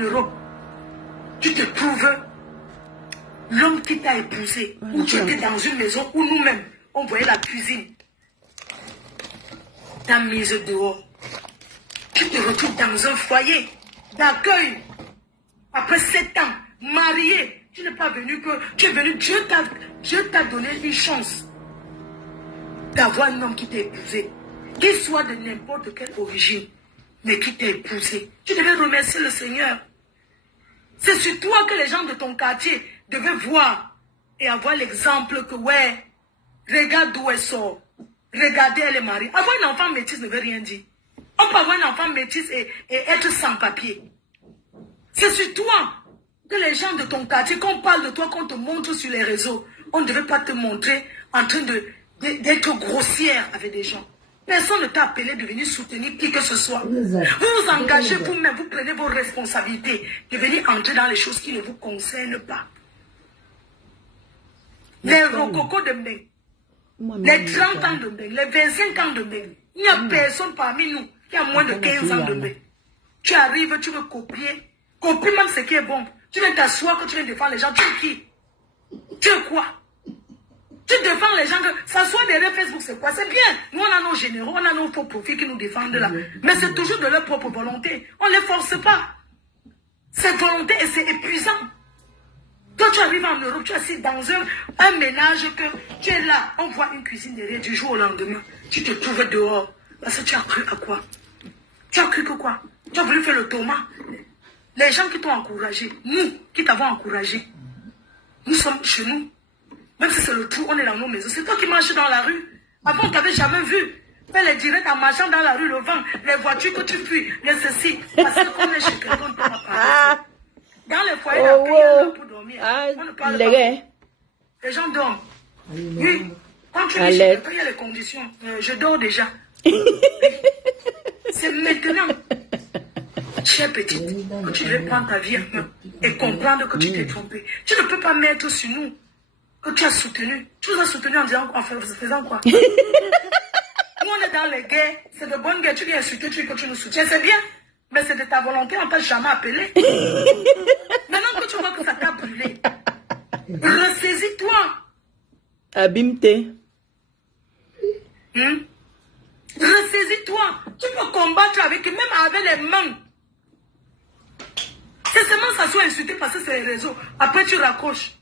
Europe, tu te trouves l'homme qui t'a épousé, ou tu étais dans une maison où nous-mêmes, on voyait la cuisine. T'as mise dehors. Tu te retrouves dans un foyer d'accueil. Après 7 ans, marié, tu n'es pas venu que... Tu es venu, Dieu t'a donné une chance d'avoir un homme qui t'a épousé. Qu'il soit de n'importe quelle origine, mais qui t'a épousé. Tu devais remercier le Seigneur. C'est sur toi que les gens de ton quartier devaient voir et avoir l'exemple que, ouais, regarde d'où elle sort. Regardez, elle est mariée. Avoir un enfant métis ne veut rien dire. On peut avoir un enfant métis et être sans papier. C'est sur toi que les gens de ton quartier, qu'on parle de toi, qu'on te montre sur les réseaux, on ne devait pas te montrer en train d'être grossière avec des gens. Personne ne t'a appelé de venir soutenir qui que ce soit. Vous vous engagez vous-même, vous prenez vos responsabilités de venir entrer dans les choses qui ne vous concernent pas. Les rococos de Mbeng, les 30 ans de Mbeng, les 25 ans de Mbeng, il n'y a personne parmi nous qui a moins de 15 ans de Mbeng. Tu arrives, tu veux copier. Copie même ce qui est bon. Tu viens t'asseoir quand tu viens défendre les gens. Tu es qui? Tu es quoi? Tu défends les gens. S'asseoir derrière Facebook, c'est quoi? C'est bien. Nous, on a nos généraux, on a nos faux profils qui nous défendent là. Mais c'est toujours de leur propre volonté. On ne les force pas. C'est volonté et c'est épuisant. Toi, tu arrives en Europe, tu es assis dans un ménage que tu es là. On voit une cuisine derrière du jour au lendemain. Tu te trouves dehors. Parce que tu as cru à quoi? Tu as cru que quoi? Tu as voulu faire le Thomas. Les gens qui t'ont encouragé, nous qui t'avons encouragé, nous sommes chez nous. Même si c'est le trou, on est dans nos maisons. C'est toi qui marches dans la rue. Avant, on ne t'avait jamais vu. Fais les directs en marchant dans la rue, le vent, les voitures que tu fuis, les ceci. Parce qu'on est chez quelqu'un, on ne peut pas parler. Dans les foyers d'accueil, on est pour dormir. On ne parle pas. Les gens dorment. Oui. Quand tu es chez quelqu'un, il y a les conditions. Je dors déjà. C'est maintenant. Chère petite, que tu devais prendre ta vie en main et comprendre que tu t'es trompé. Tu ne peux pas mettre sur nous que tu as soutenu. Tu nous as soutenu en disant, en faisant quoi? Nous, on est dans les guerres. C'est de bonnes guerres. Tu viens insulter, tu dis que tu nous soutiens. C'est bien. Mais c'est de ta volonté. On ne t'a jamais appelé. Maintenant que tu vois que ça t'a brûlé, ressaisis-toi. Abimte. Ressaisis-toi. Tu peux combattre avec, même avec les mains. C'est seulement ça soit insulté parce que c'est les réseaux. Après, tu raccroches.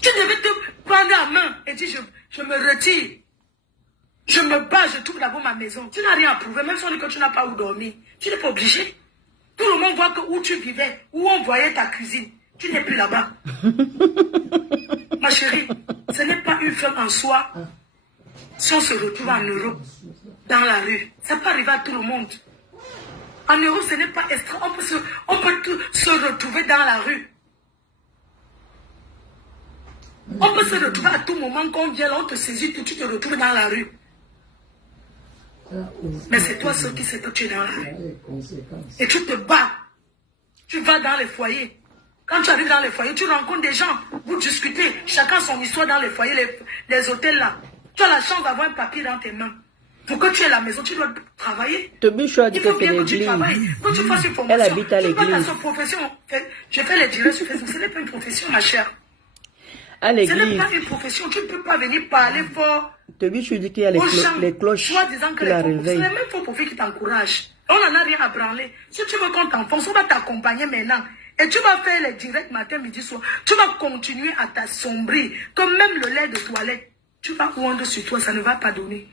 Tu devais te prendre la main et dire, je me retire. Je me bats, je trouve d'abord ma maison. Tu n'as rien à prouver, même si on dit que tu n'as pas où dormir. Tu n'es pas obligé. Tout le monde voit que où tu vivais, où on voyait ta cuisine. Tu n'es plus là-bas. Ma chérie, ce n'est pas une femme en soi. Si on se retrouve en Europe, dans la rue, ça peut arriver à tout le monde. En Europe, ce n'est pas extra. On peut se retrouver dans la rue. On peut se retrouver à tout moment qu'on vient, là, on te saisit, tu te retrouves dans la rue. Mais c'est toi seul qui sais que tu es dans la rue. Et tu te bats. Tu vas dans les foyers. Quand tu arrives dans les foyers, tu rencontres des gens. Vous discutez. Chacun son histoire dans les foyers, les hôtels là. Tu as la chance d'avoir un papier dans tes mains. Pour que tu aies la maison, tu dois travailler. Il faut bien que tu travailles. Que tu fasses une formation. Elle habite à l'église. Tu vas dans cette profession. Je fais les directs sur Facebook. Ce n'est pas une profession, ma chère. À l'église. Ce n'est pas une profession. Tu ne peux pas venir parler fort. Je dis qu'il y a les cloches qui la réveillent. C'est les mêmes faux profils qui t'encouragent. On n'en a rien à branler. Si tu veux qu'on t'enfonce, on va t'accompagner maintenant. Et tu vas faire les directs matin, midi, soir. Tu vas continuer à t'assombrir. Comme même le lait de toilette. Tu vas ouonder sur toi, ça ne va pas donner.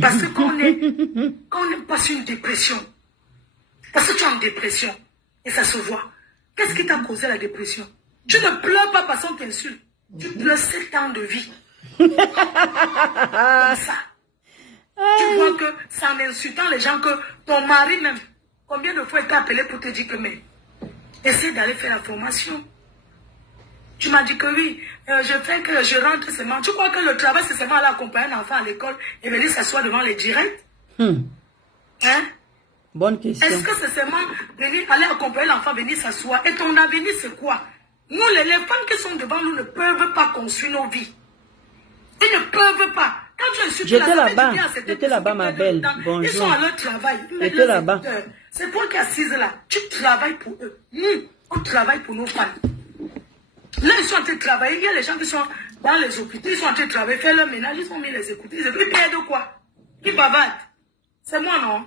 Parce que quand on passe une dépression, parce que tu es en dépression, et ça se voit. Qu'est-ce qui t'a causé la dépression? Tu ne pleures pas parce qu'on t'insulte. Tu pleures 7 ans de vie. Comme ça. Tu vois que c'est en insultant les gens que ton mari même, combien de fois il t'a appelé pour te dire que mais, essaie d'aller faire la formation. Tu m'as dit que oui, je rentre seulement. Tu crois que le travail, c'est seulement aller accompagner un enfant à l'école et venir s'asseoir devant les directs? Hein? Bonne question. Est-ce que c'est seulement aller accompagner l'enfant, venir s'asseoir? Et ton avenir, c'est quoi? Nous, les femmes qui sont devant nous ne peuvent pas construire nos vies. Ils ne peuvent pas. Quand tu insultes J'étais là-bas, ma belle. Bonjour. Ils sont à leur travail. J'étais là-bas. C'est toi qui es assise là. Tu travailles pour eux. Nous, on travaille pour nos femmes. Là, ils sont en train de travailler. Il y a les gens qui sont dans les hôpitaux. Ils sont en train de travailler, faire leur ménage. Ils sont mis les écouter. Ils payent de quoi? Ils bavardent. C'est moi, non?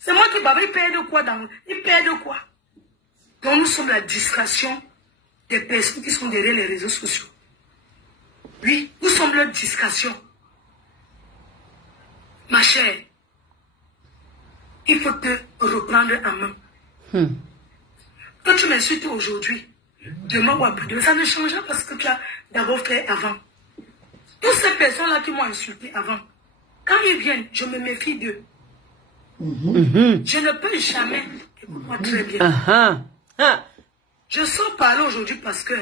C'est moi qui bavarde. Ils payent de quoi ils payent de quoi? Donc, nous sommes la distraction des personnes qui sont derrière les réseaux sociaux. Oui, nous sommes leur distraction. Ma chère, il faut te reprendre en main. Quand tu m'insultes aujourd'hui, demain ou après-demain, ça ne changera pas ce que tu as d'abord fait avant. Toutes ces personnes-là qui m'ont insulté avant, quand ils viennent, je me méfie d'eux. Je ne peux jamais, écoute-moi très bien. Je sors parler aujourd'hui parce que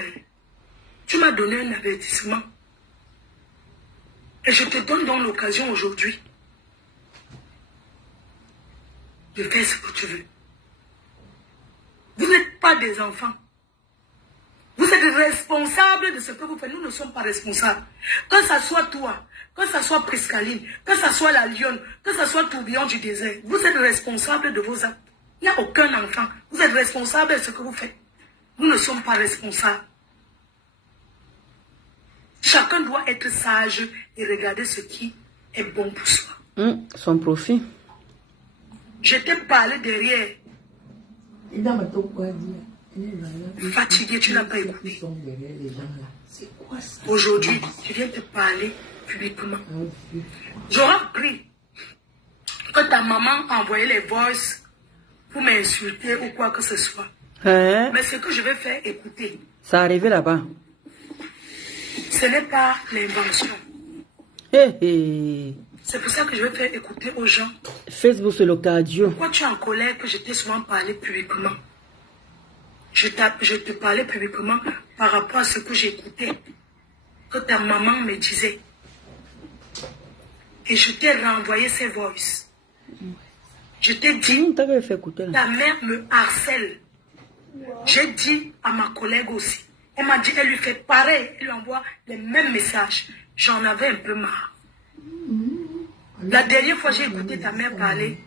tu m'as donné un avertissement. Et je te donne donc l'occasion aujourd'hui de faire ce que tu veux. Vous n'êtes pas des enfants. Vous êtes responsables de ce que vous faites. Nous ne sommes pas responsables. Que ce soit toi, que ce soit Priscaline, que ce soit la lionne, que ce soit Tourbillon du désert, vous êtes responsables de vos actes. Il n'y a aucun enfant. Vous êtes responsables de ce que vous faites. Nous ne sommes pas responsables. Chacun doit être sage et regarder ce qui est bon pour soi. Son profit. Je t'ai parlé derrière. Fatigué, tu n'as pas écouté. Aujourd'hui, je viens te parler publiquement. J'aurais appris que ta maman a envoyé les voices pour m'insulter ou quoi que ce soit. Mais ce que je vais faire, écouter. Ça arrivé là-bas. Ce n'est pas l'invention. C'est pour ça que je vais faire écouter aux gens. Facebook, c'est le cardio. Pourquoi tu es en colère que je t'ai souvent parlé publiquement? Je te parlais publiquement par rapport à ce que j'écoutais, que ta maman me disait. Et je t'ai renvoyé ces voices. Je t'ai dit, ta mère me harcèle. J'ai dit à ma collègue aussi. Elle m'a dit, elle lui fait pareil. Elle lui envoie les mêmes messages. J'en avais un peu marre. La dernière fois, j'ai écouté ta mère parler.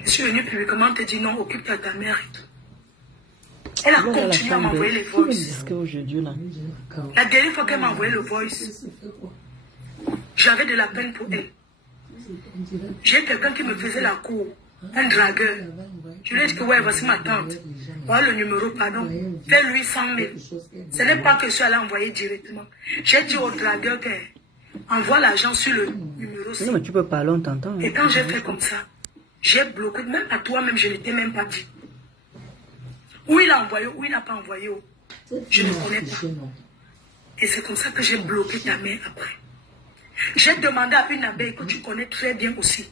Je suis venue publiquement te dire non, occupe-toi de ta mère et tout. Elle a continué à m'envoyer les voices. La dernière fois qu'elle m'a envoyé le voice, j'avais de la peine pour elle. J'ai quelqu'un qui me faisait la cour, un dragueur. Je lui ai dit que ouais, voici ma tante. Voilà le numéro, pardon. Fais-lui 100 000. Ce n'est pas que je suis allé envoyer directement. J'ai dit au dragueur que envoie l'argent sur le numéro. Non, mais tu peux parler, on t'entend. Et quand j'ai fait comme ça, j'ai bloqué, même à toi-même, je ne t'ai même pas dit. Où il a envoyé, où il n'a pas envoyé, je ne connais pas. Et c'est comme ça que j'ai bloqué ta mère après. J'ai demandé à une abeille que tu connais très bien aussi.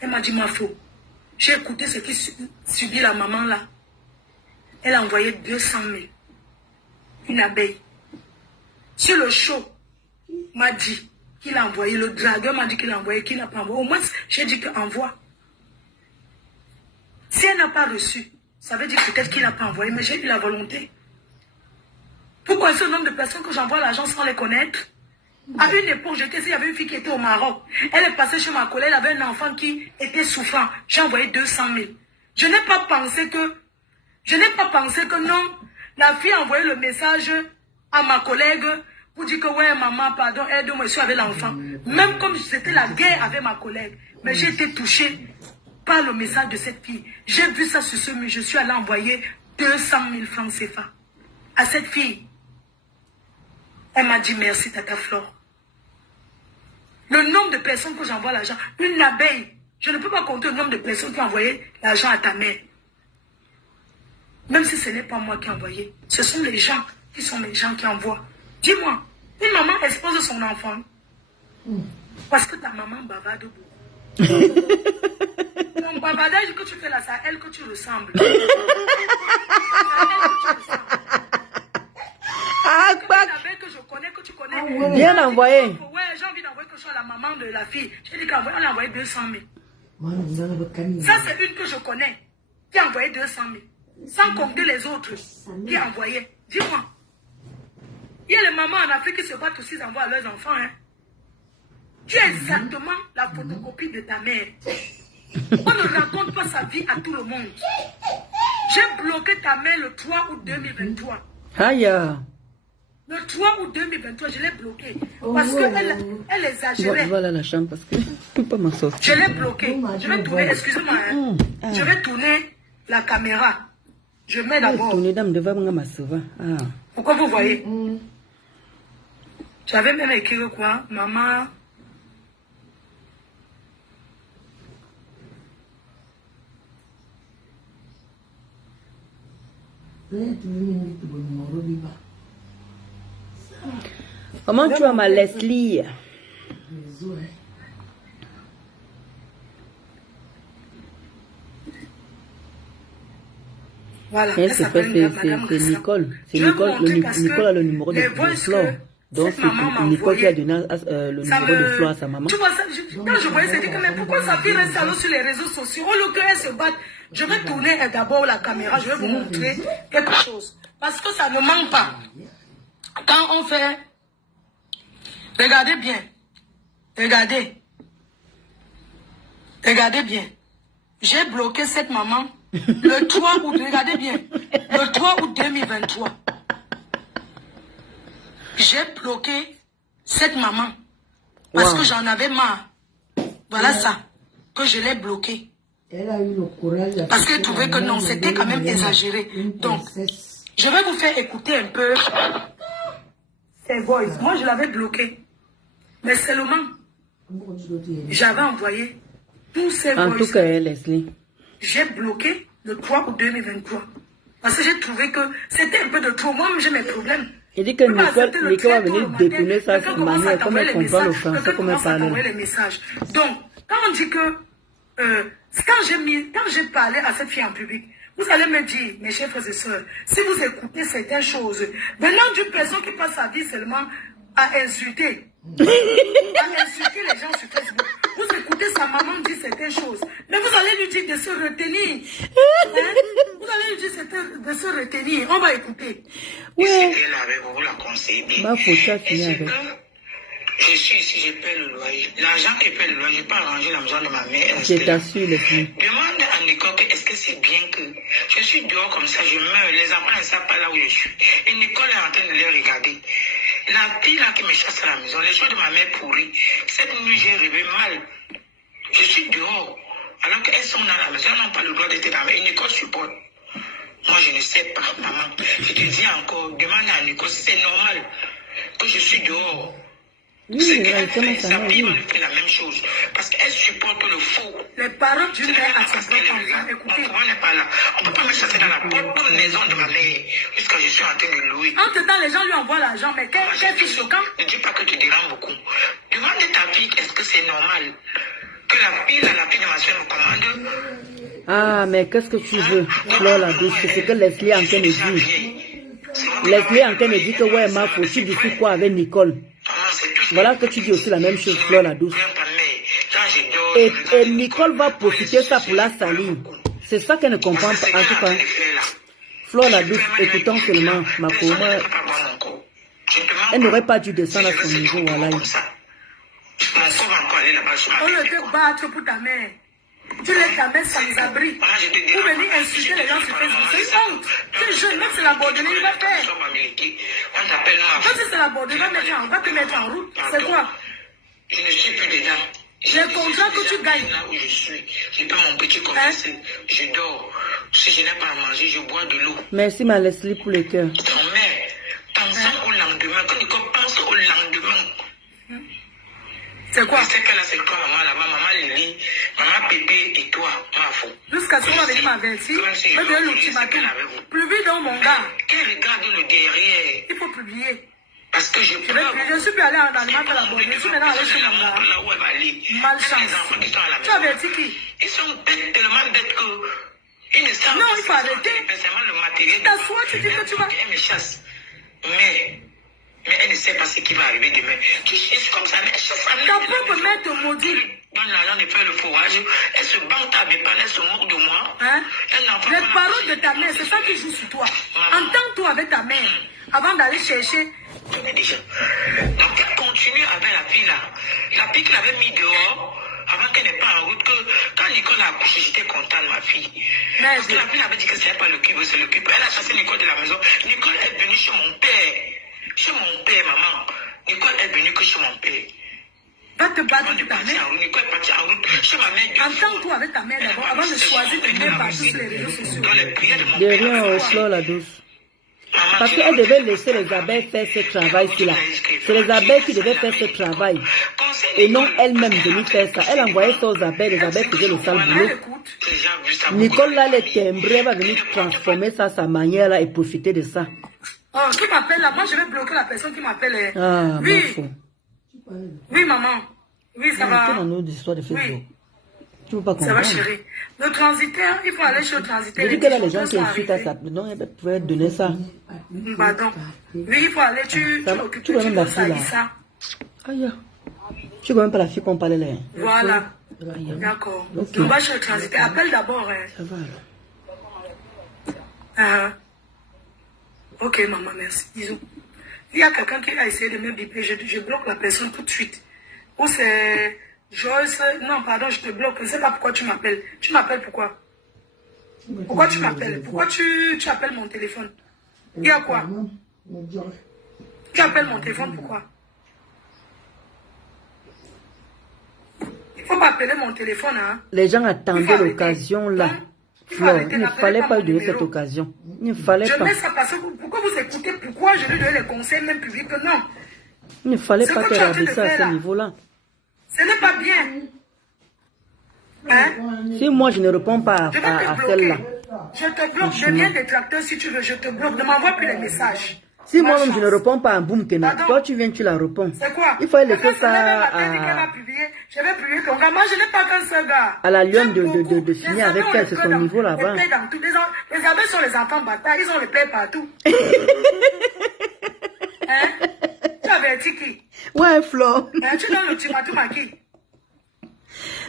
Elle m'a dit, ma faux. J'ai écouté ce qui subit la maman là. Elle a envoyé 200 000. Une abeille. Sur le show, m'a dit qu'il a envoyé. Le dragueur m'a dit qu'il a envoyé, qu'il n'a pas envoyé. Au moins, j'ai dit qu'il envoie. Si elle n'a pas reçu, ça veut dire peut-être qu'il n'a pas envoyé, mais j'ai eu la volonté. Pourquoi ce nombre de personnes que j'envoie l'argent sans les connaître? À une époque, j'étais ici, il y avait une fille qui était au Maroc. Elle est passée chez ma collègue, elle avait un enfant qui était souffrant. J'ai envoyé 200 000. Je n'ai pas pensé que non, la fille a envoyé le message à ma collègue pour dire que ouais, maman, pardon, aide-moi, je suis avec l'enfant. Même comme c'était la guerre avec ma collègue. Mais j'ai été touchée par le message de cette fille. J'ai vu ça sur ce mur, je suis allée envoyer 200 000 francs CFA à cette fille. Elle m'a dit merci, Tata Flore. Le nombre de personnes que j'envoie l'argent, une abeille, je ne peux pas compter le nombre de personnes qui ont envoyé l'argent à ta mère. Même si ce n'est pas moi qui ai envoyé, ce sont les gens qui envoient. Dis-moi, une maman expose son enfant parce que ta maman bavarde beaucoup. Ton bavardage que tu fais là, c'est à elle que tu ressembles. C'est à elle que tu ressembles. Que je connais, que tu connais. Bien envoyé. Ouais, j'ai envie d'envoyer quelque chose à la maman de la fille. J'ai dit qu'on a envoyé 200 000. Ça, c'est une que je connais qui a envoyé 200 000. Sans compter les autres qui envoyaient. Dis-moi. Il y a les mamans en Afrique qui se battent aussi, ils envoient à leurs enfants. Hein. Tu es exactement la photocopie de ta mère. On ne raconte pas sa vie à tout le monde. J'ai bloqué ta mère le 3 août 2023. Aïe. Le 3 août 2023, je l'ai bloqué. Parce qu'elle exagérait. Voilà la chambre parce que je ne peux pas m'en sortir. Je l'ai bloqué. Je vais tourner, excusez-moi. Hein. Je vais tourner la caméra. Je mets d'abord. Pourquoi vous voyez? J'avais même écrit quoi? Maman. Comment tu as ma Leslie? Voilà. C'est Nicole. C'est Nicole. Nicole a le numéro de Flore. Donc c'est Nicole qui a donné le numéro de Flore à sa maman. Tu vois ça, quand je voyais, c'était que mais pourquoi sa fille reste alors sur les réseaux sociaux? Oh, le cœur se bat. Je vais tourner d'abord la caméra, je vais vous montrer quelque chose. Parce que ça ne manque pas. Quand on fait... Regardez bien. Regardez. Regardez bien. J'ai bloqué cette maman le 3 août. Regardez bien. Le 3 août 2023. J'ai bloqué cette maman. Parce que j'en avais marre. Voilà ça. Que je l'ai bloqué. Elle a eu le courage. Parce qu'elle trouvait que non, c'était quand même exagéré. Donc, je vais vous faire écouter un peu ces voices. Moi, je l'avais bloqué. Mais seulement, j'avais envoyé tous ces voices. En tout cas, Leslie. J'ai bloqué le 3 août 2023. Parce que j'ai trouvé que c'était un peu de trop. Moi, j'ai mes problèmes. Il dit que Nicole va venir détourner sa manière, comme elle comprend le français, comme elle parle. Donc, quand on dit que, quand j'ai parlé à cette fille en public, vous allez me dire, mes chers frères et sœurs, si vous écoutez certaines choses, venant d'une personne qui passe sa vie seulement à insulter les gens sur Facebook, vous écoutez sa maman dire certaines choses, mais vous allez lui dire de se retenir. Hein? Vous allez lui dire de se retenir. On va écouter. Oui. Elle avait vous la conseiller. Je suis ici, je paie le loyer. L'argent qui paie le loyer, je n'ai pas arrangé la maison de ma mère. Je t'assure, les filles. Demande à Nicole, est-ce que c'est bien que je suis dehors comme ça, je meurs, les enfants ne savent pas là où je suis. Et Nicole est en train de les regarder. La fille là qui me chasse à la maison, les choses de ma mère pourries. Cette nuit, j'ai rêvé mal. Je suis dehors. Alors qu'elles sont dans la maison, elles n'ont pas le droit d'être dans la maison. Et Nicole supporte. Moi, je ne sais pas, maman. Je te dis encore, demande à Nicole si c'est normal que je suis dehors. Oui, c'est qu'elle fait, sa fille va lui faire la même chose. Parce qu'elle supporte le faux. Les paroles d'une mère à son enfant. Écoutez. Mon courant n'est pas là. On ne peut pas me chasser dans la propre maison de ma mère jusqu'à je suis en train de louer. Entre temps, les gens lui envoient l'argent. Mais quel fille choquant. Ne dis pas que tu déranges beaucoup. Demande à ta fille, est-ce que c'est normal que la fille de ma soeur me commande? Ah, mais qu'est-ce que tu veux, Flore la douce? C'est ce que Leslie est en train de dire. Leslie est en train de dire que ouais, ma faut tu dis quoi avec Nicole? Voilà que tu dis aussi la même chose, Flore la douce. Et Nicole va profiter ça pour la salir. C'est ça qu'elle ne comprend pas. En tout cas, Flore la douce, écoutons seulement ma pauvre. Elle n'aurait pas dû descendre à son niveau, voilà. On ne te battre pour ta mère. Tu laisses ta mère sans abri. Pour venir insulter les gens sur Facebook. C'est une honte. Tu es jeune, même c'est la bordelée, il va faire. Quand c'est la bordelée, on va te mettre en route. C'est quoi? Je ne suis plus dedans. Les contrats que tu gagnes. Là où je suis, je peux mon petit commerce. Je dors. Si je n'ai pas à manger, je bois de l'eau. Merci ma Leslie pour les cœurs. Ton mère, pensons au lendemain. Quand Nicole pense au lendemain. C'est quoi? Je sais qu'elle a c'est toi, maman là-bas, maman Lily, maman Pépé et toi, ma faux. Jusqu'à ce qu'on va venir m'avertir, je vais l'ultimatum. Publie dans mon gars. Qu'elle regarde le derrière. Il faut publier. Parce que je suis plus allé en Allemagne à la bonne. Je suis maintenant allé chez mon gars. Là où elle va aller. Malchance. Tu as averti qui? Ils sont bêtes, tellement bêtes que. Ils ne savent pas. Non, il faut arrêter. C'est le matériel. T'assois, tu dis que tu vas. Elle me chasse. Mais elle ne sait pas ce qui va arriver demain. Tu sais, c'est comme ça. Mais elle chasse sa mère. Ta propre mère te maudit. Donne l'argent de faire le fourrage. Elle se bande à mes parents, elle se moque de moi. Hein? Les paroles de ta mère, c'est ça qui joue sur toi. Entends-toi avec ta mère avant d'aller chercher. Déjà. Donc elle continue avec la fille là. La fille qu'il avait mis dehors. avant qu'elle n'ait pas en route, que quand Nicole a accouché, j'étais contente, ma fille. Parce que la fille avait dit que ce n'est pas le cube, c'est le cube. Elle a chassé Nicole de la maison. Nicole est venue chez mon père. Chez mon père, maman. Nicole est venue que chez mon père. Va te battre avec ta mère. Nicole est partie en route chez ma mère. Entends-toi avec ta mère d'abord, avant de choisir de mettre par tous les réseaux sociaux. Dans les prières de mon De père. rien au Flore la douce. Parce qu'elle devait laisser les abeilles faire ce travail-ci là. C'est les abeilles qui devaient faire ce travail. Et non elle-même venir faire ça. Elle envoyait ça aux abeilles, les abeilles faisaient le sale boulot. Nicole là, elle est timbrée, elle va venir transformer ça à sa manière là et profiter de ça. Oh, qui m'appelle là? Moi je vais bloquer la personne qui m'appelle. Ah, oui. faux. Oui, maman. Oui, ça va. Dans nos histoires de Facebook. Oui. Tu veux pas Ça va, comprendre. chérie. Le transitaire, il faut aller chez le transitaire. Je dis que là, les gens qui insultent à ça, non, elle pouvait donner ça. Pardon. Oui, il faut aller, tu vois même la fille là. ça. Aïe. Tu vois même pas la fille qu'on parlait là. Voilà. Aïe. D'accord. Ok. On va chez le transitaire. Appelle d'abord. Ça va alors. Ok, maman, merci. Disons. Il y a quelqu'un qui a essayé de me biper. Je bloque la personne tout de suite. Ou c'est Joyce. Non, pardon, je te bloque. Je ne sais pas pourquoi tu m'appelles. Tu m'appelles pourquoi? Pourquoi tu m'appelles? Pourquoi tu appelles mon téléphone? Il y a quoi? Tu appelles mon téléphone pourquoi? Il ne faut pas appeler mon téléphone, hein? Les gens attendaient l'occasion là. Flore, il ne fallait pas lui donner cette numéro. occasion. Il ne fallait Je pas. mets ça parce que pourquoi vous écoutez? Pourquoi je lui donne les conseils même publics? Non. Il ne fallait Ce pas que te tu es en train de rabaisser à faire, ce là. niveau-là. Ce n'est pas bien. Hein? Si moi je ne réponds pas Je vais à te celle-là. bloquer. Je te bloque. Deviens détracteur si tu veux. Je te bloque. Ne m'envoie plus les messages. Si Ma moi-même je ne chance. réponds pas à Boum Kena, Pardon? toi tu viens, tu la réponds. C'est quoi? Il faut laisser Parce que ça elle a publié. Je vais publier ton gars. Moi, je n'ai pas qu'un seul gars. à la lionne J'aime de beaucoup. finir Les avec abeilles, elle, on c'est les son paie niveau dans- là-bas. les paie dans tout. Les abeilles sont les enfants bâtards. Ils ont les paix partout. Hein? Tu avertis qui? Ouais, Flore. Hein? Tu donnes l'ultimatum à qui?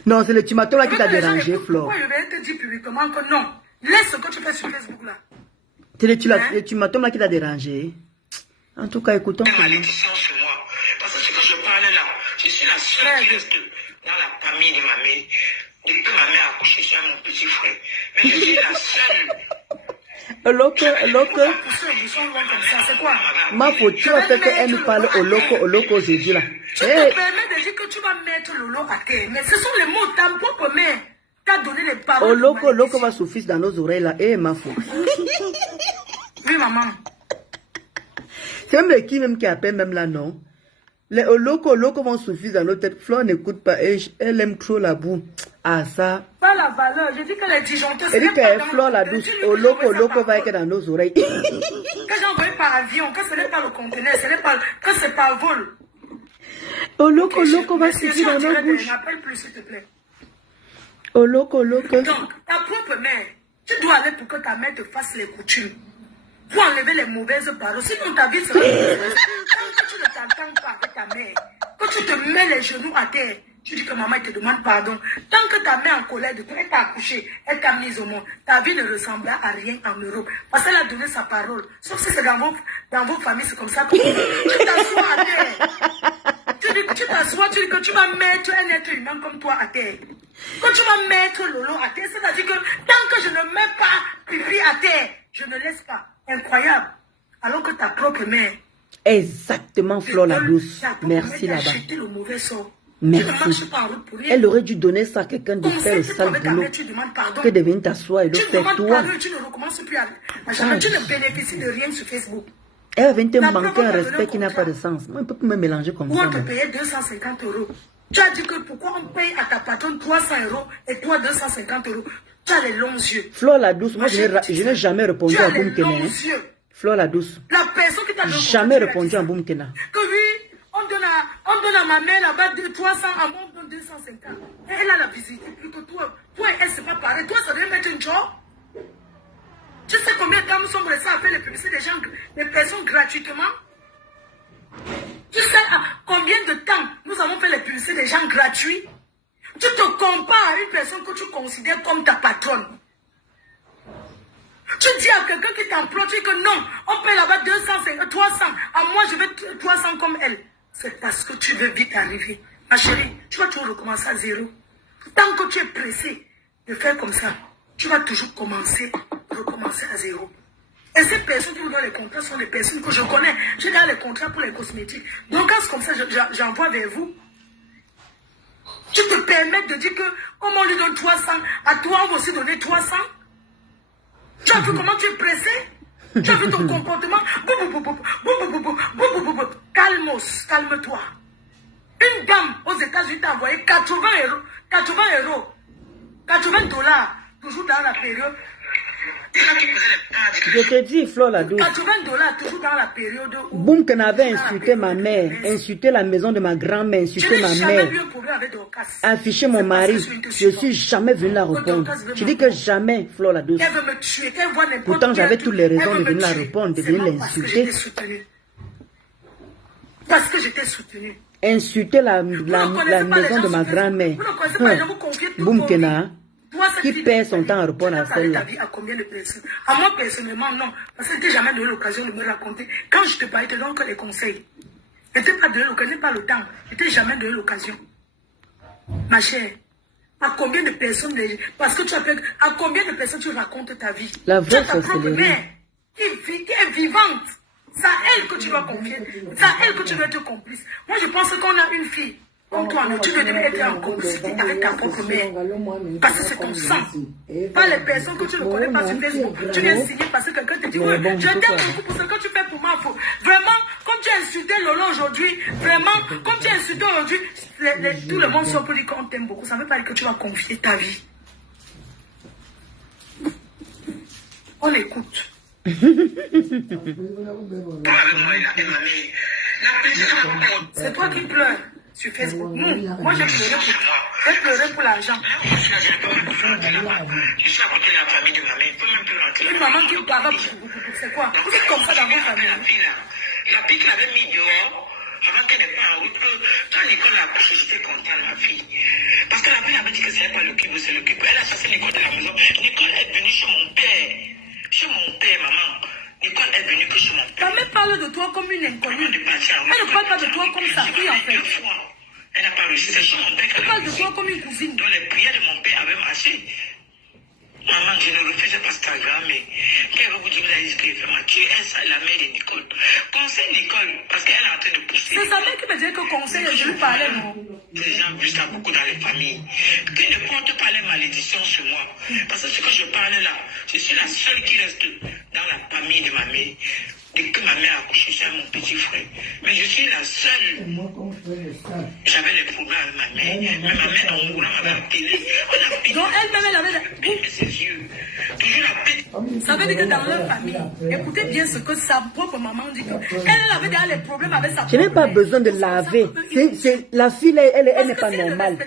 Non, c'est le ultimatum là qui t'a Que les gens dérangé, écoutent. Flore. Pourquoi je vais te dire publiquement que non? Laisse ce que tu fais sur Facebook là. C'est le Hein? ultimatum là qui t'a dérangé. En tout cas, écoutons. Une malédiction sur moi. Parce que ce que je parlais là, je suis la seule qui reste dans la famille de ma mère. Depuis que ma mère a accouché sur mon petit frère. Mais je suis la seule. Loco. Pousser le bouchon long comme ça, c'est quoi? Ma faute, tu vas faire qu'elle nous parle au loco aujourd'hui là. Tu te Hey, permets de dire que tu vas mettre Lolo à terre. Mais ce sont les mots, ta propre mère t'a donné les paroles. au de loco malédiction. va souffrir dans nos oreilles là. Eh, ma faute. Oui, maman. C'est même les qui même qui appellent même là, non? Les au loco vont souffrir dans nos têtes. Flore n'écoute pas. Elle aime trop la boue. Ah, ça. Pas la valeur. Je dis que les disjoncteurs, Elle dit n'est pas qu'elle dans- Flore la Je douce. dis Au que j'ai envoyé ça loco par va être vol. dans nos oreilles. Que j'ai envoyé par avion, que ce n'est pas le conteneur, ce n'est pas, que c'est par vol. Au loco va Monsieur, souffrir dans nos bouches. N'appelle plus, s'il te plaît. Au loco. Donc, ta propre mère, tu dois aller pour que ta mère te fasse les coutumes. Pour enlever les mauvaises paroles. Sinon, ta vie sera mauvaise. Tant que tu ne t'entends pas avec ta mère, que tu te mets les genoux à terre, tu dis que maman te demande pardon. Tant que ta mère en colère de toi, elle t'a accouché, elle t'a mise au monde, ta vie ne ressemblera à rien en Europe. Parce qu'elle a donné sa parole. Sauf si c'est dans vos familles, c'est comme ça. Tu t'assois à terre. Tu t'assois, tu dis que tu vas mettre un être humain comme toi à terre. Quand tu vas mettre Lolo à terre, c'est-à-dire que tant que je ne mets pas pipi à terre, je ne laisse pas. Incroyable. Alors que ta propre mère. Exactement, Flore la douce. Merci là-bas. Merci. Elle aurait dû donner ça à quelqu'un de faire le sale boulot. Que de venir t'asseoir et de faire toi. Tu ne recommences plus à jamais. Tu ne bénéficies de rien sur Facebook. Elle va venir te manquer un respect qui n'a pas de sens. Moi, je ne peux plus me mélanger comme Où ça. on te payait 250 €. Tu as dit que pourquoi on paye à ta patronne 300 € et toi 250 €. Tu as les longs yeux. Flore la douce, moi je n'ai jamais répondu Tu à as les Boum Kena. longs hein. yeux. Flore la douce, La personne qui t'a donné jamais répondu à Boum Kena. que oui, on donne à ma mère là-bas 300, à moi on donne 250. Et elle a la visite. Plus que toi et elle, c'est pas pareil. Toi, ça devait mettre une job. Tu sais combien de temps nous sommes restés à faire les publicités des gens, des personnes gratuitement? Tu sais combien de temps nous avons fait les publicités des gens gratuits? Tu te compares à une personne que tu considères comme ta patronne. Tu dis à quelqu'un qui t'emploie, tu dis que non, on paye là-bas 250, 300. À moi, je veux 300 comme elle. C'est parce que tu veux vite arriver. Ma chérie, tu vas toujours recommencer à zéro. Tant que tu es pressé de faire comme ça, tu vas toujours recommencer à zéro. Et ces personnes qui vous donnent les contrats sont des personnes que je connais. J'ai dans les contrats pour les cosmétiques. Donc, quand c'est comme ça, j'envoie vers vous. Tu te permets de dire que, comme on lui donne 300, à toi, on va aussi donner 300. Tu as vu comment tu es pressé? Tu as vu ton comportement? Calme-toi. Une dame aux États-Unis t'a envoyé 80 euros, 80 dollars, toujours dans la période. Je te dis, Flo la douce. 80 dollars, toujours dans la période où... Boumken avait insulté ma mère, insulté la maison de ma grand-mère, insulté ma mère, affiché mon mari. Je suis jamais venu la répondre. Je dis que jamais, Flo la douce. Elle veut me tuer, qu'elle voit n'importe Pourtant, j'avais toutes les raisons de me venir la tuer. répondre, de C'est venir moi l'insulter. Parce que j'étais soutenue. Insulter la maison de ma grand-mère. Boumkena, qui perd son temps à répondre à celle-là. À combien de personnes? À moi, personnellement, non. Parce que je n'ai jamais donné l'occasion de me raconter. Quand je te parlais, je te donne que les conseils. Je ne t'ai pas donné l'occasion, pas le temps. Je ne t'ai jamais donné l'occasion. Ma chère, à combien de personnes, parce que tu appelles, à combien de personnes tu racontes ta vie? La vraie tu as ta propre mère qui est vivante. C'est à elle que tu dois confier. C'est à elle que tu dois être complice. Moi, je pense qu'on a une fille. Comme toi, tu dois être en complicité avec ta propre mère. Parce que c'est ton sang. Pas les personnes que tu ne connais pas sur Facebook. Tu viens signer parce que quelqu'un te dit, oui, je t'aime beaucoup pour ce que tu fais pour moi. Vraiment, comme tu as insulté Lolo aujourd'hui, vraiment, comme tu as insulté aujourd'hui, tout le monde sort pour dire qu'on t'aime beaucoup. Ça ne veut pas dire que tu vas confier ta vie. On écoute. C'est toi qui pleures sur Facebook. Moi j'ai pleuré pour l'argent. Je suis à côté de la famille de ma mère. Une maman qui parle, c'est quoi? Vous êtes comme ça dans votre famille. La fille qui l'avait mis dehors avant qu'elle n'ait pas en route. Quand Nicole a accouché, j'étais content de la fille. Parce que la fille avait dit que c'est pas le cube, c'est le cube. Elle a chassé Nicole de la maison. Nicole est venue chez mon père. Chez mon père, maman. Nicole est venue que chez mon père. Ta mère parle de toi comme une inconnue. Elle ne parle pas de toi comme sa fille en fait. Elle n'a pas réussi, c'est chez mon père. Elle parle de toi comme une cousine. Donc les prières de mon père avaient marché. Maman, je ne refusais pas Instagram, mais qu'elle veut vous dire que tu es la mère de Nicole. Conseille Nicole, parce qu'elle est en train de pousser. C'est sa mère qui me disait que conseil, je lui parlais, non? Les gens vu ça beaucoup dans les familles. Qui ne compte pas les malédictions sur moi. Parce que ce que je parle là, je suis la seule qui reste dans la famille de ma mère. Dès que ma mère a accouché, c'est mon petit frère. Mais je suis la seule. J'avais les problèmes avec ma mère. Mais ma mère, en mourant, m'avait appelé. Donc elle-même, elle avait ses yeux. Toujours la paix. Ça veut dire que dans leur famille, écoutez bien ce que sa propre maman dit. Elle avait déjà les problèmes avec sa propre. Je n'ai pas besoin de laver. La fille, elle n'est pas normale.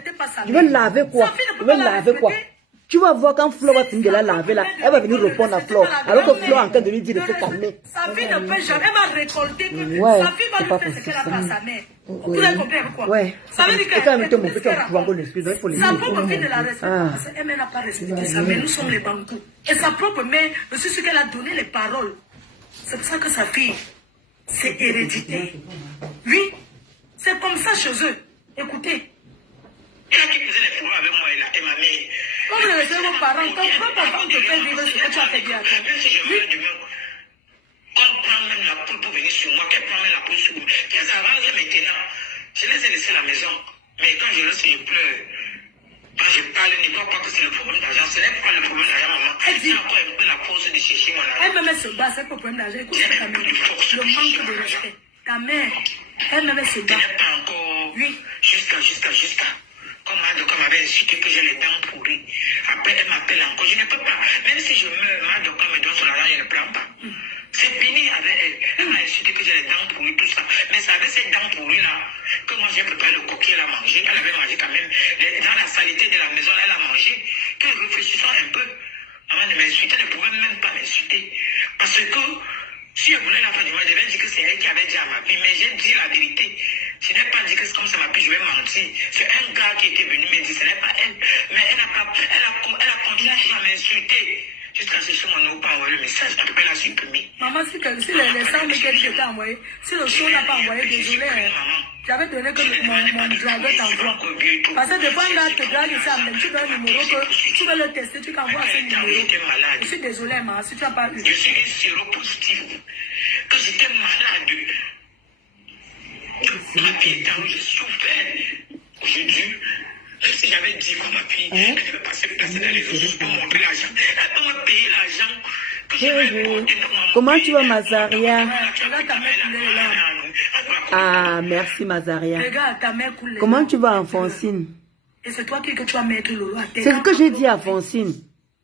Je veux laver quoi? Je veux laver quoi? Tu vas voir quand Flo va finir de la laver là, elle va venir répondre à Flo. Alors que Flo est en train de lui dire de se calmer. Sa fille ne peut jamais, elle va récolter que sa fille va lui faire ce qu'elle a fait à sa mère. Vous avez compris avec quoi? Ouais. Ça veut dire que quand même mon petit encore l'esprit, il faut les sa propre fille ne la respecte pas. Parce qu'elle n'a pas respecté sa mère. Nous sommes les Bangous. Et sa propre mère, c'est ce qu'elle a donné les paroles. C'est pour ça que sa fille, c'est hérédité. Oui, c'est comme ça chez eux. Écoutez. Il a qui faisait les problèmes avec moi et ma mère. Comme vous laissez vos parents, quand papa te fait vivre ce que tu as fait bien à toi. Même si je meurs demain, qu'on prend même la poule pour venir sur moi, qu'elle prend même la poule sur moi, qu'elle s'avance maintenant. Je les ai laissés à la maison. Mais quand je reste, je pleure. Quand je parle, ne crois pas que c'est le problème d'argent. Ce n'est pas le problème d'argent, maman. Elle dit. C'est encore un peu la cause de chercher mon argent. Elle-même se bat, c'est pas le problème d'argent. Écoute, ta mère. Le manque de respect. Ta mère, elle-même se bat. Ce n'est pas encore. Oui. Jusqu'à. Comme Madoka m'avait insulté que j'ai les dents pourries. Après, elle m'appelle encore. Je ne peux pas. Même si je meurs, Madoka me donne son argent, je ne prends pas. C'est fini avec elle. Elle m'a insulté que j'ai les dents pourries, tout ça. Mais c'est avec ces dents pourries-là que moi j'ai préparé le coquille, elle a mangé. Elle avait mangé quand même. Dans la saleté de la maison, elle a mangé. Que réfléchissons un peu. Avant de m'insulter, elle ne pouvait même pas m'insulter. Parce que si elle voulait la fin du mois, je vais dire que c'est elle qui avait dit à ma fille. Mais j'ai dit la vérité. Je n'ai pas dit que c'est comme ça ma fille, je vais mentir. C'est un gars qui était venu me dire, ce n'est pas elle. Mais elle a continué à m'insulter. Jusqu'à ce que mon nom n'a pas envoyé le message, après elle a supprimé. Maman, si les 100 000 qu'elle t'a envoyé, si le show n'a pas envoyé, désolé. Maman. J'avais donné que mon driver t'envoie. Parce que des fois, un gars te drague ici, tu veux un numéro que tu veux le tester, tu t'envoies ce numéro. Je suis désolé, ma, si tu n'as pas eu. Je suis un séropositif. Quand j'étais malade, ma fille, j'ai souffert. Aujourd'hui, si j'avais dit que ma fille, elle devait passer dans les réseaux pour montrer l'argent, elle peut me payer l'argent. Comment tu vas, Mazaria? Ah, merci, Mazaria. Regarde, ta mère coule. Comment tu vas, Alphonsine? Et c'est toi qui que tu vas mettre l'eau à terre. C'est ce que j'ai dit à Alphonsine.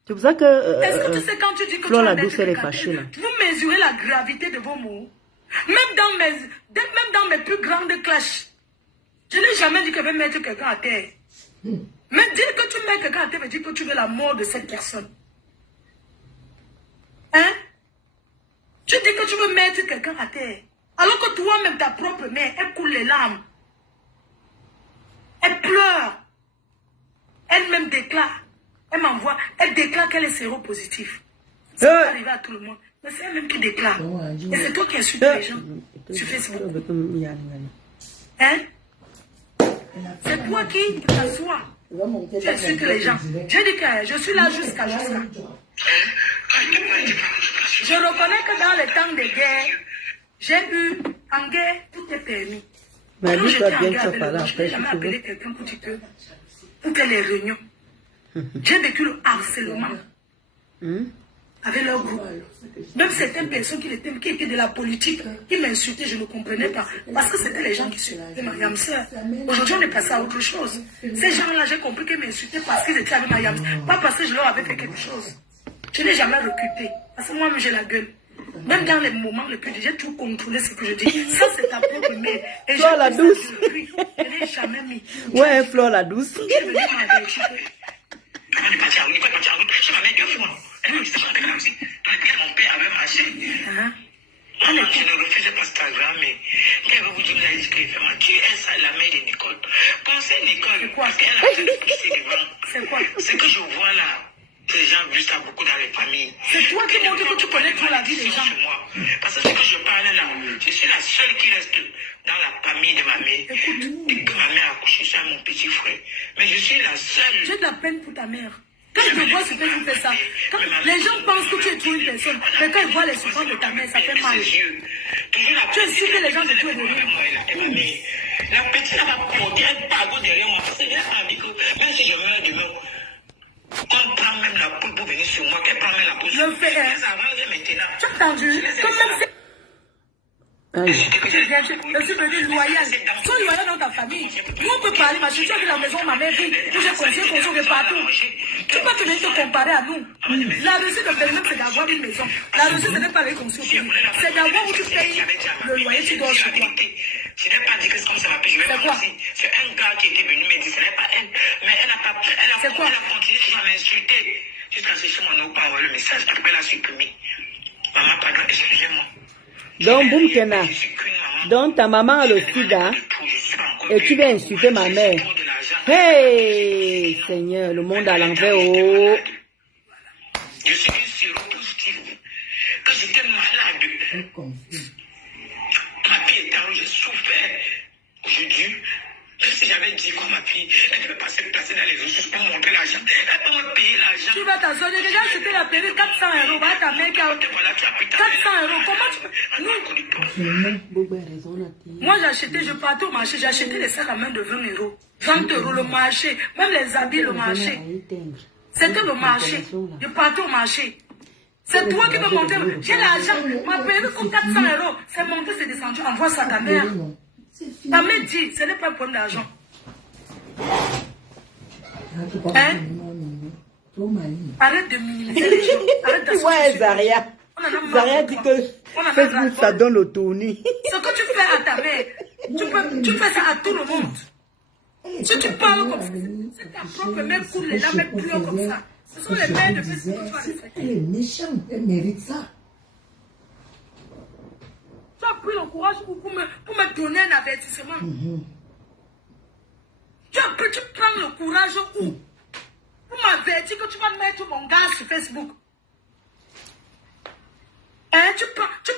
C'est pour ça que... Est-ce que tu sais quand tu dis que Flore tu vas la mettre douce, elle est fâchée, là. vous mesurez la gravité de vos mots. Même dans mes plus grandes clashs, je n'ai jamais dit que je vais mettre quelqu'un à terre. Mais dire que tu mets quelqu'un à terre veut dire que tu veux la mort de cette personne. Hein? Tu dis que tu veux mettre quelqu'un à terre. Alors que toi-même, ta propre mère, elle coule les larmes. Elle pleure. Elle-même déclare. Elle m'envoie. Elle déclare qu'elle est séropositive. Ça peut arriver à tout le monde. Mais c'est elle-même qui déclare. Et c'est toi qui insultes les gens sur Facebook. Hein? C'est toi qui t'assois. Tu insultes les gens. Je dis que je suis là jusqu'à. Je reconnais que dans les temps de guerre, j'ai eu en guerre, tout est permis. Mais lui, toi, bien, tu vas je parler n'ai après. jamais appelé quelqu'un pour faire les réunions. J'ai vécu le harcèlement avec leur groupe. Même certaines personnes qui étaient de la politique, qui m'insultaient, je ne comprenais pas. Parce que c'était les gens qui supportaient Mariam Sœur. Aujourd'hui, on est passé à autre chose. Ces gens-là, j'ai compris qu'ils m'insultaient parce qu'ils étaient avec Mariam Sœur. Pas parce que je leur avais fait quelque chose. Je n'ai jamais reculé. Parce que moi-même, j'ai la gueule. Même dans les moments les plus durs, j'ai tout contrôlé ce que je dis. Ça, c'est ta propre mère. Et Flore la douce. Je n'ai jamais mis. Ouais, Flore la douce. Je veux dire ma vérité. Avant de partir en route, il faut partir en route. Je m'amène 2 fois. Elle m'a dit, c'est comme si mon père avait marché. Maman, je ne refusais pas Instagram, mais elle veut vous dire, elle dit qu'il fait mal. Tu es ça, la mère de Nicole. Pensez Nicole, parce qu'elle a fait le poussé devant. C'est quoi? Ce que je vois là, les gens vivent ça beaucoup dans les familles. C'est toi qui montres que tu connais trop la vie des gens. Parce que ce que je parle là, je suis la seule qui reste dans la famille de ma mère. Dès que ma mère a accouché sur mon petit frère. Mais je suis la seule. J'ai de la peine pour ta mère. Quand je vois ce que tu fais ça, les gens pensent que tu es trop une personne. Mais quand ils voient les souffrances de ta mère, ça fait mal. Tu insultes les gens de tout et de rien. La petite va porter un pago derrière moi. C'est bien ça, Nico. Même si je meurs demain, qu'on prend même la poule pour venir sur moi, qu'elle prend même la poule. Je fais. Tu as entendu? Comme même c'est. Je suis devenu loyal. Sois loyal dans ta famille. Nous, on peut parler, ma chérie, tu as vu la maison, ma mère dit, où j'ai conseillé qu'on de partout. Tu peux venir te comparer à nous. La réussite de Belgique, c'est d'avoir une maison. La réussite, ce n'est pas les constructions. C'est d'avoir où tu payes le loyer, tu dors chez toi. Je n'ai pas dit que c'est comme ça m'appelle, je vais C'est quoi? C'est un gars qui était venu me dire, ce n'est pas elle. Mais elle a pas. Elle a continué à m'insulter. Jusqu'à ce que je m'en ai pas envoyé le message. Après, elle a supprimé. Maman, pardon, excusez-moi. Donc, Boumkena, donc ta maman a le sida et tu viens insulter ma mère. Hey, Seigneur, le monde à l'envers. Oh. Je suis une séropositive. Quand j'étais malade, ma fille était où j'ai souffert. Aujourd'hui, même si j'avais dit que ma fille, elle devait passer dans les ressources pour montrer l'argent, elle peut me payer l'argent. Tu vas t'asseoir. Déjà, c'était la période 400 €. Va ta mère qui a 400 €. Comment tu peux. Nous. Moi, j'achetais, je partais au marché, j'achetais les sacs à main de 20 €. 20 € le marché, même les habits, le marché. C'était le marché. Je partais au marché. C'est toi qui veux monter. J'ai l'argent. Ma période coûte 400 €. C'est monté, c'est descendu. Envoie ça à ta mère. Ta mère dit, ce n'est pas un problème d'argent. Hein? Arrête de minimiser les gens. Arrête d'associer. Ouais, Zaria. Zaria dit que Facebook, ça donne le tournis. Ce que tu fais à ta mère, tu fais ça à tout le monde. Si tu parles comme ça, c'est ta propre mère coule les larmes, elle pleure comme ça. Ce sont les mères de Facebook que tu vas respecter. Elle est méchante, elle mérite ça. Tu as pris le courage pour me donner un avertissement. Tu prends le courage où? Pour m'avertir que tu vas mettre mon gars sur Facebook. Hein? Tu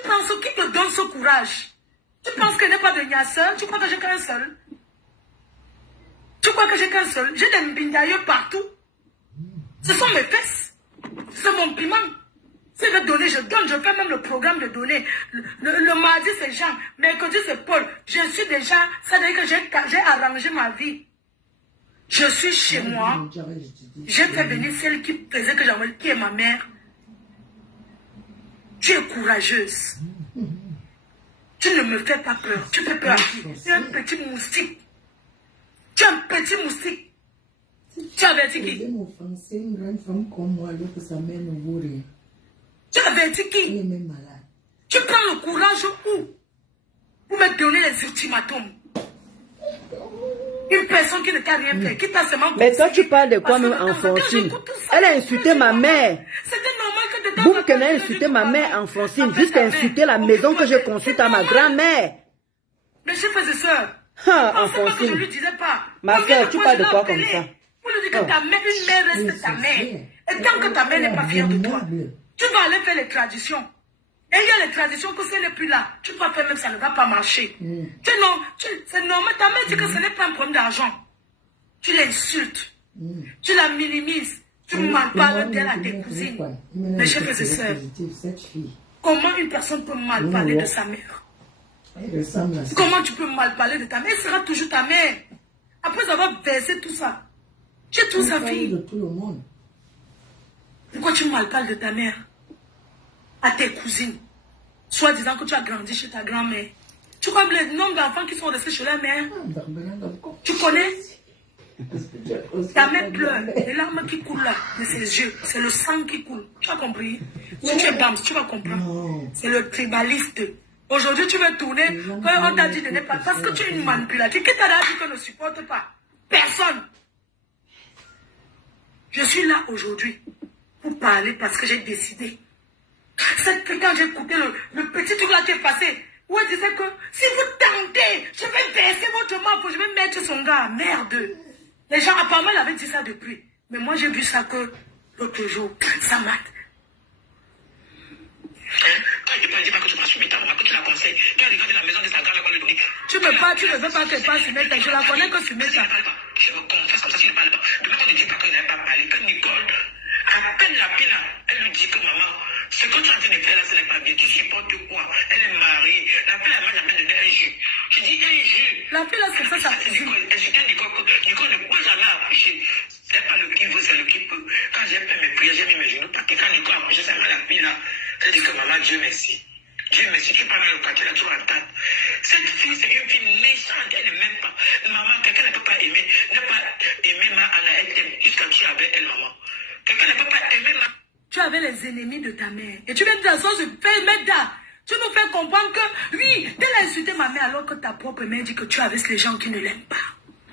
penses qui te donne ce courage? Tu penses qu'il n'y a pas de niasseur? Tu crois que j'ai qu'un seul? Tu crois que j'ai qu'un seul? J'ai des mbindaïeux partout. Ce sont mes fesses. C'est mon piment. Si je veux donner, je donne. Je fais même le programme de donner. Le mardi, c'est Jean. Mercredi, c'est Paul. Je suis déjà... Ça veut dire que j'ai arrangé ma vie. Je suis chez moi. J'ai fait venir celle qui faisait que j'envoie, qui est ma mère. Tu es courageuse. Tu ne me fais pas peur. Tu fais peur à qui? Tu es un petit moustique. Tu es un petit moustique. Tu as averti qui? C'est une grande femme comme moi, alors que sa mère ne vaut rien. Tu as averti qui? Elle est même malade. Tu prends le courage où? Pour me donner les ultimatums. Une personne qui ne t'a rien fait, qui t'a seulement... Mais toi, tu parles de quoi, même en Francine? Elle a insulté ma mère. C'était normal que de temps Boum, qu'elle a insulté ma mère en Francine, jusqu'à insulter la maison que j'ai construite à ma grand-mère. Mes chers frères et sœurs, En je ne Francine. lui disais pas. Ma soeur, tu parles de quoi comme ça? Pour lui dire que ta mère, une mère reste ta mère. Et tant que ta mère n'est pas fière de toi, tu vas aller faire les traditions. Et il y a les traditions que si elle n'est plus là, tu vas faire même ça ne va pas marcher. C'est normal, ta mère dit que ce n'est pas un problème d'argent. Tu l'insultes, tu la minimises, tu mal parles d'elle à tes cousines. Mes chers frères et sœurs, comment une personne peut mal parler de sa mère? Comment tu peux mal parler de ta mère? Elle sera toujours ta mère. Après avoir versé tout ça, tu es toute sa fille. Pourquoi tu mal parles de ta mère à tes cousines, soit disant que tu as grandi chez ta grand-mère? Tu crois le nombre d'enfants qui sont restés chez la mère? Tu connais? Ta mère pleure, les larmes qui coulent là de ses yeux, c'est le sang qui coule. Tu as compris? Si tu es Bams, tu vas comprendre. C'est le tribaliste. Aujourd'hui, tu veux tourner quand on t'a dit de ne pas. Parce que tu es une manipulatrice. Qui t'a dit qu'on ne supporte pas? Personne. Je suis là aujourd'hui pour parler parce que j'ai décidé. C'est que quand j'ai écouté le petit truc là qui est passé, où elle disait que si vous tentez, je vais verser votre mort, je vais mettre son gars. Merde. Les gens, apparemment, l'avaient dit ça depuis. Mais moi, j'ai vu ça que l'autre jour. Ça m'a... Quand je ne dis pas que tu vas soumettre ta maman, que tu la conseilles, tu as regardé la maison de sa grand-mère qu'on lui donne. Tu ne veux pas qu'elle passe Sumeta. Je la connais que Sumeta. Je me confesse comme ça, tu ne parles pas. Demain, quand ne dis pas qu'il n'a pas parlé, que Nicole appelle la pile, elle lui dit que maman, ce que tu es en train de faire là, ce n'est pas bien. Tu supportes quoi? Elle est mariée. La pile, elle m'a donné un jus. Je dis un jus. La pile, c'est ça, ça. Elle c'était Nicole ne peut jamais accoucher. C'est pas le qui veut, c'est le qui peut. Quand j'ai fait mes prières, j'ai mis mes genoux. Parce que quand Nicole a accouché, ça m'a la pile là. J'ai dit que maman, Dieu merci. Dieu merci, tu parles dans le quartier là, tu m'entends. Cette fille, c'est une fille méchante, elle ne m'aime pas. Maman, quelqu'un ne peut pas aimer, ma Anna, elle t'aime, juste quand tu es avec elle, maman. Quelqu'un ne peut pas aimer ma... Tu avais les ennemis de ta mère. Et tu viens de la sauce, tu nous fais comprendre que, oui, tu as insulté ma mère alors que ta propre mère dit que tu es avec les gens qui ne l'aiment pas.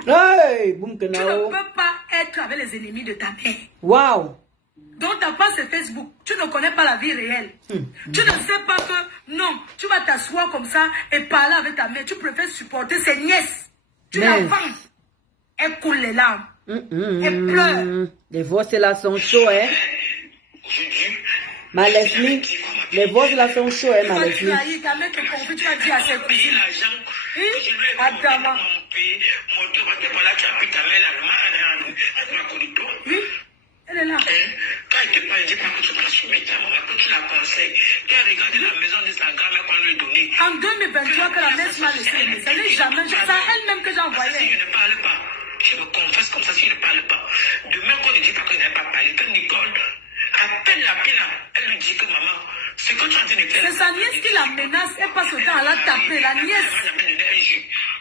Hey, boum, tu ne peux pas être avec les ennemis de ta mère. Wow. Donc ta page c'est Facebook, tu ne connais pas la vie réelle. Tu ne sais pas que, non, tu vas t'asseoir comme ça et parler avec ta mère. Tu préfères supporter ses nièces. Tu la vends. Elle coule les larmes. Elle pleure. Les voix là sont chauds, hein. Ma Leslie, les voix là sont chauds, hein, ma Leslie. Ta mère te confie, tu vas dire à ses cousines. Adama. Oui. Elle est là. Quand elle te parle, elle dit pas que tu vas soumettre ta maman, que tu la conseilles. Tu as regardé la maison de sa grand-mère qu'on lui a donnée. En 2023, que la mère m'a laissé le message. Elle n'est jamais. C'est elle-même que j'ai envoyé. Si je ne parle pas, je me confesse comme ça si je ne parle pas. Demain, qu'on ne dit pas que je n'ai pas parlé, que Nicole appelle la pile, elle lui dit que maman, ce que tu as dit de faire. C'est sa nièce qui la menace, elle passe le temps à la taper. La nièce.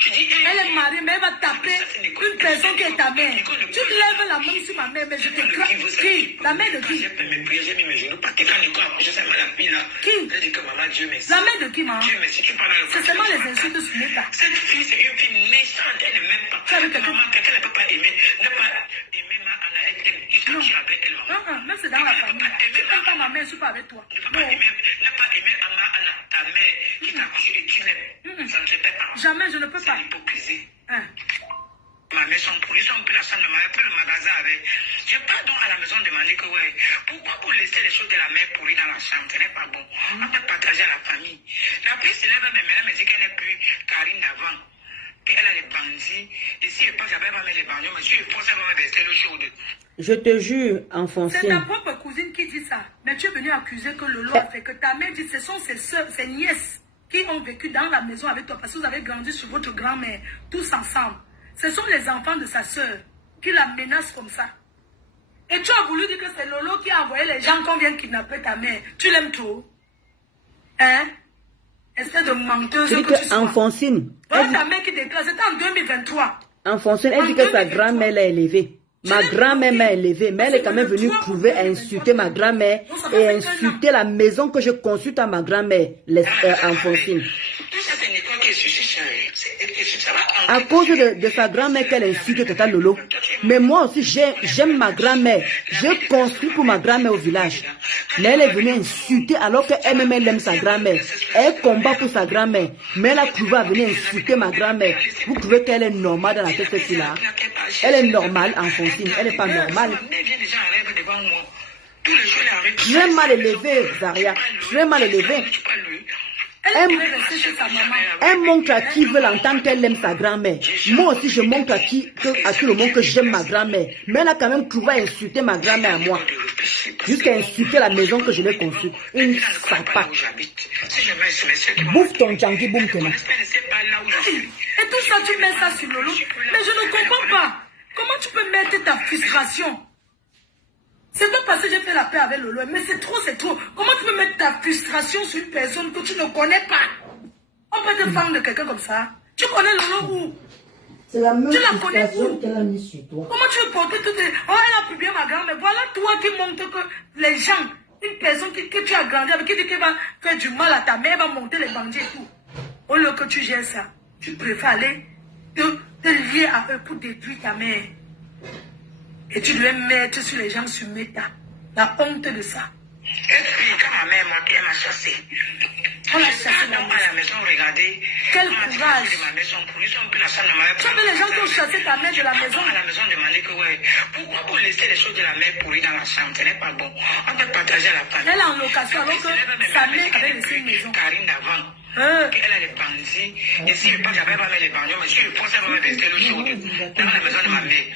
Elle est mariée, mais elle va taper une personne qui est ta mère. Tu lèves la main sur ma mère, mais je te craque. Qui? La mère de qui? J'ai fait mes prières, j'ai mis mes genoux, parce que quand Nicole a couché, ça m'a la pile là. Qui? Elle dit que maman, Dieu merci. La mère de qui, maman? Dieu merci, tu parles dans le c'est seulement les insultes sur les tas. Cette fille, c'est une fille méchante, elle ne m'aime pas. Maman, quelqu'un ne peut pas aimer. Ne pas aimer ma Anna, elle t'aime. Juste quand tu es avec elle, maman. Non, même c'est dans la famille. Tu n'aimes pas ma mère, je suis pas avec toi. Ne pas aimer Anna, ta mère qui t'a couché et tu l'aimes. Ça ne te fait pas. Jamais, je ne peux pas. C'est l'hypocrisie. ma mère sont pourries, ils sont un peu la chambre de ma mère, un peu le magasin avec. Je pars donc à la maison demander que, ouais, pourquoi vous laissez les choses de la mère pourries dans la chambre? Ce n'est pas bon. On peut partager à la famille. La paix se lève, mais maintenant, me dit qu'elle n'est plus Karine d'avant. Qu'elle a les bandits. Et si elle passe, elle va mettre les bandits. Mais si elle pense, elle va me verser l'eau chaude. Je te jure, Alphonsine. C'est ta propre cousine qui dit ça. Mais tu es venu accuser que Lolo a fait, que ta mère dit que ce sont ses soeurs, ses nièces qui ont vécu dans la maison avec toi parce que vous avez grandi sur votre grand-mère, tous ensemble. Ce sont les enfants de sa soeur qui la menacent comme ça. Et tu as voulu dire que c'est Lolo qui a envoyé les gens qu'on vient kidnapper ta mère. Tu l'aimes trop? Hein? Espèce de menteuse Tu dis que Alphonsine. Voilà ta mère qui déclare, c'était en 2023. Alphonsine, elle dit que sa grand-mère l'a élevée. Ma grand-mère m'a élevée, mais elle est quand même venue trouver à insulter ma grand-mère et insulter la maison que je consulte à ma grand-mère, Alphonsine. À cause de sa grand-mère qu'elle insulte Tata Lolo. Mais moi aussi, j'aime ma grand-mère. Je construis pour ma grand-mère au village. Mais elle est venue insulter alors qu'elle-même elle aime sa grand-mère. Elle combat pour sa grand-mère. Mais elle a trouvé à venir insulter ma grand-mère. Vous trouvez qu'elle est normale dans la tête de celle-là? Elle est normale, Alphonsine. Elle n'est pas normale. Très mal élevée, Zaria. Très mal élevée. Elle montre à qui veut l'entendre qu'elle aime sa grand-mère. Moi aussi, je montre à qui le monde que j'aime ma grand-mère. Mais elle a quand même trouvé à insulter ma grand-mère à moi. Jusqu'à insulter la maison que je l'ai conçue. Une sapa. Bouffe ton Djangi Boum Kena. Et tout ça, tu mets ça sur Lolo. Mais je ne comprends pas. Comment tu peux mettre ta frustration? C'est pas parce que j'ai fait la paix avec Lolo, mais c'est trop, c'est trop. Comment tu peux mettre ta frustration sur une personne que tu ne connais pas? On peut te fendre de quelqu'un comme ça. Tu connais Lolo où? C'est la même Tu la connais frustration où? qu'elle a mis sur toi. Comment tu veux porter toutes les... Oh, elle a publié ma grand-mère. Voilà toi qui montre que les gens, une personne que tu as grandi avec, qui dit qu'elle va faire du mal à ta mère, va monter les bandits et tout. Au lieu que tu gères ça, tu préfères aller te lier à eux pour détruire ta mère. Et tu devais mettre sur les gens sur Meta. La honte de ça. Et puis, quand ma mère montait, elle m'a chassé. On l'a chassé à la maison, regardez. Quel courage. Tu avais les gens qui ont chassé ta mère de la maison. À la maison, demander que, ouais, pourquoi vous laissez les choses de la mère pourries dans la chambre? Ce n'est pas bon. On peut partager à la famille. Elle est en location alors que sa mère avait laissé une maison. Karine d'avant. Elle a les bandits. Et si je pense qu'elle va mettre les bandits, mais si je pense qu'elle va mettre l'eau chaude dans la maison de ma mère.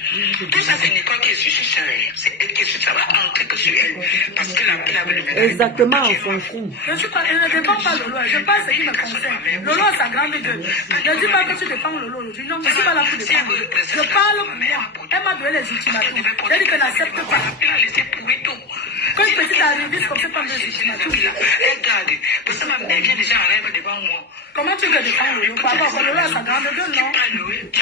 Tout ça, c'est Nicole qui est sur ça. C'est elle qui est sur ça. Va entrer que sur elle. Parce que la paix avait le ménage. Exactement, Alphonsine. Je ne défends pas Lolo. Je parle ce qui me concerne. Lolo a sa grande gueule. Ne dis pas que tu défends Lolo aujourd'hui. Non, je ne suis pas là pour défendre Lolo. Je parle pour moi. Elle m'a donné les ultimatums. Elle dit qu'elle n'accepte pas. Quand une petite arriviste comme ça, prend des ultimatums. Regarde. Parce que ma mère vient déjà en rêve devant moi. Comment tu veux défendre Lolo? Par rapport à Lolo a sa grande gueule, non?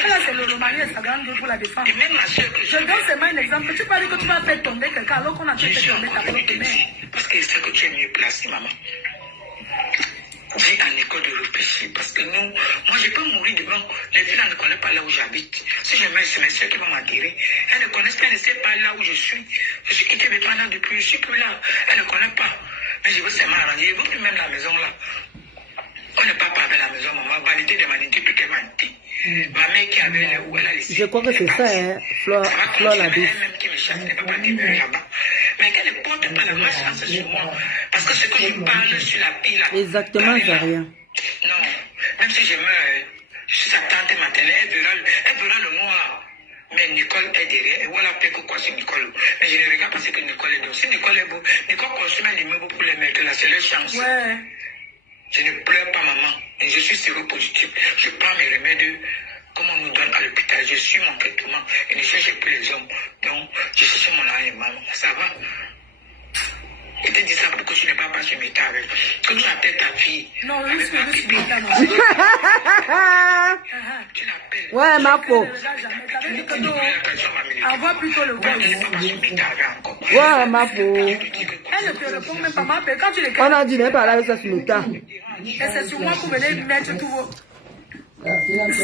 Elle a c'est Lolo Marie et sa grande gueule pour la défendre. Je donne seulement un exemple. Tu parles que tu vas faire tomber quelqu'un alors qu'on a fait tomber ta propre mère. Parce que c'est que tu es mieux placé, maman. J'ai un école de réfléchir parce que nous, moi je peux mourir devant. Les filles ne connaissent pas là où j'habite. Si je mets, c'est mes soeurs qui vont m'attirer. Elles ne connaissent pas, elles ne savent pas là où je suis. Je suis quitté mes parents depuis, je suis plus là. Elles ne connaissent pas. Mais je veux seulement arranger. Je veux plus même la maison là. On ne part pas avec la maison, maman. Vanité de vanité, plus que vanité. Ma mère qui avait là où elle a laissé. Je crois que c'est ça, hein, Flore la douce. Elle-même qui me chasse, elle ne peut pas demeurer là-bas. Mais qu'elle ne porte pas la malchance sur moi. Parce que ce que je parle sur la pile. Exactement, Zaria. Non, même si je meurs, je suis sa tante maternelle, elle verra le noir. Mais Nicole est derrière, et voilà peut que quoi sur Nicole. Mais je ne regarde pas ce que Nicole est donc. Si Nicole est beau, Nicole construit un immeuble pour les mettre là, c'est leur chance. Ouais. Je ne pleure pas, maman. Et je suis séropositif. Je prends mes remèdes comme on nous donne à l'hôpital. Je suis mon traitement et ne cherche plus les hommes. Donc, je cherche mon âme, maman. Ça va? Je te dis ça pour que tu n'es pas passé mes temps avec. Que tu appelles ta fille. Non, oui, c'est lui, Tu l'appelles. Ouais, ma peau. Envoie plutôt le voice. Ouais, ma peau. Elle ne te répond même pas, ma quand tu les On a dit, même pas là avec ça sur le tas. et c'est sur moi pour venir mettre tout vos...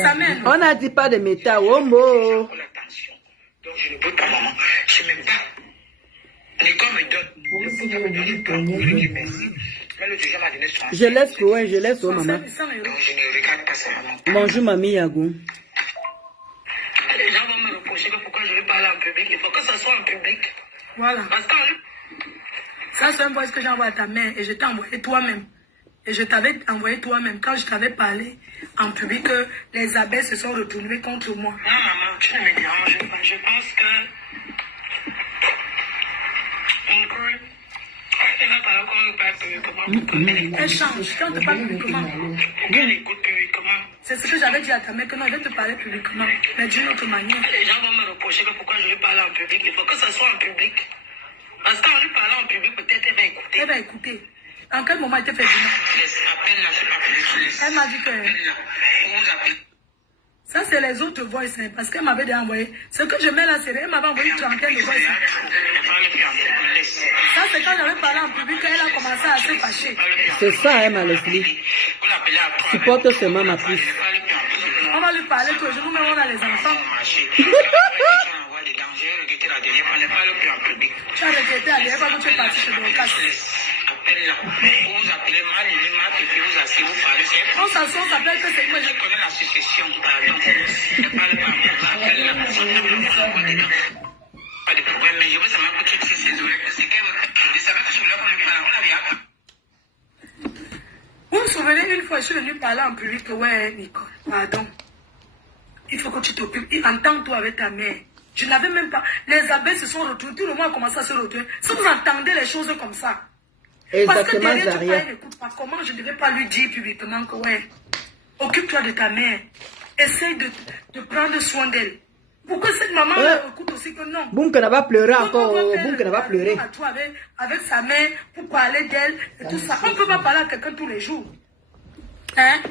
Ça mène. On a dit pas de méta, oh mo. Donc, je ne peux pas, maman. Je ne m'aime pas. Nicole me donne. Je laisse, ouais, je laisse, oh maman. Donc, je ne regarde pas ça, maman. Bonjour, mamie Yagou. Les gens vont reprocher que pourquoi je vais parler en public. Il faut que ça soit en public. Voilà. Parce que ça, c'est un voice que j'ai envoyé à ta mère et je t'ai envoyé toi-même. Et je t'avais envoyé toi-même quand je t'avais parlé en public que les abeilles se sont retournées contre moi. non, maman, tu ne me déranges pas. Je pense que... Elle va parler publiquement. Elle change. Quand tu parles publiquement, Elle écoute publiquement. c'est ce que j'avais dit à ta mère, que non, elle va te parler publiquement, mais d'une autre manière. Les gens vont me reprocher que pourquoi je vais parler en public. Il faut que ça soit en public. Parce qu'en lui parlant en public, peut-être elle va écouter. Elle va écouter. En quel moment elle t'a fait du mal? Appelle-la, c'est pas public. Elle m'a dit que... Appelle-la. Vous appelez. Ça, c'est les autres voices, hein, parce qu'elle m'avait déjà envoyé. Ce que je mets là, c'est elle m'avait envoyé une trentaine de voices. Ça, c'est quand j'avais parlé en public, elle a commencé à se fâcher. C'est ça, hein, ma Leslie. Supporte seulement ma puce. On va lui parler que je nous mets, on a les enfants. Tu as regretté à l'époque quand tu es parti chez Dorcas. On s'assoit, on s'appelle que c'est moi. Je connais la succession, pardon. Je parle pas pas de problème, mais je veux seulement que tu sais ses oreilles. C'est qu'elle veut. Je savais que je voulais qu'on lui parle. Vous vous souvenez, une fois, je suis venue parler en public que, ouais, Nicole, pardon. Il faut que tu t'occupes. Entends-toi avec ta mère. Je n'avais même pas. Les abeilles se sont retournées. Tout le monde a commencé à se retourner. Si vous entendez les choses comme ça. Parce que Exactement, derrière, tu Zaria. n'écoutes pas. Comment je ne devais pas lui dire publiquement que, ouais, occupe-toi de ta mère. Essaye de prendre soin d'elle. Pourquoi cette maman écoute aussi que non? Boum, qu'elle va pleurer encore. Boum, qu'elle va pleurer. Avec sa mère pour parler d'elle et tout ça. On ne peut pas parler à quelqu'un tous les jours. Hein?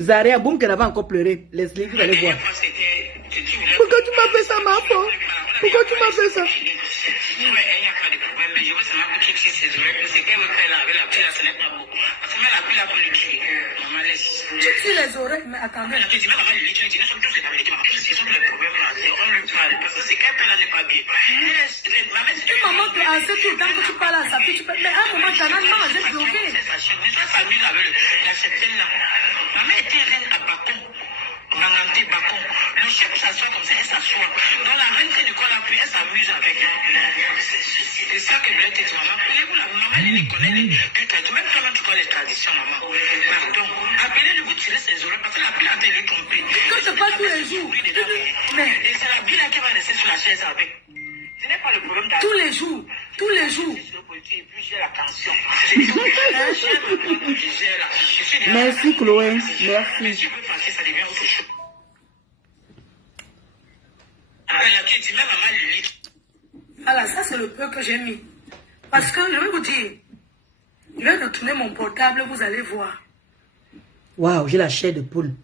Zaria, boum, qu'elle va encore pleurer. Leslie, vous allez voir. Pourquoi tu m'as fait ça, ma femme? Pourquoi tu m'as fait ça? Mais je veux seulement que tu sais ses oreilles. C'est qu'elle veut faire là avec la pile, ce n'est pas beau. Parce que même la pile a pour le tuer. Maman laisse. Tu tires les oreilles, mais attendez. Tu dis, maman, il est là, c'est pas vérité. C'est le problème là. On lui parle. Parce que c'est qu'elle peut là n'est pas bien. Une maman te hasse tout le temps que tu parles à sa fille. Mais à un moment, ta maman j'ai bloqué. C'est sa famille avec la septaine là. Maman était reine à Bacon. Nangante Bacon. Le chef s'assoit comme ça, elle s'assoit. Dans la reine que Nicole a pris, elle s'amuse avec. C'est ça que je voulais te dire, maman. Appelez-vous la maman, elle connaît les putains. Même toi, tu connais les traditions, maman. Pardon. Appelez-le, vous tirez ses oreilles parce que la pile a été lui tromper. Quand tu parles tous les jours. Mais. Et c'est la pile qui va rester sur la chaise avec. Ce n'est pas le problème d'avoir. Tous les jours. Tous les jours. Et puis j'ai la tension. Merci, Chloé. Mais Merci. tu peux passer, ça devient autre chose. Tu dis même maman Lily. Voilà, ça c'est le peu que j'ai mis. Parce que je vais vous dire, je vais retourner mon portable, vous allez voir. Waouh, j'ai la chair de poule.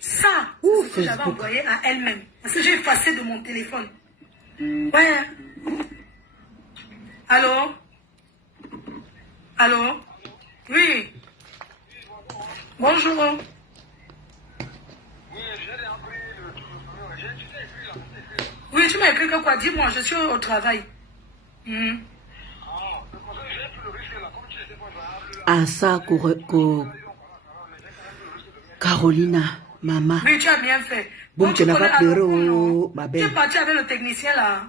Ça, c'est ce que j'avais envoyé à elle-même. Parce que j'ai effacé de mon téléphone. Ouais. Allô? Allô? Oui. Bonjour. Oui, tu m'as écrit que quoi? Dis-moi, je suis au travail. Ah, ça, Carolina, maman. Oui, tu as bien fait. Boum, tu n'as pas pleuré, oh, ma tu belle. es parti avec le technicien là.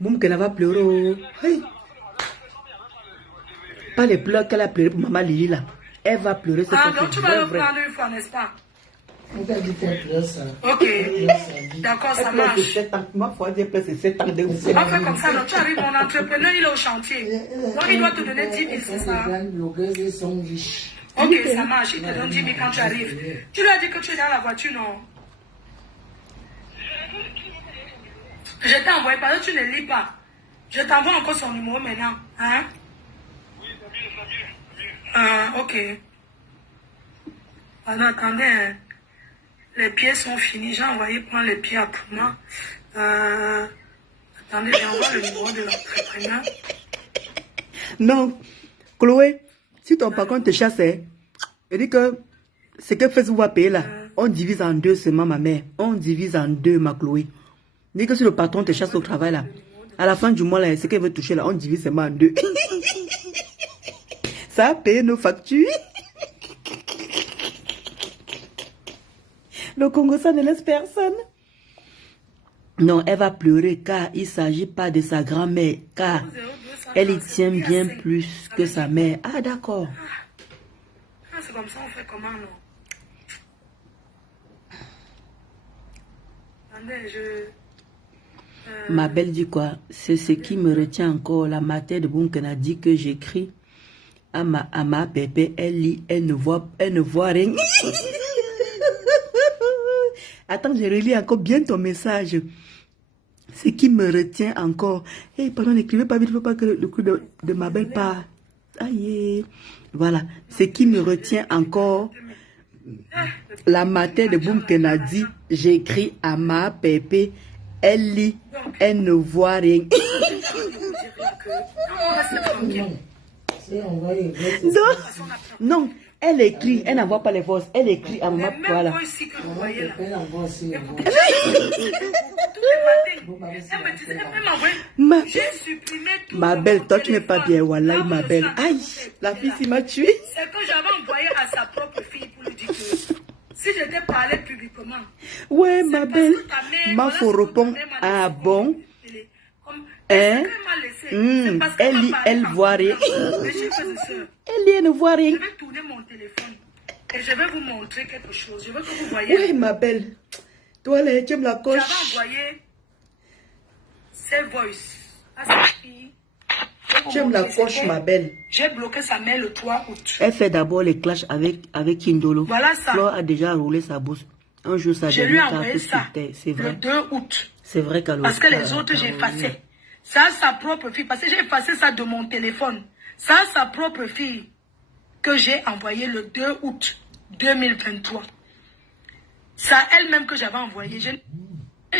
Boum, qu'elle va pleurer. Oh. Hey. Pas les pleurs qu'elle a pleuré pour maman Lily là. Elle va pleurer. Ah, donc tu vas le prendre une fois, n'est-ce pas? On t'a dit qu'elle pleure ça. Ok. D'accord, ça marche. Ma foi, j'ai pleuré 7 ans de On fait comme ça, donc tu arrives, mon entrepreneur, il est au chantier. Donc il doit te donner 10 000, c'est ça? Les grandes blogueuses, ils sont riches. Ok, ça marche, il te donne 10 000 quand tu arrives. Tu lui as dit que tu es dans la voiture, non? Je t'ai envoyé, parce que tu ne lis pas. Je t'envoie encore son numéro maintenant. Hein? Ah, ok. Alors, attendez, hein. Les pieds sont finis. J'ai envoyé prendre les pieds à Pouma. Attendez, j'envoie le numéro de l'entrepreneur. Non, Chloé, si ton patron te chasse, il dit que ce que Facebook va payer là, on divise en deux seulement, ma mère. On divise en deux, ma Chloé. Il dit que si le patron te chasse au travail là, à la fin du mois là, ce qu'elle veut toucher là, on divise seulement en deux. Ça a payé nos factures. Le Congo, ça ne laisse personne. Non, elle va pleurer car il ne s'agit pas de sa grand-mère, car elle y tient bien plus que sa mère. Ah, d'accord. Ah, c'est comme ça, on fait comment, non? Attendez, Ma belle dit quoi? C'est ce qui me retient encore. La mater de Bunken a dit que j'écris à ma pépé, elle lit, elle ne voit rien. Attends, je relis encore bien ton message. Ce qui me retient encore. Hey, pardon, n'écrivez pas vite, il ne faut pas que le coup de ma belle part. Aïe. Voilà. Ce qui me retient encore. La mater de Bunken a dit, j'écris à ma pépé, elle lit, elle ne voit rien. Non, elle écrit, elle n'envoie pas les voix, elle écrit à maman. Voilà. Ma belle, toi tu n'es pas bien, Wallahi, ma belle. Aïe, la fille s'y m'a tué. C'est que j'avais envoyé à sa propre fille pour lui dire que si je t'ai parlé publiquement. Ouais, ma belle. Ma faut répondre. Ah bon? Hein? Elle lit, elle voit rien. Elle lit, elle ne voit rien. Je vais tourner mon téléphone et je vais vous montrer quelque chose. Je veux que vous voyez. Oui, ma belle. Toi, là, tu aimes la coche. J'avais envoyé ses voices à sa fille. Tu aimes la coche, ma belle. J'ai bloqué sa mère le 3 août. Elle fait d'abord les clashs avec Kindolo. Voilà ça. Flore a déjà roulé sa bourse. Un jour, ça je lui ai envoyé ça c'est vrai. le 2 août. C'est vrai qu'elle parce que les autres, j'ai effacé. Ça, sa propre fille. Parce que j'ai effacé ça de mon téléphone. Ça, sa propre fille que j'ai envoyé le 2 août 2023. Ça, elle-même que j'avais envoyé. Je n'ai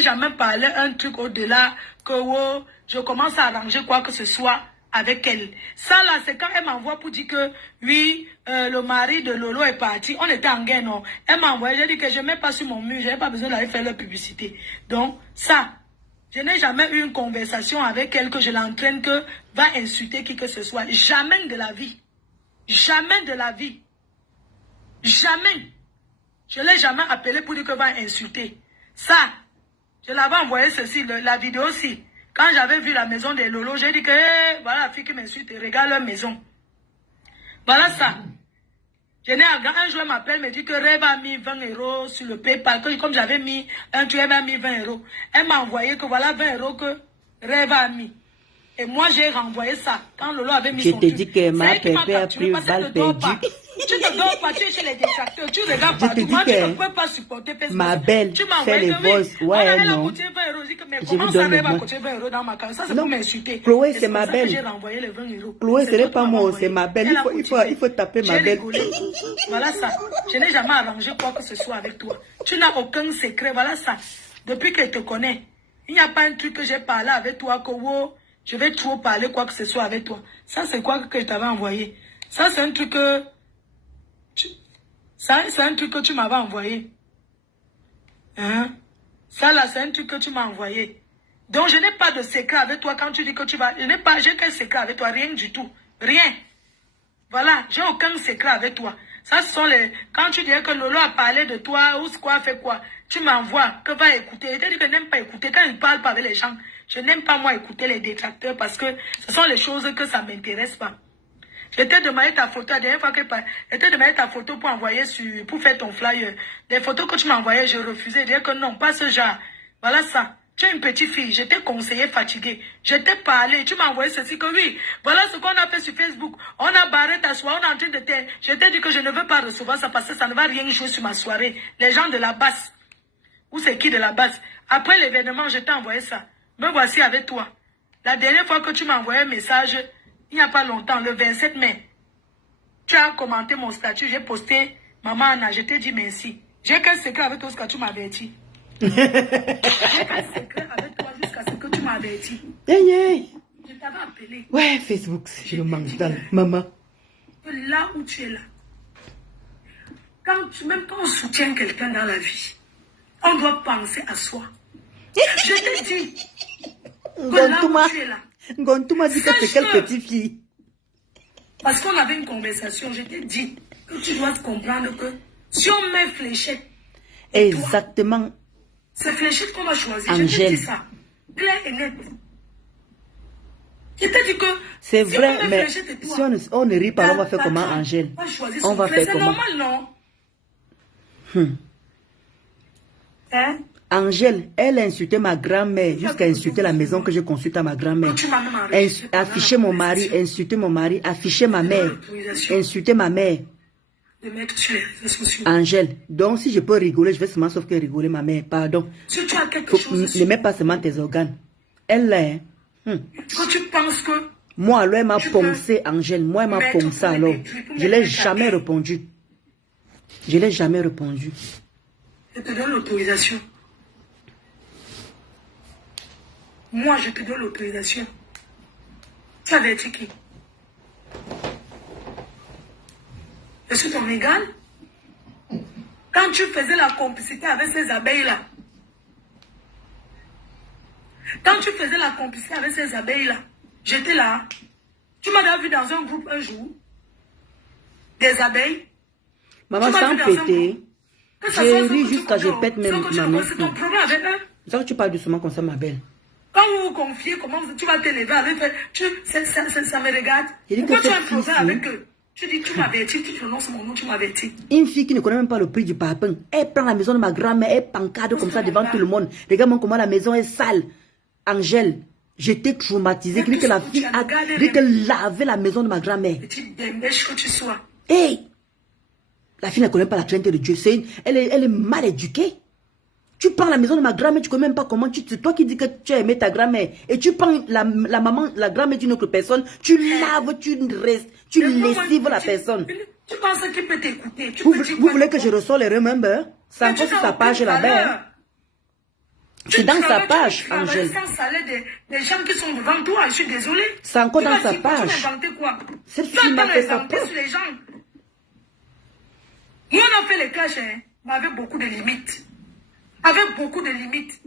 jamais parlé un truc au-delà que oh, je commence à arranger quoi que ce soit avec elle. Ça, là, c'est quand elle m'envoie pour dire que oui, le mari de Lolo est parti. On était en guerre, non. Elle m'a envoyé, j'ai dit que je ne mets pas sur mon mur. Je n'ai pas besoin d'aller faire leur publicité. Donc, ça... Je n'ai jamais eu une conversation avec elle que je l'entraîne que va insulter qui que ce soit. Jamais de la vie. Jamais de la vie. Jamais. Je ne l'ai jamais appelé pour dire que va insulter. Ça, je l'avais envoyé ceci, la vidéo aussi. Quand j'avais vu la maison des Lolo, j'ai dit que hey, voilà la fille qui m'insulte, regarde leur maison. Voilà ça. Je n'ai un jour, elle m'appelle, me dit que Rêve a mis 20 € sur le PayPal. Comme j'avais mis un truc, elle m'a mis 20 €. Elle m'a envoyé que voilà 20 € que Rêve a mis. Et moi, j'ai renvoyé ça. Quand Lolo avait mis son truc. Je te dis que ma pépé a pris balle perdue. Tu ne dors pas, tu es chez les détracteurs. Tu regardes partout. Moi, tu ne peux pas supporter Facebook. Ma belle, fais les voices. Ouais, elle a non. coûté 20 €. Mais Je comment vous ça, donne Rêve le a moi. coûté 20 € dans ma carte? Ça, c'est pour m'insulter. Chloé, c'est ma belle. J'ai renvoyé les 20 €. Chloé, ce n'est pas moi, c'est ma belle. Il faut taper ma belle. Voilà ça. Je n'ai jamais arrangé quoi que ce soit avec toi. Tu n'as aucun secret. Voilà ça. Depuis que je te connais, il n'y a pas un truc que j'ai parlé avec toi que oh, je vais trop parler quoi que ce soit avec toi. Ça, c'est quoi que je t'avais envoyé? Ça, c'est un truc que... Ça, c'est un truc que tu m'avais envoyé. Hein? Ça, là, c'est un truc que tu m'as envoyé. Donc, je n'ai pas de secret avec toi quand tu dis que tu vas... J'ai qu'un secret avec toi, rien du tout. Rien. Voilà, j'ai aucun secret avec toi. Ça, ce sont les... Quand tu dis que Lolo a parlé de toi, ou quoi, fait quoi, tu m'envoies, que va écouter. Je te dis que je n'aime pas écouter. Quand il ne parle pas avec les gens, je n'aime pas, moi, écouter les détracteurs parce que ce sont les choses que ça ne m'intéresse pas. Je t'ai demandé ta photo, la dernière fois que je t'ai demandé ta photo pour envoyer pour faire ton flyer. Les photos que tu m'as envoyées, je refusais. Je disais que non, pas ce genre. Voilà ça. Tu es une petite fille, je t'ai conseillé fatiguée. Je t'ai parlé, tu m'as envoyé ceci que oui. Voilà ce qu'on a fait sur Facebook. On a barré ta soirée, on est en train de te... Je t'ai dit que je ne veux pas recevoir ça parce que ça ne va rien jouer sur ma soirée. Les gens de la base. Ou c'est qui de la base? Après l'événement, je t'ai envoyé ça. Me voici avec toi. La dernière fois que tu m'as envoyé un message... Il n'y a pas longtemps, le 27 mai, tu as commenté mon statut, j'ai posté, Maman Anna, je t'ai dit merci. J'ai qu'un secret avec toi jusqu'à ce que tu m'avais dit. J'ai qu'un secret avec toi jusqu'à ce que tu m'avais dit. Hey, hey. Je t'avais appelé. Ouais, Facebook, je le mental, maman. Là où tu es là, même quand on soutient quelqu'un dans la vie, on doit penser à soi. Je t'ai dit que là où tu es là, Gontou m'a dit que c'est quelle petite fille. Parce qu'on avait une conversation, je t'ai dit que tu dois comprendre que si on met fléchette, Exactement. C'est Fléchette qu'on va choisir. Angèle. Je te dis ça. Clair et net. Je te dis que... C'est si vrai, on met mais Fléchette et toi, si on ne rit pas, on va faire comment, Angèle? On va faire comment? C'est normal, non? Hein? Angèle, elle a insulté ma grand-mère jusqu'à insulter la maison que j'ai construite à ma grand-mère. Afficher mon mari, insulter mon mari, afficher ma mère, insulter ma mère. De mettre sur les réseaux sociaux. Angèle, donc si je peux rigoler, je vais seulement sauf que rigoler ma mère, pardon. Si tu as quelque chose... Ne mets pas seulement tes organes. Elle est... Quand tu penses que... Moi, alors, elle m'a poncé, Angèle. Moi, elle m'a poncé, alors. Je ne l'ai jamais répondu. Je ne l'ai jamais répondu. Je te donne l'autorisation. Moi, je te donne l'autorisation. Tu avais été qui? Je suis ton égal. Quand tu faisais la complicité avec ces abeilles-là, j'étais là. Tu m'as vu dans un groupe un jour, des abeilles. Maman, sans péter, j'ai ri jusqu'à je pète même ma main. C'est ton problème avec eux. C'est ça que tu parles doucement comme ça, ma belle. Quand vous vous confiez, comment tu vas t'élever avec eux, ça me regarde. Il dit Pourquoi que tu as un cette problème fille, avec eux? Tu dis, tu m'avertis, tu prononces mon nom, tu m'avertis. Une fille qui ne connaît même pas le prix du parpaing, elle prend la maison de ma grand-mère, elle pancade comme ça devant tout le monde. Regarde-moi comment la maison est sale. Angèle, j'étais traumatisée. Que la fille a dit qu'elle lavait la maison de ma grand-mère. Petite débêche que tu sois. Hey! La fille ne connaît pas la crainte de Dieu. Elle est mal éduquée. Tu prends la maison de ma grand-mère, tu ne connais même pas comment c'est toi qui dis que tu as aimé ta grand-mère. Et tu prends la maman, la grand-mère d'une autre personne, tu laves, tu lessives la personne. Tu penses qu'il peut t'écouter? Vous voulez que je ressors les remember? C'est encore sur sa page là-bas. C'est dans sa page, Angèle. Des gens qui sont devant toi, je suis désolée. C'est encore dans sa page. Cette fille m'a fait ça. Nous, on a fait les clashs, mais avec beaucoup de limites. Avec beaucoup de limites.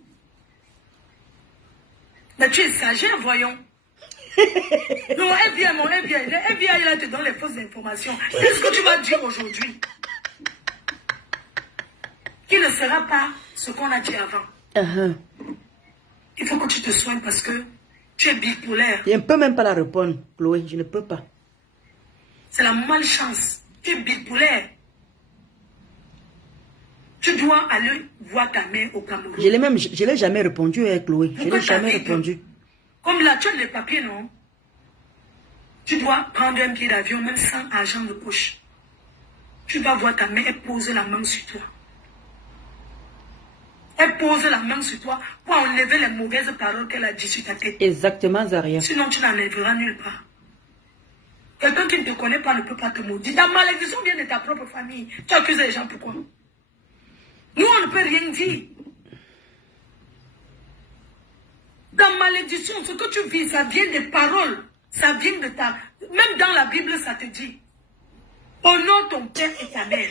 Mais tu exagères, voyons. Non, elle vient, le FBI, là, te donne les fausses informations. Qu'est-ce que tu vas dire aujourd'hui? Qui ne sera pas ce qu'on a dit avant. Il faut que tu te soignes parce que tu es bipolaire. Je ne peux même pas la répondre, Chloé, je ne peux pas. C'est la malchance. Tu es bipolaire. Tu dois aller voir ta mère au Cameroun. Je ne l'ai jamais répondu, Chloé. Je ne l'ai jamais répondu. Comme là, tu as les papiers, non? Tu dois prendre un billet d'avion, même sans argent de poche. Tu vas voir ta mère et poser la main sur toi. Elle pose la main sur toi pour enlever les mauvaises paroles qu'elle a dit sur ta tête. Exactement, Zaria. Sinon, tu n'enlèveras nulle part. Quelqu'un qui ne te connaît pas ne peut pas te maudire. Ta malédiction vient de ta propre famille. Tu accuses les gens pourquoi? Nous, on ne peut rien dire. Ta malédiction, ce que tu vis, ça vient des paroles. Ça vient de ta... Même dans la Bible, ça te dit. Honore ton père et ta mère.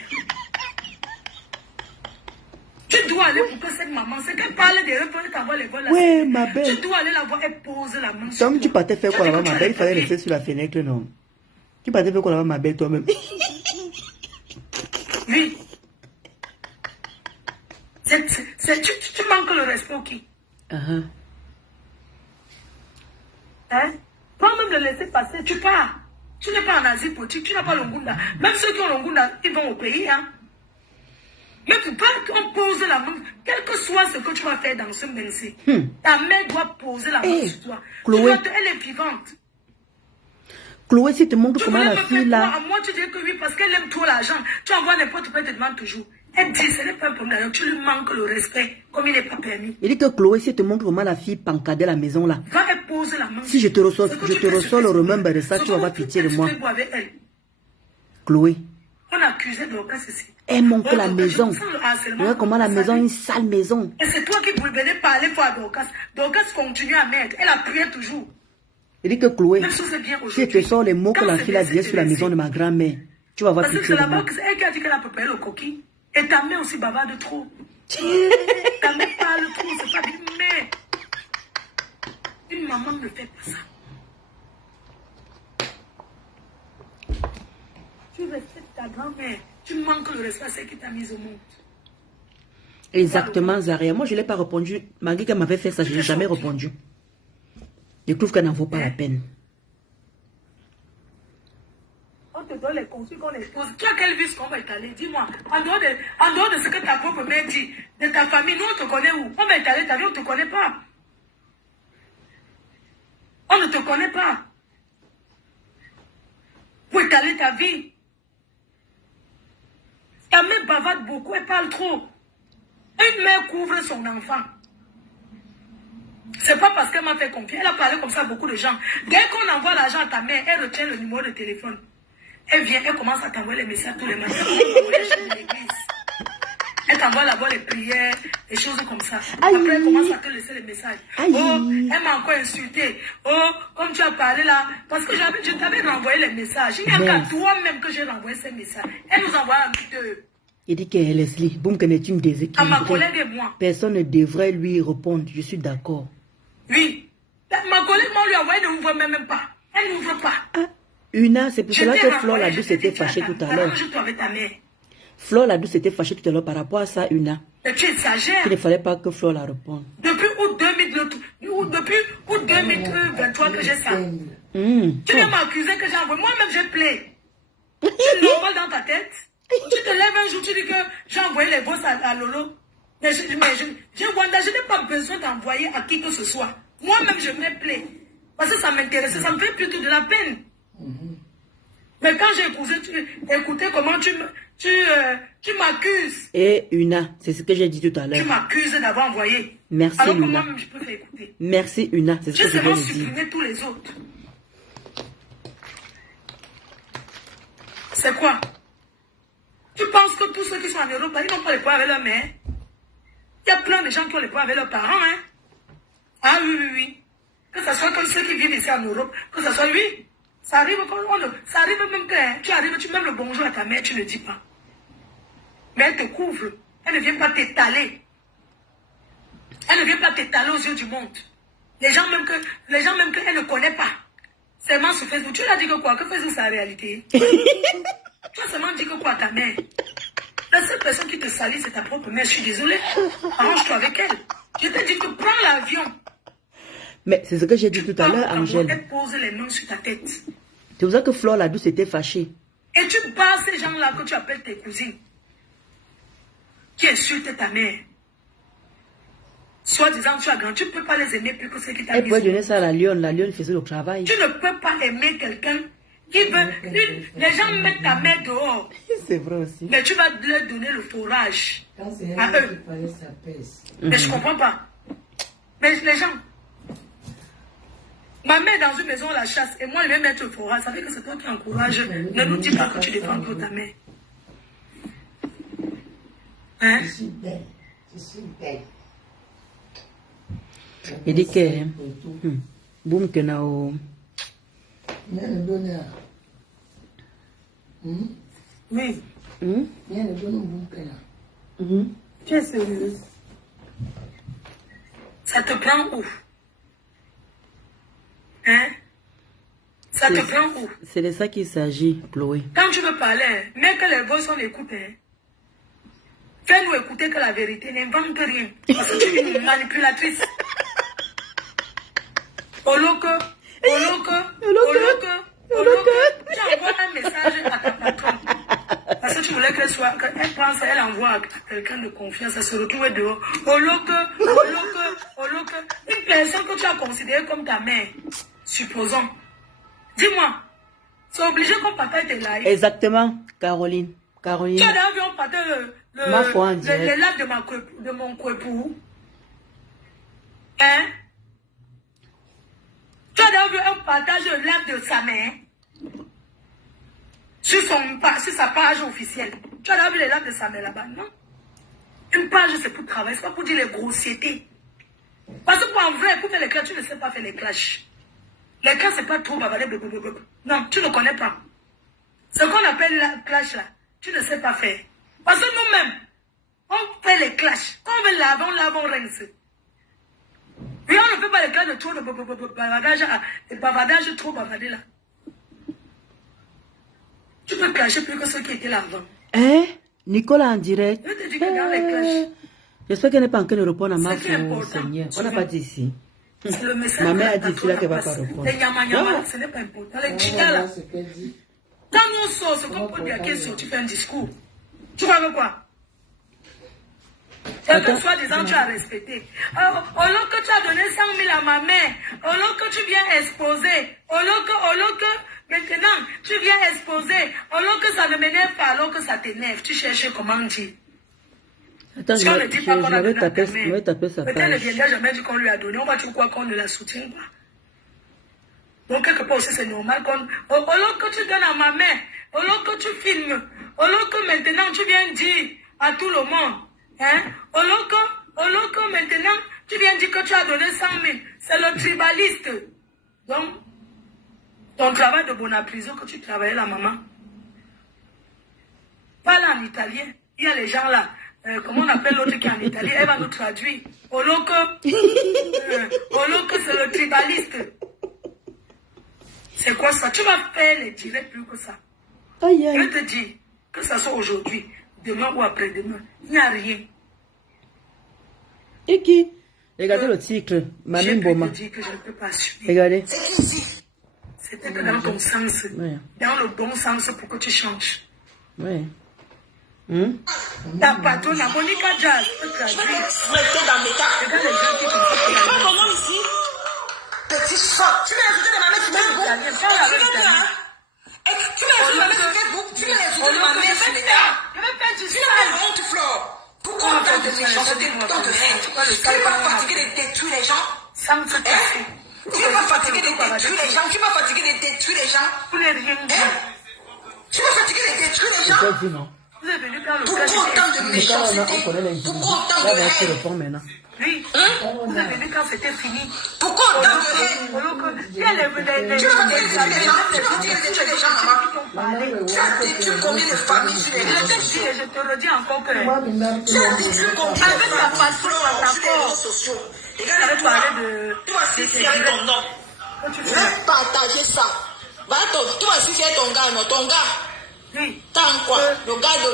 Tu dois aller pour que cette maman, c'est qu'elle parle des refs, elle t'envoie les vols. Oui, ma belle. Tu dois aller la voir et poser la main sur toi. Donc tu partais faire quoi là-bas, ma belle? Il fallait rester sur la fenêtre, non? Tu partais faire quoi là-bas, ma belle, toi-même? Oui. Tu manques le respect au qui? Hein? Toi même le laisser passer, tu pars. Tu n'es pas en Asie politique, tu n'as pas l'Ongunda. Même ceux qui ont l'Ongunda, ils vont au pays, hein. Mais tu parles qu'on pose la main, quel que soit ce que tu vas faire dans ce merci, ta mère doit poser la main sur toi. Chloé, elle est vivante. Chloé, si tu te montres comment la fille là... À moi, tu dis que oui, parce qu'elle aime trop l'argent. Tu envoies n'importe quoi, elle te demande toujours. Elle dit, ce n'est pas un problème d'ailleurs, tu lui manques le respect, comme il n'est pas permis. Il dit que Chloé, si tu te montres comment la fille pancadait la maison là... Quand elle pose la main... Si je te reçois le remember de ça, tu vas avoir pitié de moi. Chloé. On accusait Dorcas ici. Elle monte la maison. Regarde comment la maison est une sale maison. Et c'est toi qui venais parler pour Dorcas. Dorcas continue à mettre. Elle a prié toujours. Il dit que Chloé, si tu sors les mots que la fille a dit sur la maison de ma grand-mère, tu vas voir pitié de moi. Parce que c'est là-bas qu'elle a dit qu'elle a préparé le coquille. Et ta mère aussi bavarde trop. Ta mère parle trop, c'est pas bien. Mais une maman ne fait pas ça. Tu respectes ta grand-mère. Tu manques le respect à celle qui t'a mise au monde. Exactement, Zaria. Moi, je ne l'ai pas répondu. Malgré qu'elle m'avait fait ça, je n'ai jamais répondu. Je trouve qu'elle n'en vaut pas la peine. On te donne les conseils qu'on expose. Tu as quel vice qu'on va étaler? Dis-moi. En dehors de ce que ta propre mère dit, de ta famille, nous, on te connaît où? On va étaler ta vie, on ne te connaît pas. On ne te connaît pas. Pour étaler ta vie. Ta mère bavarde beaucoup, elle parle trop. Une mère couvre son enfant. C'est pas parce qu'elle m'a fait confiance. Elle a parlé comme ça à beaucoup de gens. Dès qu'on envoie l'argent à ta mère, elle retient le numéro de téléphone. Elle vient, elle commence à t'envoyer les messages tous les matins. Elle t'envoie là-bas les prières, les choses comme ça. Aïe. Après, elle commence à te laisser les messages. Aïe. Oh, elle m'a encore insulté. Oh, comme tu as parlé là. Parce que je t'avais renvoyé les messages. Il n'y a qu'à toi-même que j'ai renvoyé ces messages. Elle nous envoie un deux. Il dit que Leslie, Boum qu'elle est une À déséquilibrée. ma collègue et moi. Personne ne devrait lui répondre. Je suis d'accord. Oui. Ma collègue m'a lui envoyé, elle ne m'ouvre même pas. Elle n'ouvre pas. Ah, Una, c'est pour Je cela t'ai que Flore renvoyé, la je douce t'ai était dit, fâchée tout à l'heure. arrange-toi avec ta mère. Flore la douce était fâchée tout à l'heure par rapport à ça, Una. Mais tu exagères. Il ne fallait pas que Flore la réponde. Depuis août 2023 que j'ai ça. Tu viens m'accuser que j'ai envoyé. Moi-même, j'ai plaidé. Tu l'envoies dans ta tête. Tu te lèves un jour, tu dis que j'ai envoyé les bosses à Lolo. Mais Wanda, je n'ai pas besoin d'envoyer à qui que ce soit. Moi-même, je me plais. Parce que ça m'intéressait, ça me fait plutôt de la peine. Mais quand j'ai écouté comment tu m'accuses. Et Una, c'est ce que j'ai dit tout à Tu l'heure. m'accuses d'avoir envoyé. Merci, Alors que Una. moi-même, je peux faire écouter. Merci, Una, c'est ce J'ai que je viens seulement de dire. supprimé tous les autres. C'est quoi? Tu penses que tous ceux qui sont en Europe, ils n'ont pas les points avec leur mère? Il y a plein de gens qui ont les points avec leurs parents, hein? Ah oui, oui, oui. Que ce soit comme ceux qui vivent ici en Europe, que ce soit oui. Ça arrive, ça arrive même que hein, tu arrives, tu mets le bonjour à ta mère, tu ne dis pas. Mais elle te couvre. Elle ne vient pas t'étaler. Elle ne vient pas t'étaler aux yeux du monde. Les gens même qu'elle ne connaît pas. Seulement sur Facebook. Tu lui as dit que quoi? Que Facebook c'est la réalité? Tu as seulement dit que quoi à ta mère? La seule personne qui te salit, c'est ta propre mère. Je suis désolée. Arrange-toi avec elle. Je t'ai dit que prends l'avion. Mais c'est ce que j'ai dit tout à l'heure, Angèle. Elle pose les mains sur ta tête. C'est pour ça que Flore la douce était fâchée. Et tu bats ces gens-là que tu appelles tes cousines. Qui insultent ta mère. Soit disant tu as grand, tu ne peux pas les aimer plus que ceux qui Elle pouvait t'habitent. donner ça à la lionne. La lionne faisait le travail. Tu ne peux pas aimer quelqu'un qui veut... Les gens mettent ta mère dehors. C'est vrai aussi. Mais tu vas leur donner le forage. Quand c'est À elle eux. qui parlait, ça pèse. Mais je ne comprends pas. Mais les gens... Ma mère dans une maison la chasse et moi je vais mettre le forage. Ça fait que c'est toi qui encourage. Ne nous dis pas que tu défends pour ta mère. Hein? Je suis belle. Je suis belle. Il dit que... Boum que nao... Viens le donner. Oui. Viens le donner au bouquin. Tu es sérieuse? Ça te prend où? Hein? Ça te prend où? C'est de ça qu'il s'agit, Chloé. Quand tu veux parler, mets que les voix sont écoutées. Hein? Fais-nous écouter que la vérité, n'invente rien. Parce que tu es une manipulatrice. Oloco, tu envoies un message à ta patronne. Parce que tu voulais qu'elle pense, elle envoie à quelqu'un de confiance, elle se retrouve dehors. Oloco. Une personne que tu as considérée comme ta mère, supposons. Dis-moi, c'est obligé qu'on partage tes lives. Exactement, Caroline. Tu as d'ailleurs vu on partage Ma foi en direct. les lives de mon coépoux. Hein? Tu as d'ailleurs vu on partage le live de sa mère. Sur sa page officielle. Tu as d'ailleurs vu les lives de sa mère là-bas, non? Une page, c'est pour travailler, c'est pas pour dire les grossièretés. Parce que pour en vrai, écoute les clashs, tu ne sais pas faire les clashs. Les clashs, c'est pas trop bavarder. Non, tu ne connais pas. Ce qu'on appelle la clash là, tu ne sais pas faire. Parce que nous-mêmes, on fait les clashs. Quand on veut laver, on rince. Oui, on ne fait pas les clashs de trop de bavardage, trop bavardé là. Tu peux clasher plus que ceux qui étaient là avant. Hein? Nicolas en direct. Je te dis que dans les clashs, J'espère qu'elle n'est pas en train de répondre à ma Ce qui est fille, important, Seigneur. On tu n'a vois. pas dit ici. C'est le message. Ma mère a que dit celui-là qu'elle va pas passe. répondre. Les nyama, Ouais. ce n'est pas important. Les On chigas va là. voir ce qu'elle dit. Quand nous sort, c'est comme pour dire question, tu fais un discours. Tu vois avec quoi? Et que soi-disant, tu as respecté. Au lieu que tu as donné 100 000 à ma mère, au lieu que tu viens exposer, au lieu que maintenant, tu viens exposer, au lieu que ça ne m'énerve pas, alors que ça t'énerve, tu cherches comment dire. Attends, Si on ne dit pas qu'on a donné à ta je mère, vais taper sa peut-être elle ne page. viendra jamais dire qu'on lui a donné, on va dire quoi qu'on ne la soutient pas. Donc, quelque part aussi, c'est normal qu'on... Au lieu que tu donnes à ma mère, au lieu que tu filmes, au lieu que maintenant tu viens dire à tout le monde, hein, au lieu que maintenant tu viens dire que tu as donné 100 000, c'est le tribaliste. Donc, ton travail de bonne prison que tu travaillais là, maman. Parle en italien. Il y a les gens là. Comment on appelle l'autre qui est en Italie? Elle va nous traduire. Au lieu que c'est le tribaliste. C'est quoi ça? Tu vas faire les directs plus que ça. Aïe, aïe. Je te dis, que ça soit aujourd'hui, demain ou après-demain, il n'y a rien. Et qui? Regardez le titre, Mamie Boma. Je dis que je ne peux pas assumer. Regardez. C'était que dans ton sens, Ouais. dans le bon sens pour que tu changes. Ouais. Ta patronne, Monica Jazz, peut traduire. Mettez dans mes tas. Regarde les gens qui te Pas mon nom ici. Petit sotte. Tu m'as ajouté de ma mère sur Facebook. Tu m'as ajouté de ma mère sur Facebook. Tu m'as ajouté de ma mère sur les gars. Je vais faire du Tu n'as pas honte, Flore. Pourquoi autant de méchanceté, tant de haine? Tu n'es pas fatigué de détruire les gens? sans se casser. Tu n'es pas fatigué de détruire les gens? Tu n'es pas fatigué de détruire les gens? Vous n'avez rien dit. Tu n'es pas fatigué de détruire les gens? Dit non. Vous êtes venu dans le Pourquoi autant de Mais quand méchanceté? on connaît les Pourquoi autant là, de on va se haine? répondre maintenant. Oui, vous êtes venu quand c'était fini. Pourquoi autant de haine? Il y a les Tu n'es pas fatigué de détruire les gens? Tu n'es pas fatigué de détruire les gens, maman? Tu as détruit combien de familles sur les réseaux sociaux? Je te redis encore que Moi, qui m'aime, Tu as détruit combien de avec la familles passion à ta sur les réseaux porte, sociaux? tu Regarde avais toi, parlé de... tu vas suffire avec ton nom. tu Je vais partager ça. Tu vas suffire avec ton gars, non? Ton gars. Oui. Tant quoi? Le gars de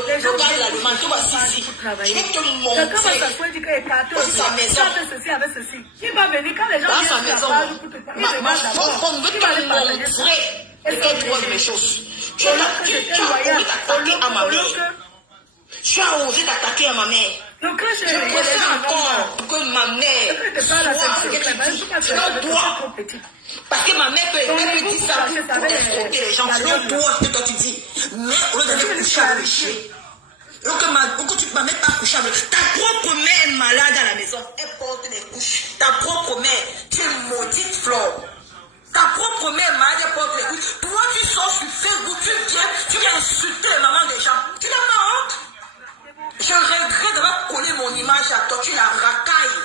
la demande, tu vas ici. Je vais te Quelqu'un va montrer. s'asseoir et dire que Kato, Voici sa maison. tu as fait ceci avec ceci. Qui va venir quand les gens Dans viennent sa sur la maison, page pour te parler? ma femme veut te montrer de quel droit de mes choses. Tu as osé t'attaquer à ma mère. Tu as osé t'attaquer à ma mère. Donc quand Je préfère encore que ma mère soit ce qu'elle dit. Je dois. Parce que ma mère peut dire ça pour escroquer les gens. Je dois ce que toi tu dis. Mais au lieu d'aller coucher avec le chien, donc ma mère pas coucher avec ta propre mère est malade à la maison. Elle porte des couches. Ta propre mère, tu es maudite, Flore. Ta propre mère est malade, elle porte des couches. Toi, tu sors sur Facebook, tu viens insulter les mamans des gens. Tu n'as pas honte? Je regrette d'avoir collé mon image à toi. Tu la racailles.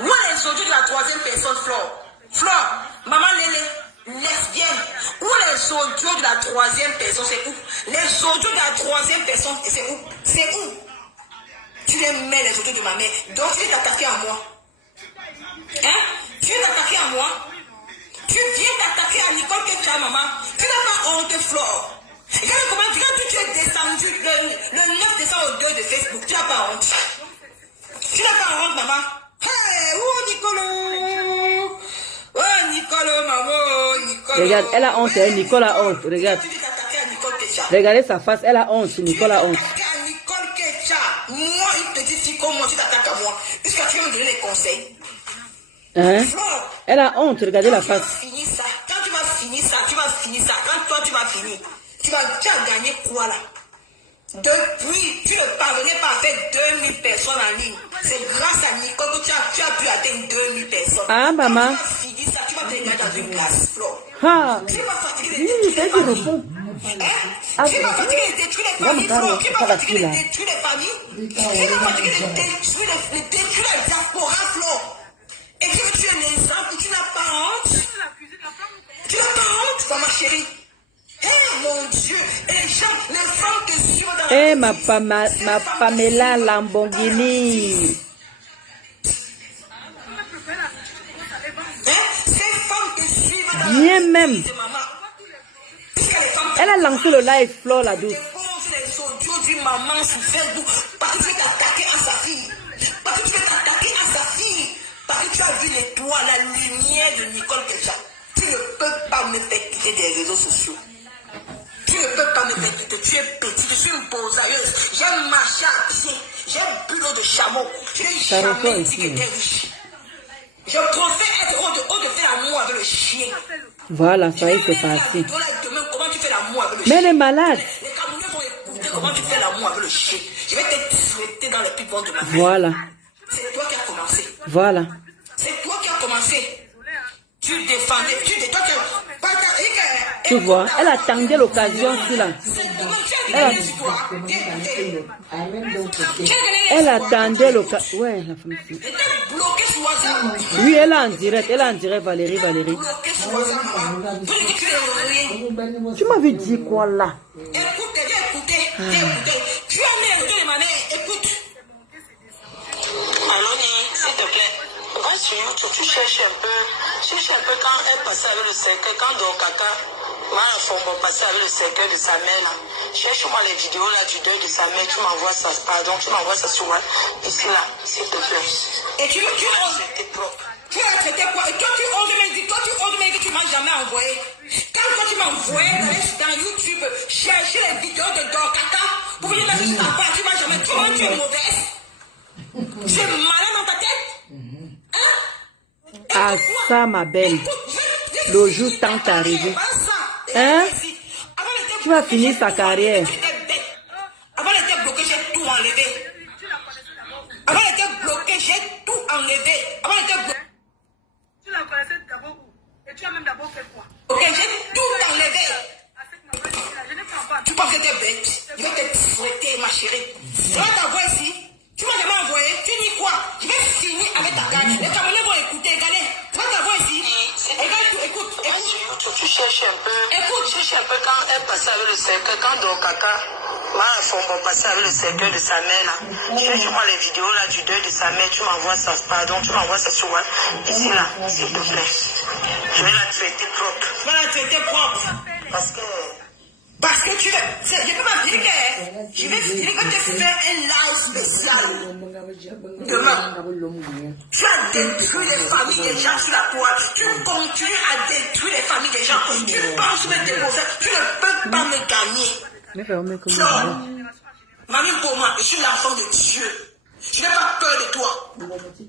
Où est les audios de la troisième personne, Flore? Flore, maman Lélé, lesbienne. Où les audios de la troisième personne, c'est où? Les audios de la troisième personne, c'est où? C'est où? Tu les mets les audios de ma mère. Donc tu viens t'attaquer à moi. Hein? Tu viens t'attaquer à moi? Tu viens t'attaquer à Nicole Ketcha, maman. Tu n'as pas honte, Flore. Regarde comment tu es descendu le 9 décembre au 2 de Facebook. Tu n'as pas honte. Tu n'as pas honte, maman. Hey, où Nicolo? Ouais, Nicolo, maman, Nicolo. Regarde, elle a honte, hein, Nicole a honte. Regarde. Tu dis t'attaquer à Nicole Ketcha. Regardez sa face, elle a honte. Nicole a honte. T'attaques à Nicole Ketcha. Moi, il te dit si comment tu t'attaques à moi. Puisque tu vas me donner des conseils. Hein? Flore, Elle a honte, regardez la quand tu vas face. finir ça, quand tu vas finir ça, quand toi tu vas finir, tu as gagné quoi là? Depuis, tu ne parvenais pas à faire 2000 personnes en ligne. C'est grâce à Nicole que tu as pu atteindre 2000 personnes. Ah, maman. Quand tu vas finir ça, tu vas te mettre dans une glace, Flore. Ah! Tu vas fatiguer de Oui, détruire c'est les qui familles. répond. Hein? Tu vas fatiguer de détruire les familles, Flore. Tu vas fatiguer de détruire les familles. Tu vas fatiguer de détruire la diaspora, Flore. Et tu veux tuer les exemples, tu n'as pas honte? Tu n'as pas honte, ma chérie? Eh mon Dieu, les gens, les femmes que suivent dans la Eh, ma Pamela Lamborghini. ces femmes que suivent dans Bien même. de maman. Puisque les femmes Elle a lancé le live, Flore la douce. défoncent les les audios du maman sur Facebook parce que tu veux t'attaquer à sa fille. Parce que tu veux t'attaquer à sa fille. Parce que tu as vu l'étoile, la lumière de Nicole Kecha. Tu ne peux pas me faire quitter des réseaux sociaux. Tu ne peux pas me faire quitter. Tu es petite, je suis une posailleuse. J'aime marcher à pied. J'aime bu l'eau de chameau. Je n'ai jamais dit que t'es riche. Je préfère être haut de faire l'amour avec le chien. Voilà, ça y est, c'est parti. Comment tu fais l'amour avec le Mais chien? elle est malade. Les Camerounais vont écouter comment tu fais l'amour avec le chien. Je vais te souhaiter dans les pipons de ma vie. Voilà. C'est toi qui as commencé. Voilà. C'est toi qui as commencé. Tu défendais. Toi qui as... Tu vois, elle attendait l'occasion aussi là. Elle attendait l'occasion. Ouais, la femme. Oui, elle est en direct. Elle est en direct, Valérie. Tu m'avais dit quoi là? Écoutez. Tu as mis les mains, écoute. Aloni, s'il te plaît, va sur YouTube, tu cherches un peu quand elle passait avec le cercueil, quand Dokata, voilà, Fombo passait avec le cercueil de sa mère là. Cherche-moi les vidéos là du deuil de sa mère, tu m'envoies ça, tu m'envoies ça sur ici là, s'il te plaît. Et tu oses tes propres. Tu as traité quoi? Et toi tu oses me dire que tu m'as jamais envoyé. Quand toi tu m'as envoyé dans YouTube, chercher les vidéos de Dokata pour venir mettre sur ta page, tu m'as jamais. Comment tu es mauvaise? Tu es malade dans ta tête? Hein? Ah ça ma belle. Le jour tant arrivé. Hein? Tu vas finir sa carrière. Avant elle était bloquée, j'ai tout enlevé. Avant elle était bloquée, j'ai tout enlevé. Avant elle était bloquée. Tu la connaissais d'abord où? Et tu as même d'abord fait quoi? Ok, j'ai tout enlevé. Je n'ai pas. Tu penses que t'es bête? Je vais te fouetter, ma chérie. Je vais t'envoyer ici. Tu m'as jamais envoyé. Tu dis quoi? Je vais finir avec ta carte. Les Camerounais vont écouter. Regardez. Tu vas t'envoyer ici. Regarde tout. Écoute. Tu cherches un peu. Écoute. Tu cherches un peu quand elle passait avec le cercueil. Quand Dokata, voilà, Fombo passait avec le cercueil de sa mère là. Cherche-moi les vidéos là du deuil de sa mère. Tu m'envoies ça. Tu m'envoies ça sur WhatsApp. Ici là, s'il te plaît. Je vais la traiter propre. Je vais la traiter propre. Parce que tu veux. Je peux pas dire que. Je vais te faire un live spécial. Demain. Tu as détruit les familles des gens sur la toile. Tu continues à détruire les familles des gens. Tu penses me déposer. Tu ne peux pas me gagner. Non. Mamie, pour moi, je suis l'enfant de Dieu. Je n'ai pas peur de toi.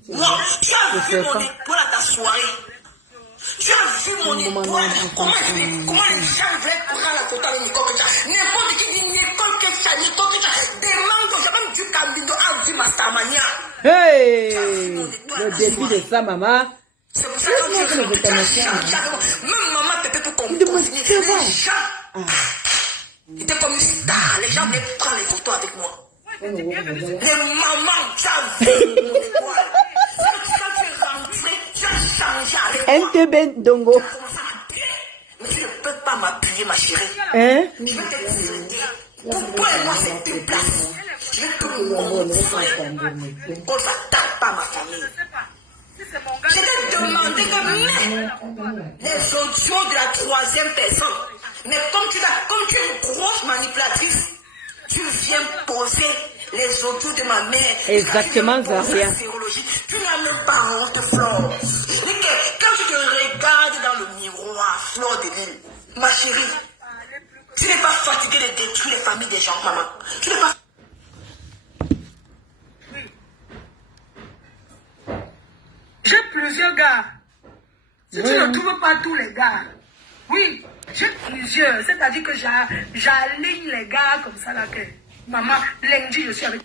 Moi, tu as vu mon étoile à ta soirée. Tu as vu mon étoile. Comment les gens veulent prendre la photo avec Nicole Kecha? N'importe qui dit Nicole Kecha. Demande, j'ai même du Cambido à du Mastamania. Hey! Le défi de sa maman. C'est pour ça que je veux même maman peut tout comprendre. Les gens. Ils étaient comme une star. Les gens venaient prendre les photos avec moi. Les mamans, tu as vu mon étoile. NTB Dongo. Mais tu ne peux pas m'appuyer, ma chérie. Hein? Je vais te souhaiter. Pour toi et moi, c'est une place. Je vais te montrer qu'on ne s'attaque pas à ma famille. Je t'ai demandé de mettre les audios de la troisième personne. Mais comme tu es une grosse manipulatrice, tu viens poser les audios de ma mère. Exactement, Zaria. Tu n'as même pas honte, Flore. Quand tu te regardes dans le miroir, Flore de Lille, ma chérie, tu n'es pas fatiguée de détruire les familles des gens, maman. Tu n'es pas... J'ai plusieurs gars. Si tu ne trouves pas tous les gars, oui, j'ai plusieurs. C'est-à-dire que j'aligne les gars comme ça là que maman, lundi, je suis avec.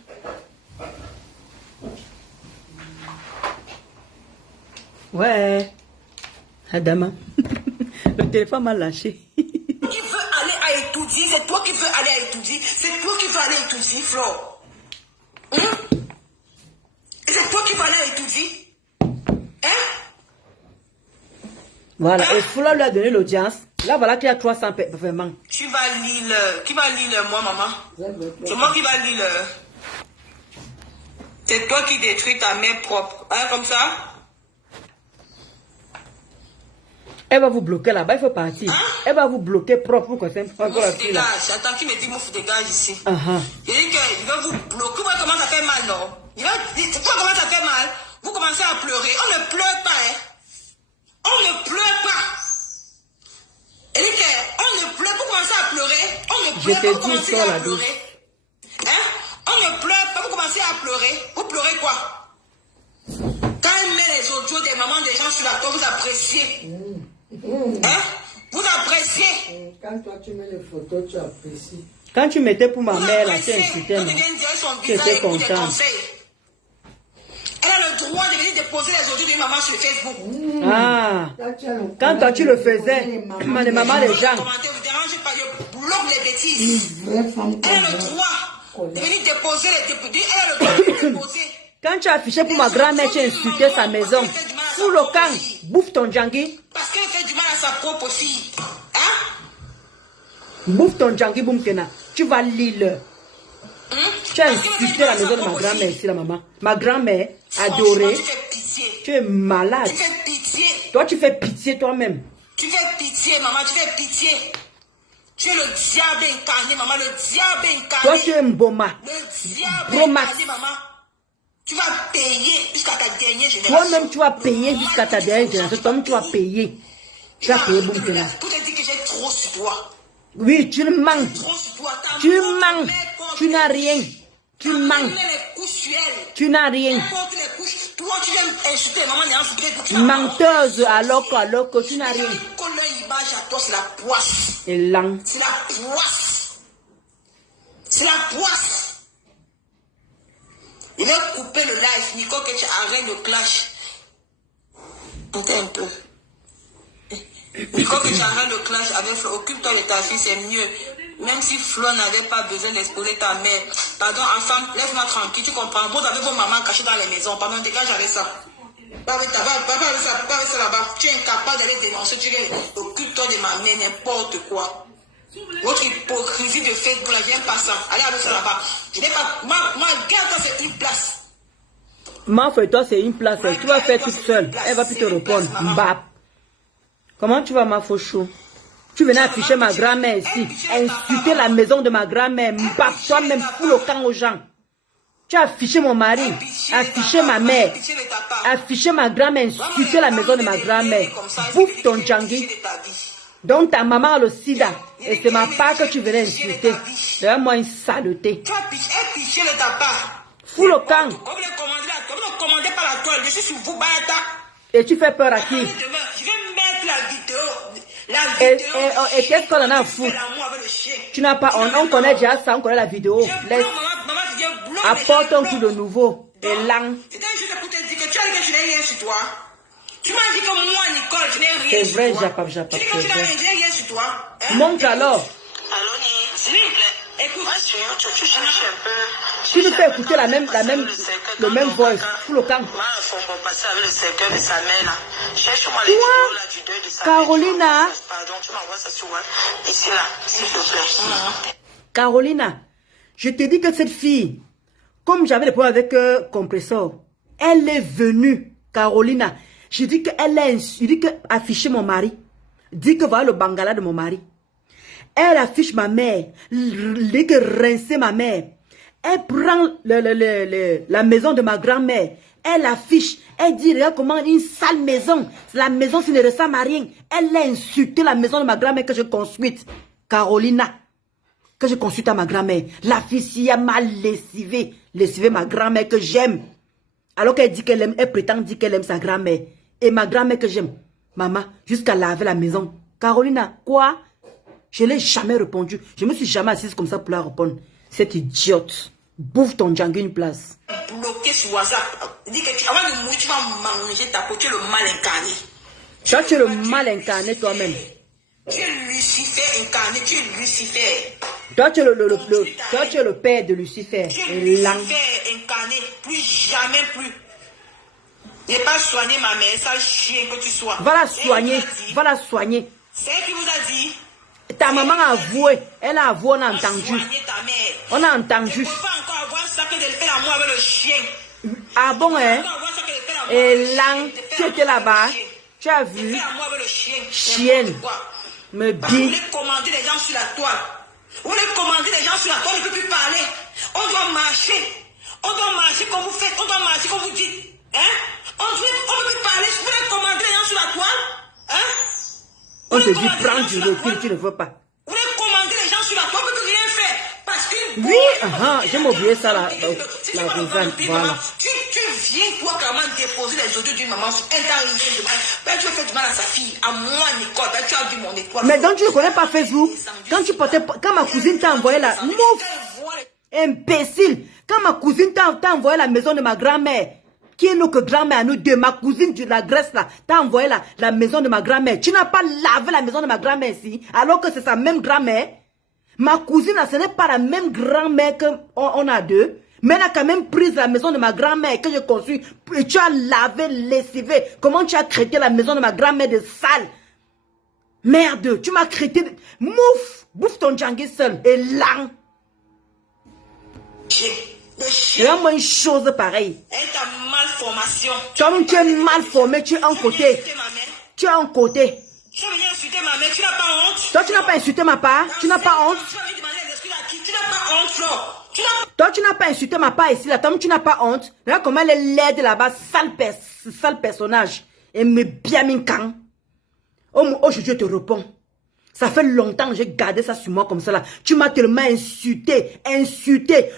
Ouais. Adama. Le téléphone m'a lâché. Qui veut aller à étudier, c'est toi qui veux aller à étudier. C'est toi qui veux aller à étudier, Flore. Et c'est toi qui veux aller à étudier. Hein? Voilà. Hein? Et Flore lui a donné l'audience. Là, voilà qu'il y a 300 vraiment. Qui va lire moi, maman? C'est moi qui va lire. C'est toi qui détruis ta mère propre. Hein, comme ça? Elle va vous bloquer là-bas, il faut partir. Elle va vous bloquer propre. Pourquoi c'est encore la fille là? Attends, qui me dit mouf dégage ici. Il dit qu'il va vous bloquer. Vous voyez comment ça fait mal, non? Vous voyez comment ça fait mal? Vous commencez à pleurer. On ne pleure pas, hein. On ne pleure pas. Il dit qu'on ne pleure pas. Vous commencez à pleurer. On ne pleure pas. Vous commencez à pleurer. Hein? On ne pleure pas. Vous commencez à pleurer. Vous pleurez quoi? Quand il met les audios des mamans des gens sur la toile, vous appréciez. Hein? Vous appréciez. Quand toi tu mets les photos, tu apprécies. Quand tu mettais pour ma mère, là, tu insultais, non? Tu étais content. Elle a le droit de venir déposer les audios d'une maman sur Facebook. Quand toi tu le faisais, les mamans, les gens. Vous dérangez pas, je bloque les bêtises. Elle a le droit de venir déposer les députés. Elle a le droit de déposer. Quand tu as affiché pour ma grand-mère, tu as insulté sa maison. Fous le camp, bouffe ton djangui. Parce qu'elle fait du mal à sa propre fille. Hein? Bouffe ton djangui, boumkena. Tu vas lire. Tu as insulté la maison de ma grand-mère ici, la maman. Ma grand-mère, adorée. Tu es malade. Tu fais pitié. Toi, tu fais pitié toi-même. Tu fais pitié, maman, tu fais pitié. Tu es le diable incarné, maman, le diable incarné. Toi, tu es Mboma. Le diable incarné, maman. Tu vas payer jusqu'à ta dernière génération. Toi-même, tu vas payer jusqu'à ta dernière génération. Toi-même, tu vas payer. Tu vas payer, boumkena. Pour te dire que j'ai trop sur toi. Oui, tu le manques. Tu manques. Tu n'as rien. Tu manques. Tu n'as rien. Menteuse alors que tu n'as rien. C'est la poisse. Et là. C'est la poisse. C'est la poisse. Il va couper le live. Nico, que tu arrêtes le clash. Montez un peu. Nico, que tu arrêtes le clash avec Flo. Occupe-toi de ta fille, c'est mieux. Même si Flo n'avait pas besoin d'exposer ta mère. Pardon, enfant, laisse-moi tranquille, tu comprends. Vous avez vos mamans cachées dans les maisons. Pardon, dégage avec ça. Pas avec ça là-bas. Tu es incapable d'aller dénoncer. Occupe-toi de ma mère, n'importe quoi. Votre hypocrisie de Facebook, là, viens pas ça. Allez avec ça là-bas. Je n'ai pas. Moi, garde-toi, c'est une place. Ma fille, toi, c'est une place. Tu vas faire toute seule. Elle va plus te répondre. Mbap. Comment tu vas, ma fauchou? Tu venais afficher ma grand-mère ici, insulter la maison de ma grand-mère, mbap, toi-même fous le camp aux gens. Tu as affiché mon mari, affiché ma mère, affiché ma grand-mère, insulter la maison de ma grand-mère. Bouffe ton djangui. Donc ta maman a le sida, et c'est ma part que tu venais insulter. Donne-moi une saleté. Tu as affiché le tabac. Fous le camp. Vous ne commandez pas la toile, je suis sur vous, Bayata. Et tu fais peur à qui? Je vais mettre la vidéo. Et qu'est-ce qu'on en a à foutre? Tu n'as pas, on connaît déjà ça, on connaît la vidéo. Laisse. Apporte un coup de nouveau. Et là. C'était juste pour te dire que tu as dit que tu n'as rien sur toi. Tu m'as dit que moi, Nicole, je n'ai rien c'est sur vrai, toi. Japap, Tu dis que tu n'as rien sur toi. Hein? Montre alors. Allô, s'il vous plaît. Écoute, moi, tu cherches un peu. Tu nous fais écouter le même voice. Fous le camp. Moi, il faut passer avec le cercueil de sa mère là. Cherche-moi les vidéos là du deuil de sa Carolina. mère. Pardon, tu m'envoies ça sur WhatsApp. Ici là, s'il te plaît. Carolina, je te dis que cette fille, comme j'avais des problèmes avec Compressor, elle est venue, Carolina. Je dis qu'elle a affiché mon mari. Dit que voilà le bangala de mon mari. Elle affiche ma mère. Dit que rincer ma mère. Elle prend la maison de ma grand-mère. Elle affiche. Elle dit, regarde comment une sale maison. La maison, ça ne ressemble à rien. Elle a insulté la maison de ma grand-mère que j'ai construite. Carolina. Que j'ai construite à ma grand-mère. La fille s'y a mal lessivé. Lessivé ma grand-mère que j'aime. Alors qu'elle dit qu'elle aime, elle prétend dire qu'elle aime sa grand-mère. Et ma grand-mère que j'aime. Maman, jusqu'à laver la maison. Carolina, quoi? Je ne l'ai jamais répondu. Je ne me suis jamais assise comme ça pour la répondre. Cette idiote. Bouffe ton djangui une place. Bloqué sur WhatsApp. Dis que avant de mourir, tu vas manger ta peau. Tu es le mal incarné. Toi, tu es le mal incarné toi-même. Tu es Lucifer incarné. Tu es Lucifer. Toi, tu es le père de Lucifer. Tu es Lucifer incarné. Plus jamais plus. Je n'ai pas soigné ma mère, sale chien que tu sois. Va la soigner. Va la soigner. C'est elle qui vous a dit. Ta maman a avoué. Elle a avoué, on a entendu. Ta mère. On a entendu. Je peux pas encore avoir ça que de faire l'amour avec le chien. Ah bon, hein? Et là, tu étais là-bas. Tu as vu? À moi avec le chien. Chienne. Me Vous voulez dit. commander les gens sur la toile. Vous voulez commander les gens sur la toile, on ne peut plus parler. On doit marcher. On doit marcher comme vous faites. On doit marcher comme vous dites. Hein? On ne peut plus parler. Vous voulez commander les gens sur la toile? Hein? On te dit prends du recul, tu ne veux pas. Vous voulez commander les gens sur la toile, on ne peut rien faire. Parce que... Oui, j'ai oublié ça là. La Rosanne, voilà. Tu viens, toi, carrément, déposer les audios d'une maman sur Internet. Ben, tu as fait du mal à sa fille, à moi, Nicole. Ben, tu as vu mon étoile. Mais donc tu ne connais pas Facebook? Quand ma cousine t'a envoyé la... Imbécile! Quand ma cousine t'a envoyé la maison de ma grand-mère, qui est notre grand-mère à nous deux, ma cousine de la Grèce là, t'a envoyé la maison de ma grand-mère. Tu n'as pas lavé la maison de ma grand-mère ici, alors que c'est sa même grand-mère. Ma cousine là, ce n'est pas la même grand-mère qu'on a deux. Mais elle a quand même pris la maison de ma grand-mère que j'ai conçue. Et tu as lavé, lessivé. Comment tu as traité la maison de ma grand-mère de sale? Merde, tu m'as traité de... Mouf! Bouffe ton djangui seul. Et là. Et là, moi, une chose pareille. Elle t'a malformation. Toi-même, tu es mal formé, tu es un côté. Tu es un côté. Tu as venu insulter ma mère, tu n'as pas honte? Toi, tu n'as pas insulté ma part. Tu n'as pas honte. Tu as venu demander des excuses à qui? Tu n'as pas honte, Flo. Toi, tu n'as pas insulté ma part ici. Là, toi, tu n'as pas honte. Regarde comment elle est laide là-bas, sale personnage. Et me bien min quand. Aujourd'hui, je te réponds. Ça fait longtemps que j'ai gardé ça sur moi comme ça là. Tu m'as tellement insulté.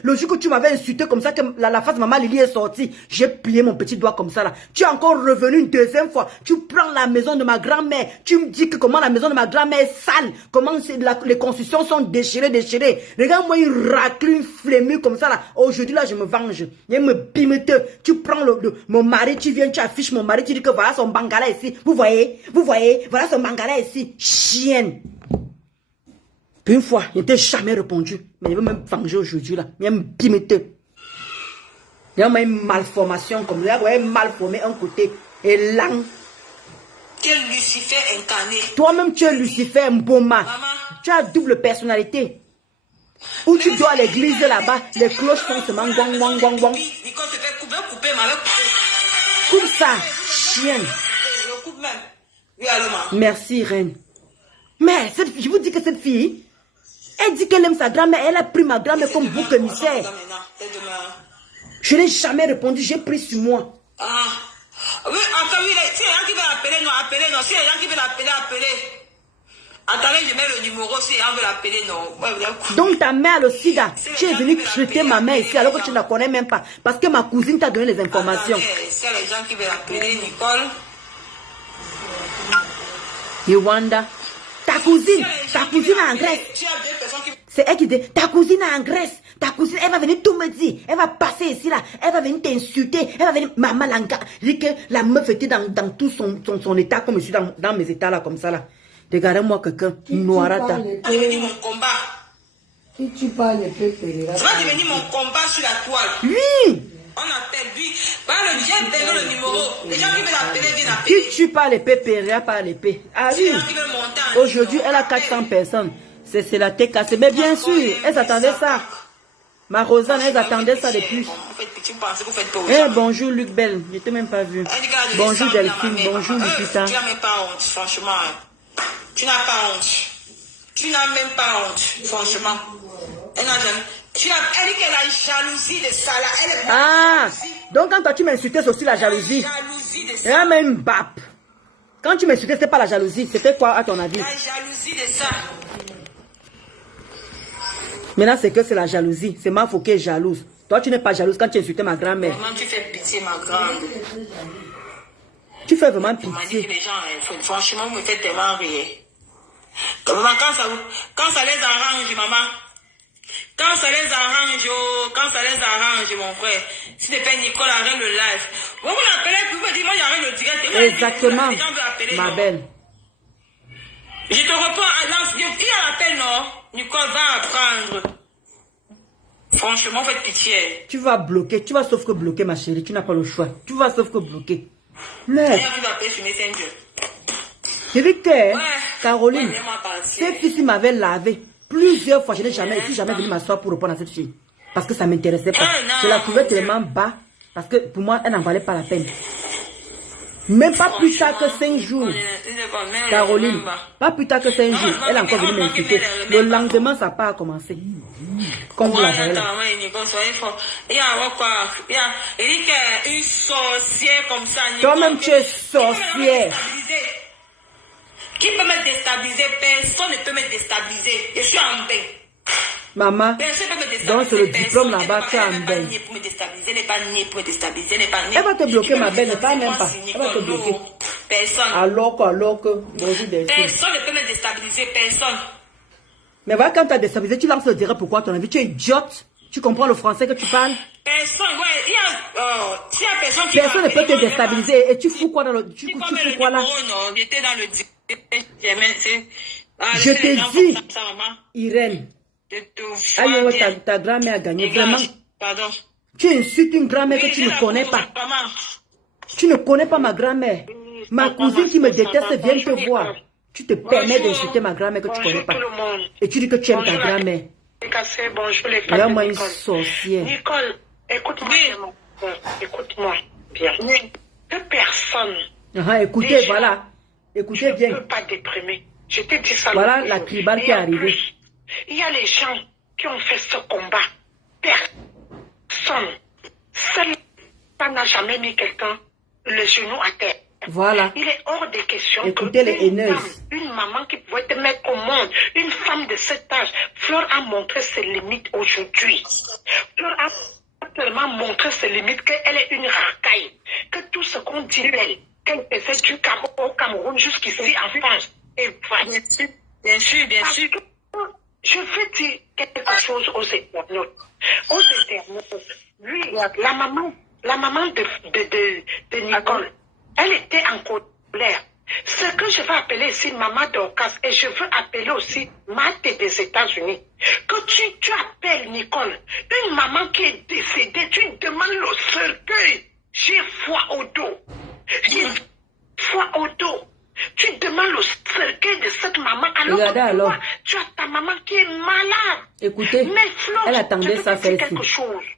Le jour que tu m'avais insulté comme ça, que la face de maman Lily est sortie, j'ai plié mon petit doigt comme ça là. Tu es encore revenu une deuxième fois. Tu prends la maison de ma grand-mère. Tu me dis que comment la maison de ma grand-mère est sale. Comment les constructions sont déchirées. Regarde-moi une raclure, une flémure comme ça là. Aujourd'hui là, je me venge. Il me bimeteux. Tu prends mon mari, tu viens, tu affiches mon mari, tu dis que voilà son bangala ici. Vous voyez, voilà son bangala ici. Chienne. Puis une fois, il n'était jamais répondu. Mais il veut même venger aujourd'hui là. Il y a un bimeteux. Il y a une malformation comme ça. Ouais, mal formé un côté. Et là. Tu es Lucifer incarné. Toi-même, tu es Lucifer Mboma. Tu as double personnalité. Où tu dois à l'église là-bas, les cloches font seulement wang wang wang wang. Nicole se fait couper, m'avait coupé. Coupe ça, chienne. Je coupe même. Oui, allô, maman. Merci, reine. Mais je vous dis que cette fille, elle dit qu'elle aime sa grand-mère, elle a pris ma grand-mère comme bouc émissaire. Je n'ai jamais répondu, j'ai pris sur moi. Ah. Oui, enfin, oui, si les gens qui veulent appeler, non, appelez, non. Si les gens qui veulent appeler, appelez. Attendez, je mets le numéro, si les gens veulent appeler, non. Ouais, donc ta mère, le sida, tu es venu traiter ma mère ici alors que tu ne la connais même pas. Parce que ma cousine t'a donné les informations. Si les gens qui veulent appeler, Nicole. Yowanda. Ta cousine en Grèce. C'est elle qui dit, ta cousine est en Grèce. Ta cousine, elle va venir tout me dire. Elle va passer ici là. Elle va venir t'insulter. Elle va venir, maman langa. Dit que la meuf était dans tout son état comme je suis dans mes états là comme ça là. Regardez-moi quelqu'un, noirata. Ça va devenir mon combat. Qui tu parles, Pépé? Ça va devenir mon combat sur la toile. Oui. On appelle lui. Parle, viens donner le numéro. Les gens qui veulent appeler, viennent appeler. Qui tue par l'épée, paiera par l'épée. Ah oui. Aujourd'hui, elle a 400 personnes. C'est la tête cassée. Mais bien sûr, elles attendaient ça. Ma Rosanne, elles attendaient ça depuis. Eh, bonjour Luc Bell. Je t'ai même pas vu. Bonjour Delphine. Bonjour Lupita. Tu n'as même pas honte, franchement. Tu n'as pas honte. Tu n'as même pas honte, franchement. Elle n'a jamais. Elle dit qu'elle a une jalousie de ça là. Elle est ah, donc quand toi tu m'insultais, c'est aussi la jalousie. Elle a même bap. Quand tu m'insultais, c'était pas la jalousie. C'était quoi à ton avis? La jalousie de ça. Maintenant, c'est que c'est la jalousie. C'est ma faute qui est jalouse. Toi, tu n'es pas jalouse quand tu insultais ma grand-mère. Maman, tu fais pitié, ma grande. Tu fais vraiment pitié. Les gens, franchement, vous me faites tellement rire. Maman, quand ça les arrange, maman. Quand ça les arrange, mon frère. Si c'est pas Nicole, arrête le live. Vous m'appelez, vous me dites, moi j'arrête le direct. Exactement, ma belle. Je te reprends à l'ance. Qui a l'appel, non? Nicole va apprendre. Franchement, faites pitié. Tu vas bloquer, tu vas sauf que bloquer, ma chérie. Tu n'as pas le choix. Tu vas sauf que bloquer. Mais. Tu vas appeler sur Messenger. Je dis que, ouais. Caroline, ouais, cette fille m'avait lavé. Plusieurs fois, je n'ai jamais venu m'asseoir pour répondre à cette fille. Parce que ça ne m'intéressait pas. Je la trouvais tellement bas. Parce que pour moi, elle n'en valait pas la peine. Même pas plus tard que 5 jours. Caroline, pas plus tard que 5 jours. Elle a encore venu m'insulter. Le lendemain, ça n'a pas commencé. Comme vous la voyez là. Une sorcière comme ça. Toi-même, tu es sorcière. Qui peut me déstabiliser? Personne ne peut me déstabiliser. Je suis en paix. Maman, donc c'est le diplôme là-bas, tu as un bain. Elle va te bloquer, ma belle, ne parle même pas. Elle va te bloquer. Personne. Alors que, bonjour des filles. Personne ne peut me déstabiliser, personne. Mais voilà, quand tu as déstabilisé, tu lances le direct pourquoi ton avis. Tu es idiote. Tu comprends le français que tu parles? Personne, ouais, il y a personne qui personne ne peut te déstabiliser. Et tu fous quoi dans le... Tu fous quoi là? J'étais dans le... Je te dis, Irène. Ta grand-mère a gagné. Vraiment. Pardon. Tu insultes une grand-mère que tu ne connais pas. Tu ne connais pas ma grand-mère. Ma cousine qui me déteste vient te voir. Tu te permets d'insulter ma grand-mère que tu ne connais pas. Et tu dis que tu aimes ta grand-mère. Regarde-moi une sorcière. Nicole, écoute-moi. Écoute-moi bien. Que personne. Écoutez, déjà, voilà. Écoutez bien. Je ne peux pas déprimer. Je t'ai dit ça. Voilà la tribale qui est arrivée. Il y a les gens qui ont fait ce combat. Personne. Seul n'a jamais mis quelqu'un le genou à terre. Voilà. Il est hors de question. Écoutez les haineuses. Une maman qui pouvait te mettre au monde, une femme de cet âge. Fleur a montré ses limites aujourd'hui. Fleur a tellement montré ses limites qu'elle est une racaille. Que tout ce qu'on dit d'elle, qu'elle faisait du au Cameroun jusqu'ici en France. Et voilà. Bien sûr. Je veux dire quelque chose aux internautes. Aux internautes, lui, la maman de Nicole, elle était en colère. Ce que je vais appeler ici Maman Dorcas, et je veux appeler aussi Marthe des États-Unis, que tu appelles Nicole, une maman qui est décédée, tu demandes le cercueil. J'ai foi au dos. J'ai foi au dos. Tu demandes le cercueil de cette maman alors regardez que alors. toi, tu as ta maman qui est malade. Écoutez, mais Flo, elle attendait ça, celle-ci.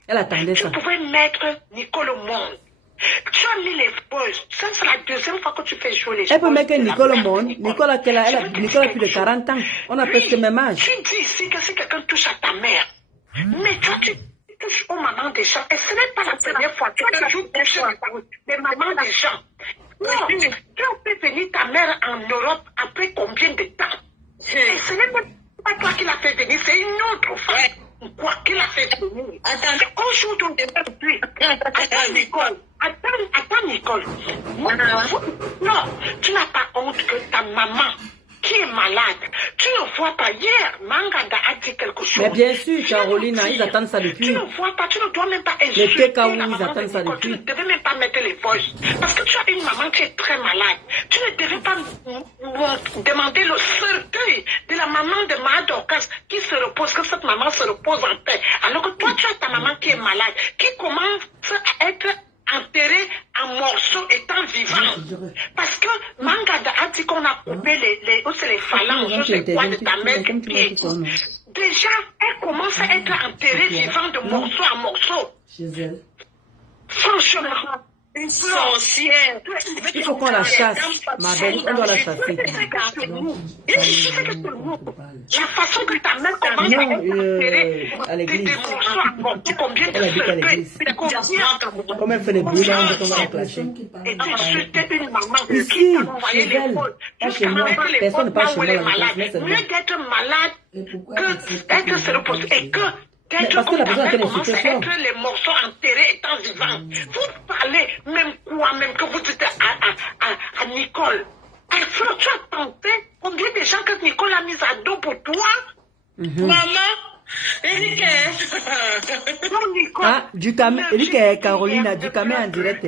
Elle attendait tu ça. pouvais mettre Nicole au monde. Tu as mis les pauses. Ça, c'est la deuxième fois que tu fais jouer les Elle peut pauses. mettre Nicole au monde. Nicole a plus de 40 ans. On a presque le même âge. Tu dis ici que si quelqu'un touche à ta mère, mais toi, tu touches aux mamans des gens. Et ce n'est pas la première fois. Tu as toujours touché les mamans des gens. Non, tu as fait venir ta mère en Europe après combien de temps? Et ce n'est pas toi qui l'as fait venir, c'est une autre femme. Quoi qu'il a fait venir. Attends, aujourd'hui, attends Nicole. Attends Nicole. Non, tu n'as pas honte que ta maman qui est malade. Tu ne vois pas. Hier, Manganda a dit quelque chose. Mais bien sûr, Caroline, ils attendent ça depuis. Tu ne vois pas, tu ne dois même pas Les insulter TKO, la ils maman attendent de ça Nicole. Tu depuis. ne devais même pas mettre les voices. Parce que tu as une maman qui est très malade. Tu ne devais pas demander le cercueil de la maman de Madorcas qui se repose, que cette maman se repose en paix. Alors que toi, tu as ta maman qui est malade, qui commence à être enterrée en morceaux étant vivante. Parce que Mangada a dit qu'on a coupé les phalanges, je sais quoi, de ta mère de pied. Déjà, elle commence à être enterrée vivante de morceau en morceau. Chez elle. Franchement, une sorcière. Il faut qu'on la chasse, ma belle, on doit la chasser. La façon que ta mère commence à être enterrée à l'église. des morceaux en morceaux, combien de Elle habite à l'église. Comme elle fait les bruits, là, on va la clasher. Et tu insultais une maman Ici, qui t'a envoyé chez les elle, fautes. pas Jusqu'à chez moi. mettre les Personne ne fautes parle là chez où moi, elle est la malade. maîtresse, c'est Mieux moi. d'être malade Et pourquoi que se reposer. Et que Mais d'être parce que comme la ta personne a mère fait commence à l'insultation. être les morceaux enterrés étant vivants. Vous parlez même quoi, même que vous dites à Nicole. Flo, tu as tenté combien de gens que Nicole a mis à dos pour toi? Maman, Non, Nicole. Ah, du camé, elle dit que Caroline, du camé en direct.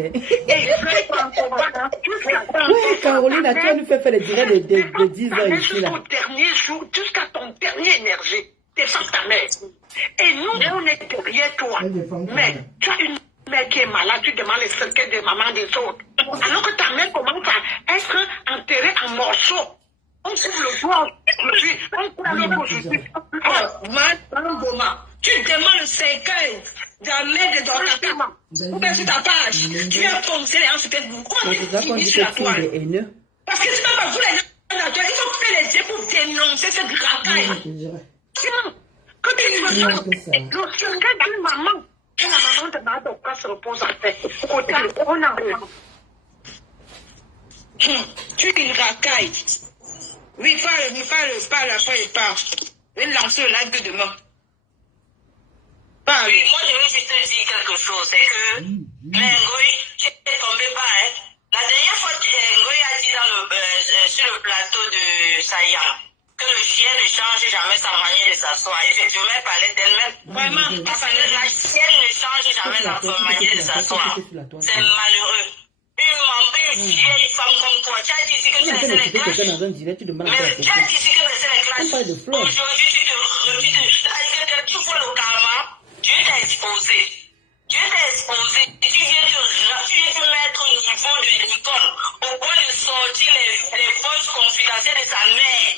Oui, Caroline, tu as nous fait faire les directs de 10 heures ici, là. Jusqu'au dernier jour, jusqu'à ton dernier énergie, défends ta mère. Et nous, on est derrière toi. Mais tu as une mère qui est malade, tu demandes les cercueils des mamans des autres. Alors que ta mère commence à être enterrée en morceaux. On couvre le doigt aujourd'hui, on couvre l'autre aujourd'hui. Madame Boma, tu demandes le cercueil. Jamais dans ta page. Ou bien sur ta page. Tu viens foncer les gens sur Facebook. Comment tu finis sur la toile? Parce que tu n'as pas vu les gens dans la toile. Il faut faire les yeux pour dénoncer cette racaille. Quand tu veux ça, lorsque une maman, la maman de ma doc se repose en paix. Côté le corona. Tu es une racaille. Oui, parle, après il part. Je vais lancer le live de demain. Oui, moi je vais juste te dire quelque chose, c'est que Ngoï, tu es tombé bas, hein. La dernière fois, Ngoï a dit sur le plateau de Sayam que le chien ne change jamais sa manière de s'asseoir. Et je vais parler d'elle-même. Vraiment, parce que la chienne ne change jamais sa manière de s'asseoir. C'est malheureux. Une vieille femme comme toi, tu as dit ici que tu laissais les classes. Mais tu as dit ici que tu laissais les classes. Aujourd'hui, tu vois le karma. Dieu t'a exposé. Dieu t'a exposé. Tu viens de mettre au niveau de Nicole au point de sortir les fausses confidentielles de sa mère.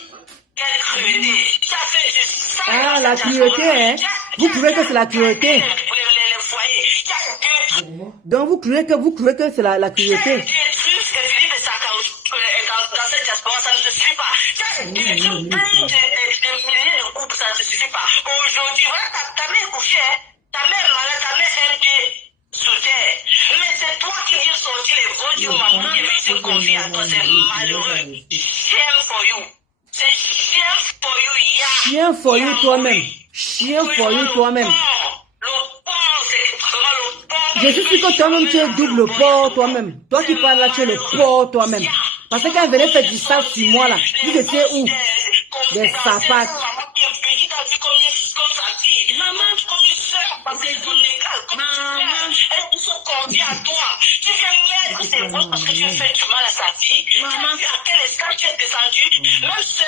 Quelle cruauté. Ça fait juste ça. Ah, la cruauté, hein? Vous trouvez que c'est la cruauté? Les foyers. Donc vous croyez que c'est la cruauté? Des trucs que tu dis, mais ça, dans cette diaspora, ça ne te suffit pas. Ça, des milliers de couples, ça ne te suffit pas. Aujourd'hui, voilà, ta mère est couchée, hein. Ta mère est malade, ta mère est un pied sous terre. Mais c'est toi qui viens sortir les votes du maman qui vient se confier à toi. C'est malheureux. Shame for you. C'est shame for you, yeah. Chien for you toi-même. Chien for you toi-même. Je suis sûr que toi-même tu es double porc toi-même. Toi qui parles là, tu es le porc toi-même. Parce que quand elle venait faire du sale sur moi là, vous étiez où? Des sapates. Parce que tu fais du mal à sa fille. Maman, à quel escale tu es descendu? Même ces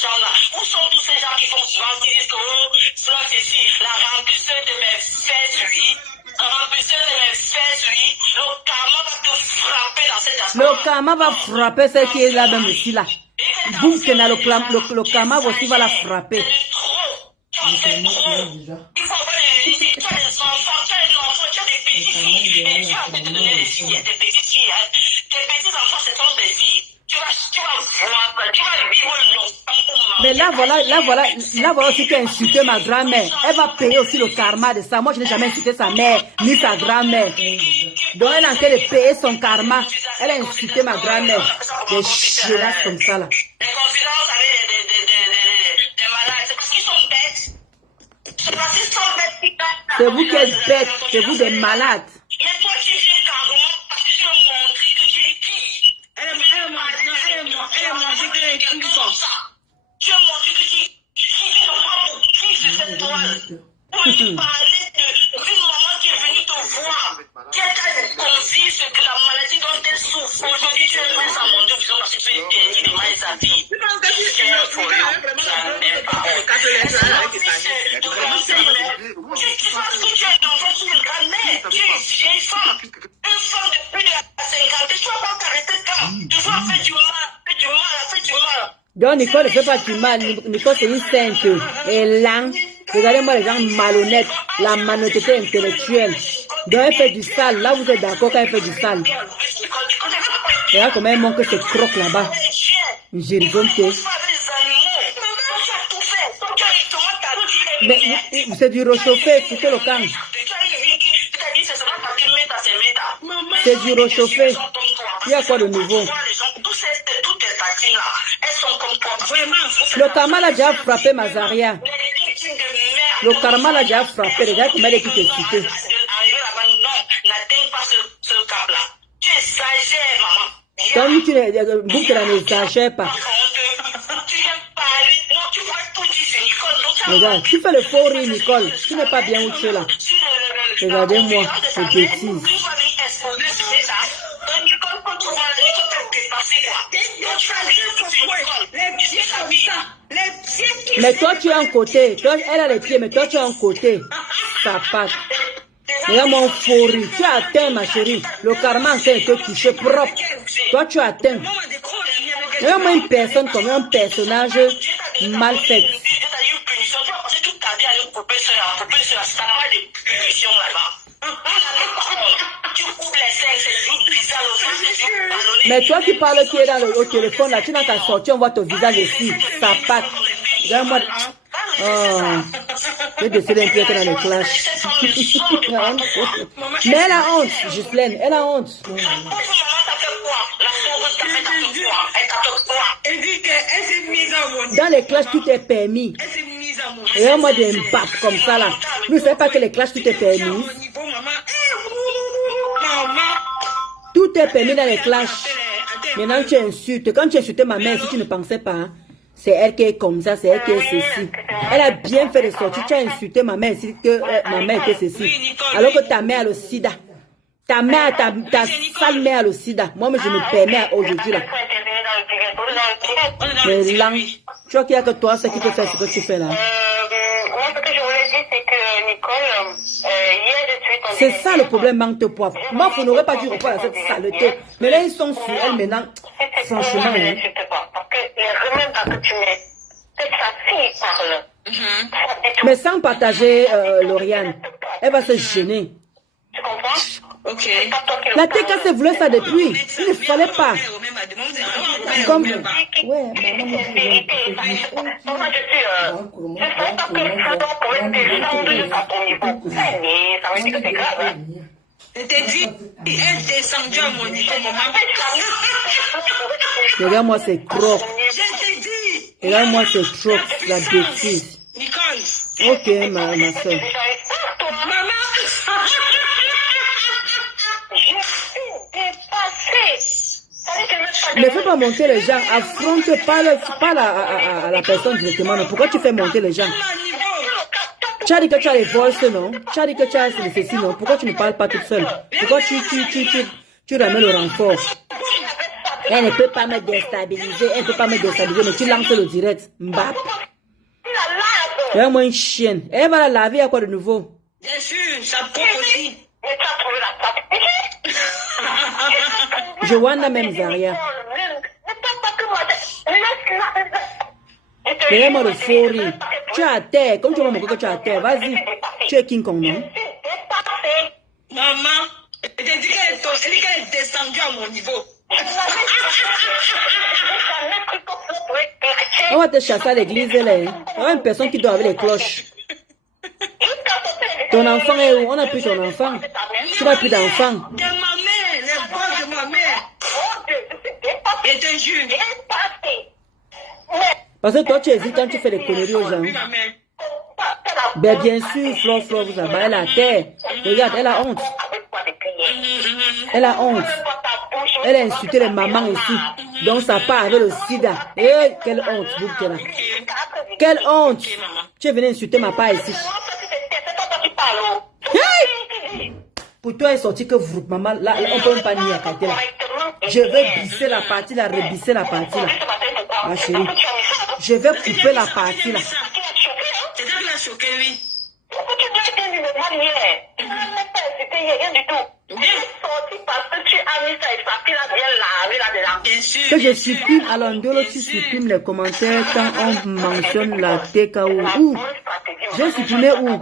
gens-là, où sont tous ces gens qui font souvent qui disent que oh, flotte ici, la remplisseuse de mes fesses, oui. Remplisseuse de mes fesses, oui. Le karma va te frapper dans cette aspect. Le karma va frapper celle qui est là même ici là. Boum, le karma aussi va la frapper. Tu fais trop. Il faut avoir des limites. Tu as des enfants, tu as des enfants, tu as des petites filles. Et tu vas te donner des filles, des petites filles. Tes petits enfants, ce sont des filles. Tu vas vivre longtemps. Mais là voilà aussi qui a insulté ma grand-mère. Elle va payer aussi le karma de ça. Moi, je n'ai jamais insulté sa mère, ni sa grand-mère. Donc, elle est en train de payer son karma. Elle a insulté ma grand-mère. Des chienasses comme ça, là. Les confidences avec des malades, c'est parce qu'ils sont bêtes. C'est parce qu'ils sont bêtes. C'est vous qui êtes bêtes. C'est vous des malades. Mais toi, tu viens carrément parce que tu veux montrer que tu es qui. Elle a mangé que les trucs comme ça. Tu as montré que tu es qui. Tu ne vois pas qui sur cette toile. Pour lui parler d'une maman qui est venue te voir. Qui a confié ce que la maladie dont elle souffre. Aujourd'hui, tu es même à mon Dieu, parce que tu es interdit de mal sa fille. Tu penses que tu es un enfant, tu es une grand-mère. Tu es une vieille femme. Une femme de plus de 50. Tu ne vas pas t'arrêter quand. Tu vas faire du mal. Donc Nicole ne fait pas du mal. Nicole c'est une sainte. Et là, regardez-moi les gens malhonnêtes. La malhonnêteté intellectuelle. Donc elle fait du sale. Là vous êtes d'accord quand elle fait du sale. Regarde comment elle manque ses crocs là-bas. J'ai rigolé. Mais c'est du réchauffé, c'est le camp. C'est du réchauffé. Il y a quoi de nouveau? Le karma l'a déjà frappé Mazaria. Le karma l'a déjà frappé. Regarde comment elle est toute excitée. Comme tu n'exagères pas. Regarde, tu fais le faux rire, Nicole. Tu n'es pas bien où tu es là. Regardez-moi, c'est bêtise. Mais toi, tu as un côté. Toi, elle a les pieds, mais toi, tu as un côté. Ça passe. Regarde mon faux rire. Tu as atteint, ma chérie. Le karma en train de te toucher propre. Toi, tu as atteint. Regarde-moi une personne comme un personnage mal fait. commencé toute ta vie à aller couper cela, ça n'a pas de punition là-bas. Tu coupes les seins, c'est tout bizarre, le Mais toi qui parles qui est dans au téléphone là, tu n'as qu'à sortir, on voit ton visage ici, ça patte. Regarde-moi. Oh. Je vais décider un peu être dans le clash. Mais elle a honte, Ghislaine, elle a honte. Dans les clashs, tout est permis. Regarde-moi des impacts comme ça là. Vous ne savez pas que les clashs, tout est permis. Tout est permis dans les clashs. Maintenant, tu insultes. Quand tu insultais ma mère, si tu ne pensais pas, hein, c'est elle qui est comme ça, c'est elle qui est ceci. Elle a bien fait de sortir. Tu as insulté ma mère, si que ma mère était ceci. Alors que ta mère a le sida. Ta mère, ta sale mère a le sida. Moi, je me permets aujourd'hui là. Mais là, tu vois qu'il n'y a que toi, ce qui peut faire ce que tu fais là. Moi, ce que je voulais dire, c'est que Nicole, hier, je suis c'est ça le problème, manque de poids. Moi, vous n'aurez pas dû reprendre cette saleté. Mais là, ils sont sur elle maintenant. Franchement. Hein. Parce que les remèdes que tu mets, que sa fille parle. Mais sans partager, Lauriane, elle va se gêner. Tu comprends? Ok. La TKC voulait ça depuis. Il ne fallait pas. Comme... Ouais, regarde-moi, c'est trop. Regarde-moi, c'est trop, la bêtise. Ok, ma soeur. Ne fais pas monter les gens, affronte pas à la personne directement. Non. Pourquoi tu fais monter les gens? Tu as dit que tu as les voices, non? Tu as dit que tu as ceci, non? Pourquoi tu ne parles pas toute seule? Pourquoi tu ramènes le renfort? Elle ne peut pas me déstabiliser, elle ne peut pas me déstabiliser, mais tu lances le direct. Mbap. Regarde-moi une chienne. Elle va la laver à quoi de nouveau? Bien sûr, ça propre aussi. Joanna même Zaria. Regarde-moi le faux rire. Tu es à terre. Comme tu vois mon que tu es à terre. Vas-y. Tu es King Kong, non? Maman, elle dit qu'elle est descendue à mon niveau. On va te chasser à l'église, là. Il y a une personne qui doit avoir les cloches. Ton enfant est où? On a pris ton enfant. Tu n'as plus d'enfant. De ma mère, les voix de ma mère. Et te jure. Parce que toi, tu hésites quand tu fais des conneries aux gens. Ben, bien sûr, Flo, vous avez elle a terre. Regarde, elle a honte. Elle a honte. Elle a insulté les mamans ici. Donc, ça part avec le sida. Eh, quelle honte, vous, là. Quelle honte. Tu es venu insulter ma part ici. Hey! Pour toi, elle est sortie que vous, maman, là, on peut même pas nier à côté là. Je vais bisser la partie là, rebisser la partie là. Ma chérie. Je vais couper la partie là. C'est ça qui l'a choqué, oui. Que je supprime, alors Ndolo, tu supprimes les commentaires quand on mentionne la TKO. Où? J'ai supprimé où?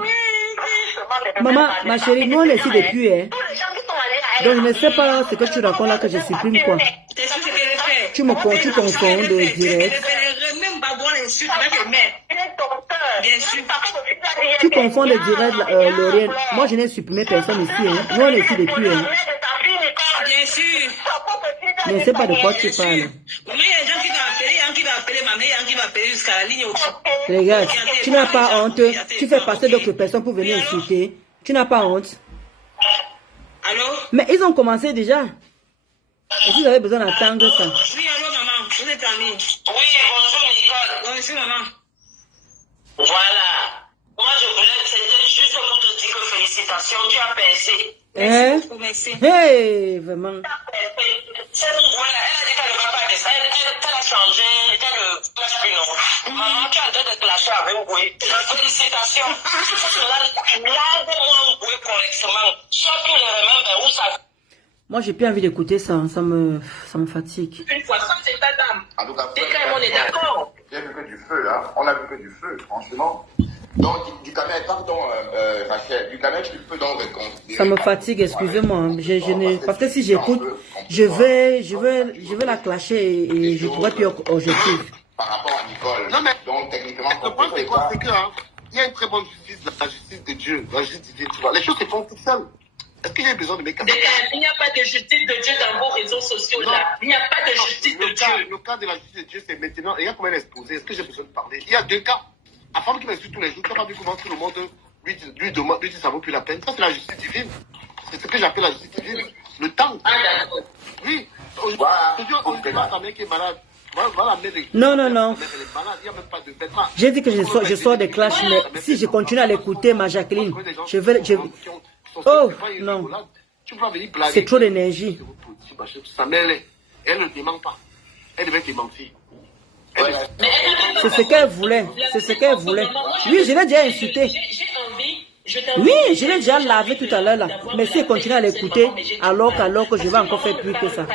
Maman, ma chérie, nous on est ici depuis, hein. Donc je ne sais pas ce que tu racontes là que je supprime quoi. Tu confonds de direct. Tu confonds de direct, Lauriane. Moi je n'ai supprimé personne ici, hein. Nous on est ici depuis, hein. Bien sûr. Je ne sais pas de quoi tu parles. Regarde, tu n'as pas honte. Tu fais passer d'autres personnes pour venir insulter. Tu n'as pas honte. Allô? Mais ils ont commencé déjà. Et vous avez besoin d'attendre ça. Oui, allô, maman. Vous êtes en ligne. Oui, bonjour, Nicole. Bonjour, maman. Voilà. Moi, je voulais, c'était juste pour te dire que félicitations, tu as percé. Hein? Merci. Hey, vraiment. Voilà, elle a dit qu'elle ne va pas descendre. Elle a changé, elle ne clash plus, non. Maman, tu as le droit de clasher avec Ngoué. Félicitations. Là, on Ngoué correctement. Soit tu le remets, où ça. Moi, j'ai plus envie d'écouter ça. Ça me fatigue. Une fois, ça, c'est ta dame. En tout cas, C'est quand même, on est d'accord. il n'y a vu que du feu, hein. On n'a vu que du feu, franchement. Donc, du Cameroun, pardon, Rachel, du Cameroun, tu peux donc reconsidérer. Ça me fatigue, excusez-moi. Parce que si j'écoute, je vais la clasher et je pourrais plus objectif. Par rapport à Nicole. Non, mais donc, techniquement, le point, c'est quoi? C'est que, il y a une très bonne justice, la justice de Dieu, la justice divine, tu vois. Les choses se font toutes seules. Est-ce que j'ai besoin de mes camarades? Il n'y a pas de justice de Dieu dans vos réseaux sociaux là. Il n'y a pas de justice de Dieu. Le cas de la justice de Dieu, c'est maintenant. Regarde comment elle est exposée. Est-ce que j'ai besoin de parler? Il y a 2 cas. La femme qui m'insulte tous les jours, tu n'as pas vu comment tout le monde lui dit ça vaut plus la peine. Ça, c'est la justice divine. C'est ce que j'appelle la justice divine. Le temps. Ah, d'accord. Oui. Aujourd'hui, on dit ta mère qui est malade. Voilà, non. Elle est malade. Il n'y a même pas de vêtements. J'ai dit que je sors des clashs, mais si je continue à l'écouter, ma Jacqueline, oh, non. C'est trop d'énergie. Sa mère, elle ne dément pas. Elle devait démentir. C'est ce qu'elle voulait. C'est ce qu'elle voulait. Oui, je l'ai déjà insulté. Oui, je l'ai déjà lavé tout à l'heure là. Mais si elle continue à l'écouter, alors que je vais encore faire plus que ça.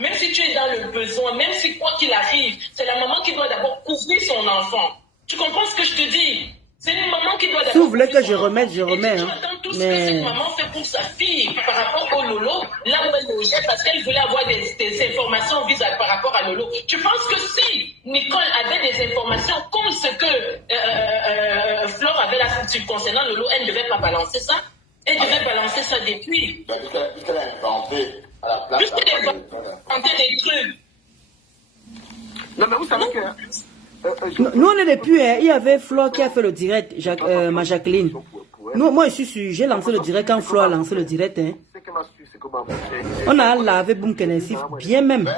Même si tu es dans le besoin, même si quoi qu'il arrive, c'est la maman qui doit d'abord couvrir son enfant. Tu comprends ce que je te dis? C'est une maman qui doit d'abord. Si vous voulez que je remette, je remets. Tu attends tout ce que cette maman fait pour sa fille par rapport au Lolo, là où elle logeait, parce qu'elle voulait avoir des informations par rapport à Lolo. Tu penses que si Nicole avait des informations comme ce que Flore avait là concernant Lolo, elle ne devait pas balancer ça? Elle devait balancer ça depuis. Puisqu'elle a inventé à la place. Puisqu'elle a inventé des trucs. Non, mais vous savez que. Nous, on est depuis, il y avait Flo qui a fait le direct, ma Jacqueline. Moi, je suis sûr, j'ai lancé le direct quand Flo a lancé le direct. Hein. On a lavé Boom Kenesif bien même.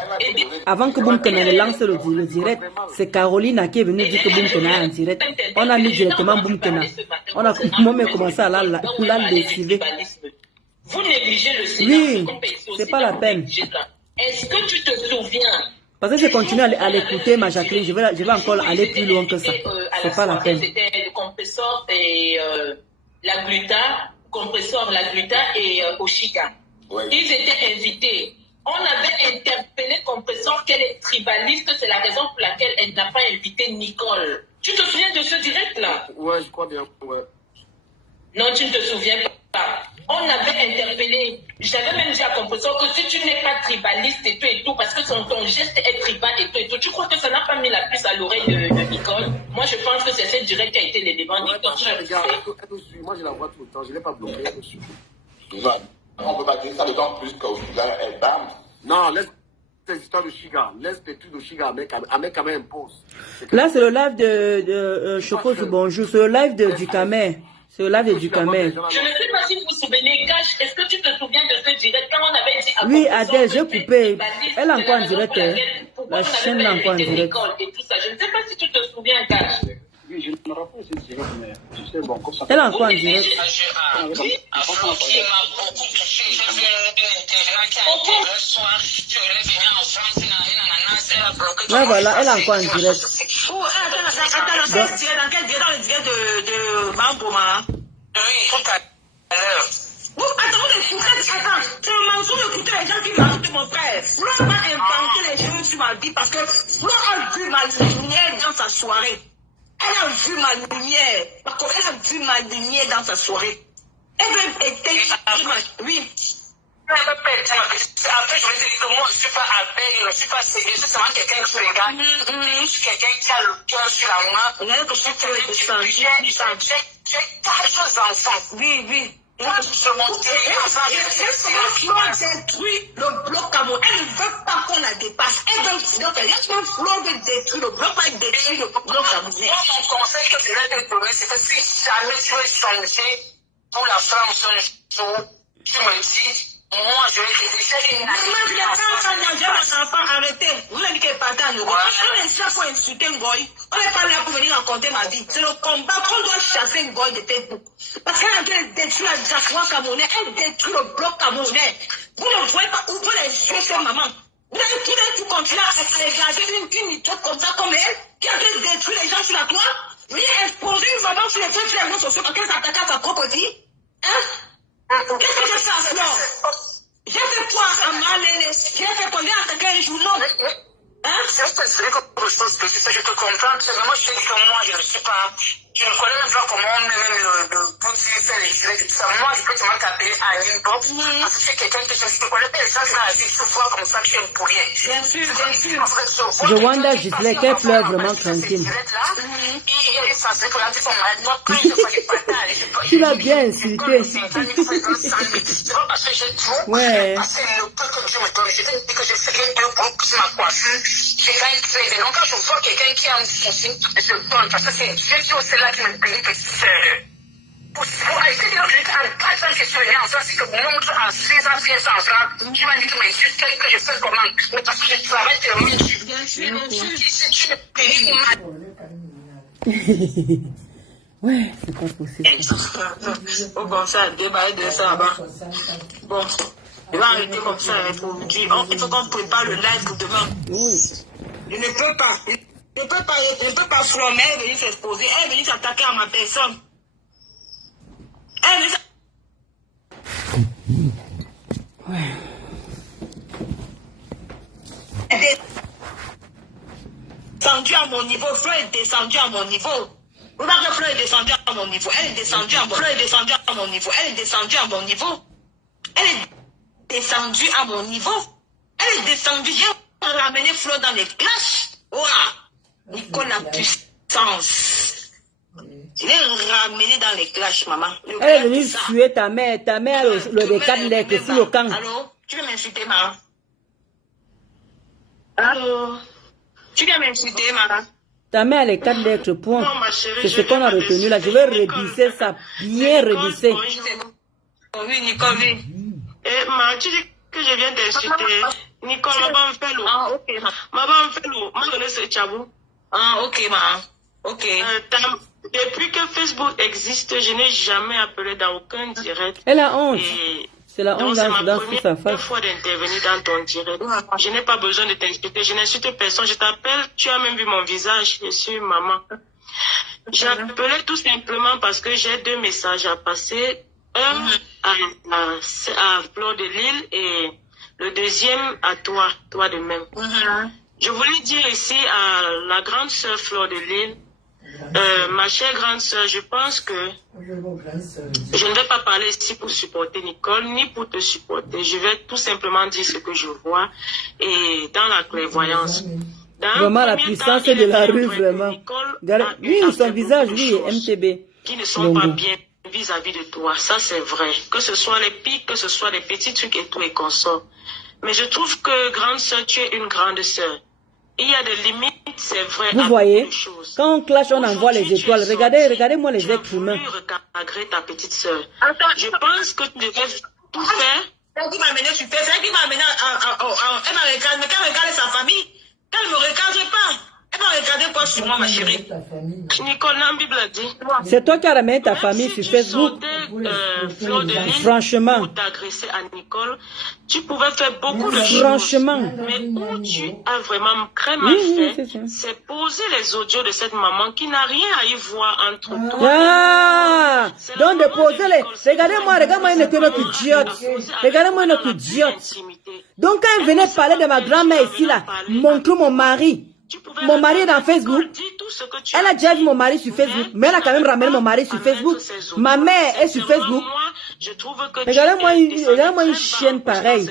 Avant que Boom Kenesif lance le direct, c'est Caroline qui est venue dire que Boom Kenesif est en direct. On a mis directement Boom Kenesif. On a moi-même commencé à la lessiver. Vous négligez le Sénat. Oui, c'est pas la peine. Est-ce que tu te souviens? Parce que je continue à l'écouter, ma Jacqueline, je vais encore aller plus loin que ça. C'est pas la peine. C'était le compresseur et la gluta et Oshika. Oui. Ils étaient invités. On avait interpellé compresseur qu'elle est tribaliste, c'est la raison pour laquelle elle n'a pas invité Nicole. Tu te souviens de ce direct-là? Ouais, je crois bien. Ouais. Non, tu ne te souviens pas. On avait interpellé, j'avais même dit à compresseur que si tu n'es pas tribaliste et tout, parce que ton geste est tribal et tout, tu crois que ça n'a pas mis la puce à l'oreille de Nicole? Moi, je pense que c'est ce direct qui a été l'élément. Ouais, moi, je la vois tout le temps, je ne l'ai pas bloquée, elle me suit. Non, on ne peut pas dire ça d'autant plus qu'au Sudan, elle bam. Non, laisse ces histoires de Chiga, laisse les trucs de Chiga, avec quand même impose. Là, c'est le live de Choco du Bonjour, c'est le live du Camer. C'est le live du Camer. Je ne sais pas si vous vous souvenez, Gage, est-ce que tu te souviens de ce direct quand on avait dit à Oui, Adèle, j'ai coupé. Elle est encore en direct. La chaîne est encore en direct. Et tout ça. Je ne sais pas si tu te souviens, Gage. Oui, je me rappelle ce direct, mais tu sais, bon, comme ça. Elle est encore en direct. Oui. Afro qui m'a beaucoup touché. J'ai vu un intervenant qui a été le soir. Je l'ai venu en France. Là, voilà, elle est encore en direct. Attends, dans quel direct? Dans le direct de Mamboma? Oui, tout à l'heure. Vous, attends, c'est le mensonge d'écouter les gens qui m'insultent mon frère. Flo m'a inventé les choses sur ma vie parce que Flo a vu ma lumière dans sa soirée. Elle a vu ma lumière. Elle a vu ma lumière dans sa soirée. Elle était... Oui. Après, je me dis que moi, je ne suis pas aveugle, je ne suis pas ségué, c'est seulement quelqu'un qui regarde. Je suis quelqu'un qui a le cœur sur la main. J'ai 4 enfants. Oui, oui. Elle détruit le bloc Cameroun. Elle ne veut pas qu'on la dépasse. Elle veut laisse-moi Flo détruire le bloc, elle détruit le bloc Cameroun. Moi, mon conseil que je vais te donner, c'est que si jamais tu veux changer pour la France, tu me dis. Moi, je vais réfléchir. Mon enfant, arrêtez. Vous n'avez qu'à partir à nous. On est là pour insulter Ngoy. On n'est pas là pour venir raconter ma vie. C'est le combat qu'on doit chasser Ngoy de Facebook. Parce qu'elle a détruit la diaspora camerounaise. Elle détruit le bloc camerounais. Vous ne voyez pas ouvrir les yeux sur maman. Vous avez tout continuer à regarder une mytho comme ça, comme elle, qui a détruit les gens sur la toile. Oui, exposer une maman sur les réseaux sociaux parce qu'elle s'attaque à sa propre vie. Hein? Qu'est-ce que je fais alors? J'ai fait quoi à Malélé? J'ai fait combien à quelqu'un un journal? Hein? je vais t'expliquer quelque chose que je te comprends. Moi, je te dis que moi, je ne sais pas. Je ne connais même pas comment même pour faire les jurés et tout ça. Moi, je peux te t'appeler à l'inbox. Parce que c'est quelqu'un que je ne connais pas. Les gens qui vont agir sur toi comme ça, tu es pour rien. Bien sûr, bien sûr. Je Wanda Gisèle, qu'elle pleure vraiment tranquille. Tu l'as bien insulté. Ouais. Donc quand je vois quelqu'un qui a un souci, je donne parce que c'est là qui me paye que pour essayer de dire par exemple que je suis en France, c'est que montre en 6 ans, 15 ans, tu vas dire que mais juste que je fais comment, mais parce que je travaille tellement dur. Bien sûr, si tu me payes ouais, c'est pas possible. Au conseil, débat de ça là-bas. Bon, il va arrêter comme ça pour dire, il faut qu'on prépare le live pour demain. Oui. Je ne peux pas. Je ne peux pas flammer, elle est venue s'exposer, elle est venue s'attaquer à ma personne. Elle est descendue à mon niveau, Flo est descendue à mon niveau. Vous voyez que Flo est descendue à mon niveau, elle est descendue à mon niveau, Flo est descendue à mon niveau, elle est descendue à mon niveau. Elle est descendue à mon niveau. Elle est descendue, j'ai ramené Flo dans les clashs. Ouah, Nicole la puissance. Je l'ai ramené dans les clashs, maman. Elle est venue tuer ta mère le 4 lettres sous le camp. Allô, tu veux m'insulter, maman? Allô, tu veux m'insulter, maman? Ta mère les 4 lettres, point. C'est ce qu'on a retenu là. Je vais rebisser ça, bien rebisser. Oui, Nicole, oui. Eh, ma, tu dis que je viens d'insulter. Nicole, maman me fait l'eau. Ah, ok, maman me fait l'eau. Maman donne ce tchabou. Ah, ok, maman. Ok. Depuis que Facebook existe, je n'ai jamais appelé dans aucun direct. Elle a honte. C'est la honte dans sa face. C'est ma première fois d'intervenir dans ton direct. Je n'ai pas besoin de t'insulter. Je n'insulte personne. Je t'appelle. Tu as même vu mon visage. Je suis maman. J'ai appelé tout simplement parce que j'ai 2 messages à passer. Un à Fleur de Lille et le deuxième à toi de même. Je voulais dire ici à la grande sœur Fleur de Lille, ma chère grande sœur, je pense que je ne vais pas parler ici pour supporter Nicole, ni pour te supporter. Je vais tout simplement dire ce que je vois et dans la clairvoyance. Vraiment la puissance de la rue, vraiment. Oui, son visage, lui, MTB. Qui ne sont pas bien vis-à-vis de toi, ça c'est vrai. Que ce soit les pics, que ce soit les petits trucs et tout et consorts. Mais je trouve que grande sœur, tu es une grande sœur. Il y a des limites, c'est vrai. Vous voyez, quand on clash, on envoie les étoiles. Regardez-moi les êtres humains. Regardez ta petite sœur. Je pense que tu devrais tout faire. C'est elle qui m'a amené sur Facebook, c'est elle qui m'a amené elle m'a regardé, mais quand elle regarde sa famille, quand elle ne me regarde pas, elle m'a regardé quoi sur moi, ma chérie? Nicole, la Bible a dit. C'est toi qui as ramené ta famille sur Facebook. Franchement. Pour t'agresser à Nicole, tu pouvais faire beaucoup de Franchement. choses. Mais où tu as vraiment très mal fait, c'est poser les audios de cette maman qui n'a rien à y voir entre toi. Ah! Donc de poser les... Regardez-moi une autre idiote. Regardez-moi une autre idiote. Donc quand elle venait parler de ma grand-mère ici là, montre mon mari. Mon mari est dans Facebook. Elle a déjà vu mon mari sur Facebook. Mais elle a quand même ramené mon mari sur Facebook. Ma mère est sur Facebook. Regardez-moi une chienne pareille.